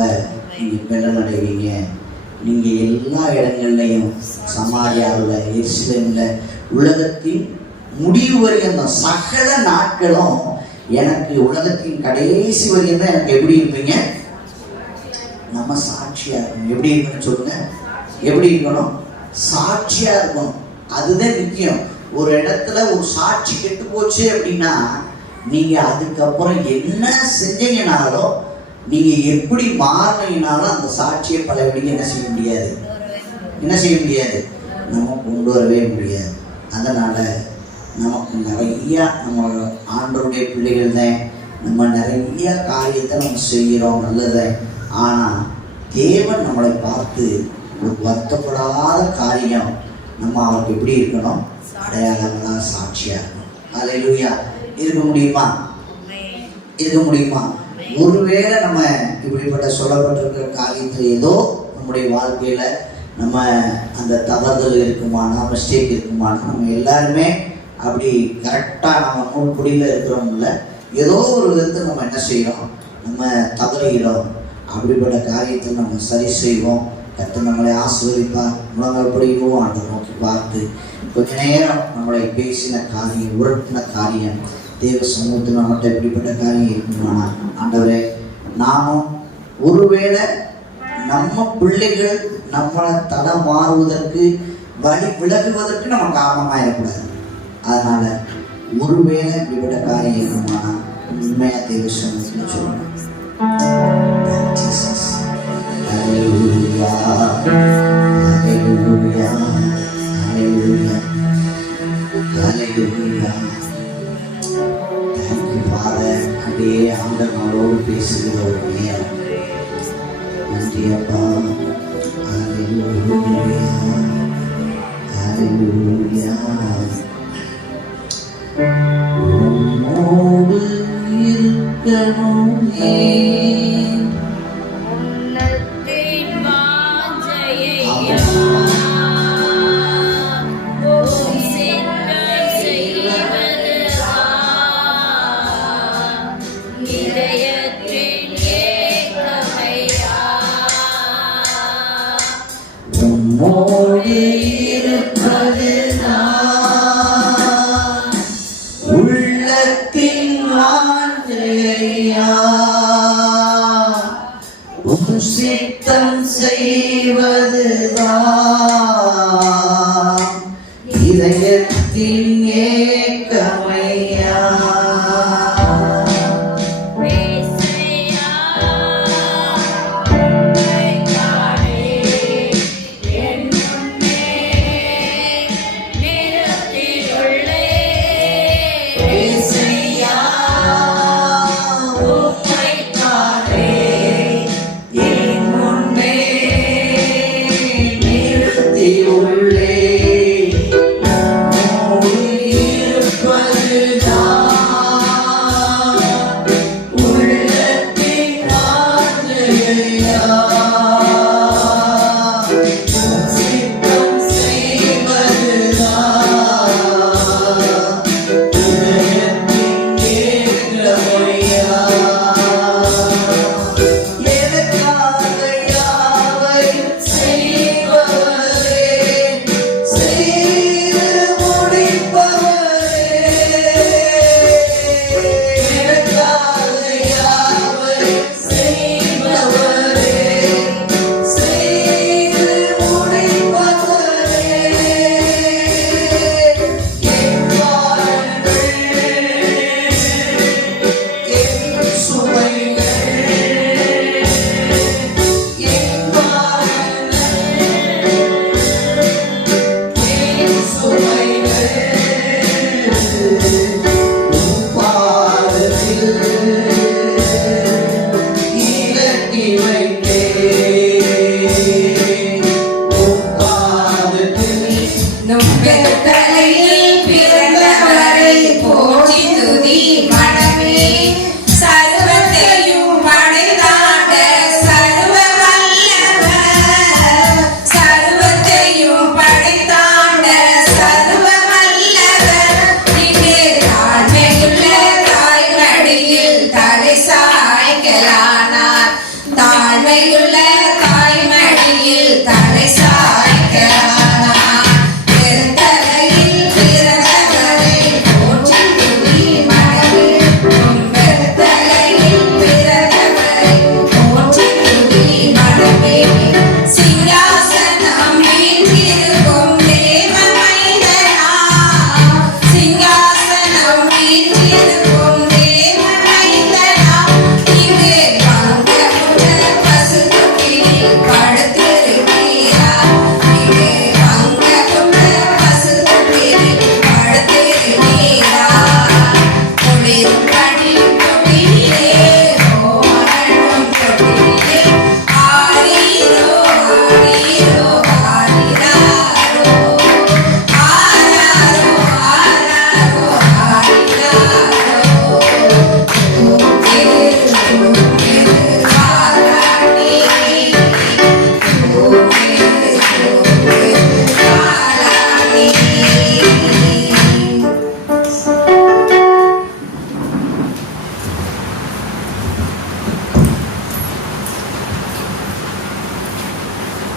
நீங்க பலன் அடைவீங்க. நீங்க எல்லா இடங்கள்லையும் சமாரியாவில், எருசலேமில், உலகத்தின் முடிவு வரையும் அந்த சகல நாட்களும் எனக்கு உலகத்தின் கடைசி வரையும் தான் எனக்கு எப்படி இருப்பீங்க, நம்ம சாட்சியா இருக்கணும். எப்படி இருக்கணும்னு சொல்லுங்க, எப்படி இருக்கணும், சாட்சியா இருக்கணும். அதுதான் முக்கியம். ஒரு இடத்துல ஒரு சாட்சி கெட்டு போச்சு அப்படின்னா நீங்க அதுக்கப்புறம் என்ன செஞ்சீங்கனாலும், நீங்க எப்படி மாறினீங்கனாலும் அந்த சாட்சியை பலபடிக்கு என்ன செய்ய முடியாது, என்ன செய்ய முடியாது, நம்ம கொண்டு வரவே முடியாது. அதனால நமக்கு நிறைய நம்ம ஆண்டவருடைய பிள்ளைகள் தான், நம்ம நிறைய காரியத்தை நம்ம செய்கிறோம் நல்லதை. ஆனால் தேவன் நம்மளை பார்த்து ஒரு வருத்தப்படாத காரியம், நம்ம அவருக்கு எப்படி இருக்கணும், அடையாளங்களா சாட்சியா இருக்கணும். அல்லேலூயா. இருக்க முடியுமா, இருக்க முடியுமா? ஒருவேளை நம்ம இப்படிப்பட்ட சொல்லப்பட்டிருக்கிற காரியத்தில் ஏதோ நம்முடைய வாழ்க்கையில நம்ம அந்த தவறுதல் இருக்குமானா, மிஸ்டேக் இருக்குமானா, நம்ம எல்லாருமே அப்படி கரெக்டாக நம்ம நூல்படியில் இருக்கிறோம்ல, ஏதோ ஒரு விதத்தை நம்ம என்ன செய்யறோம், நம்ம தவறுகிறோம். அப்படிப்பட்ட காரியத்தை நம்ம சரி செய்வோம். கர்த்தர் நம்மளை ஆசீர்வதிப்பார். முழங்கால் படிவோம், அதை நோக்கி பார்த்து கொஞ்ச நேரம் நம்மளை பேசின காரியம், உருட்டின காரியம், தேவ சமூகத்தில் நம்மகிட்ட எப்படிப்பட்ட காரியம் இருக்குமானா, ஆண்டவரே நாமும் ஒருவேளை நம்ம பிள்ளைகள் நம்மளை தலை மாறுவதற்கு, வழி விலகுவதற்கு நம்ம காரணமாக இருக்கக்கூடாது. அதனால ஒருவேளை இப்படிப்பட்ட காரியம் இருக்குமானா உண்மையா தேவ சமூகத்தில் சொல்லணும். Hallelujah, hallelujah, hallelujah, hallelujah. Thank you, Father. அப்படியே ஆண்டவரோடு பேசுகிற ஒரு நேரம். நன்றி அப்பா. Hallelujah, hallelujah. உம்மோடு இருக்கணும் உள்ளத்தின் வாஞ்சையா, உம் சித்தம் செய்வதுதான் இதயத்தின் ஏக்கமையா.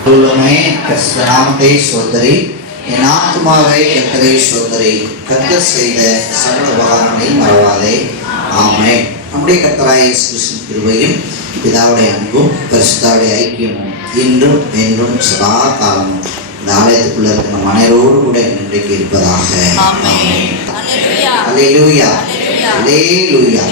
உள்ளமே கர்த்தருடைய நாமத்தை ஸ்தோத்திரி. என் ஆத்துமாவே கர்த்தரை ஸ்தோத்திரி. கர்த்தர் செய்த சகல உபகாரங்களையும் மறவாதே. ஆமென். நம்முடைய கர்த்தராகிய இயேசு கிறிஸ்துவின் கிருபையும் பிதாவுடைய அன்பும் பரிசுத்தருடைய ஐக்கியமும் இன்றும் என்றும் சதா காலமும் இந்த ஆலயத்துக்குள்ள இருக்கிற நம் அனைவரோடு கூட இன்றைக்கு இருப்பதாக. ஆமென். அல்லேலூயா. அல்லேலூயா.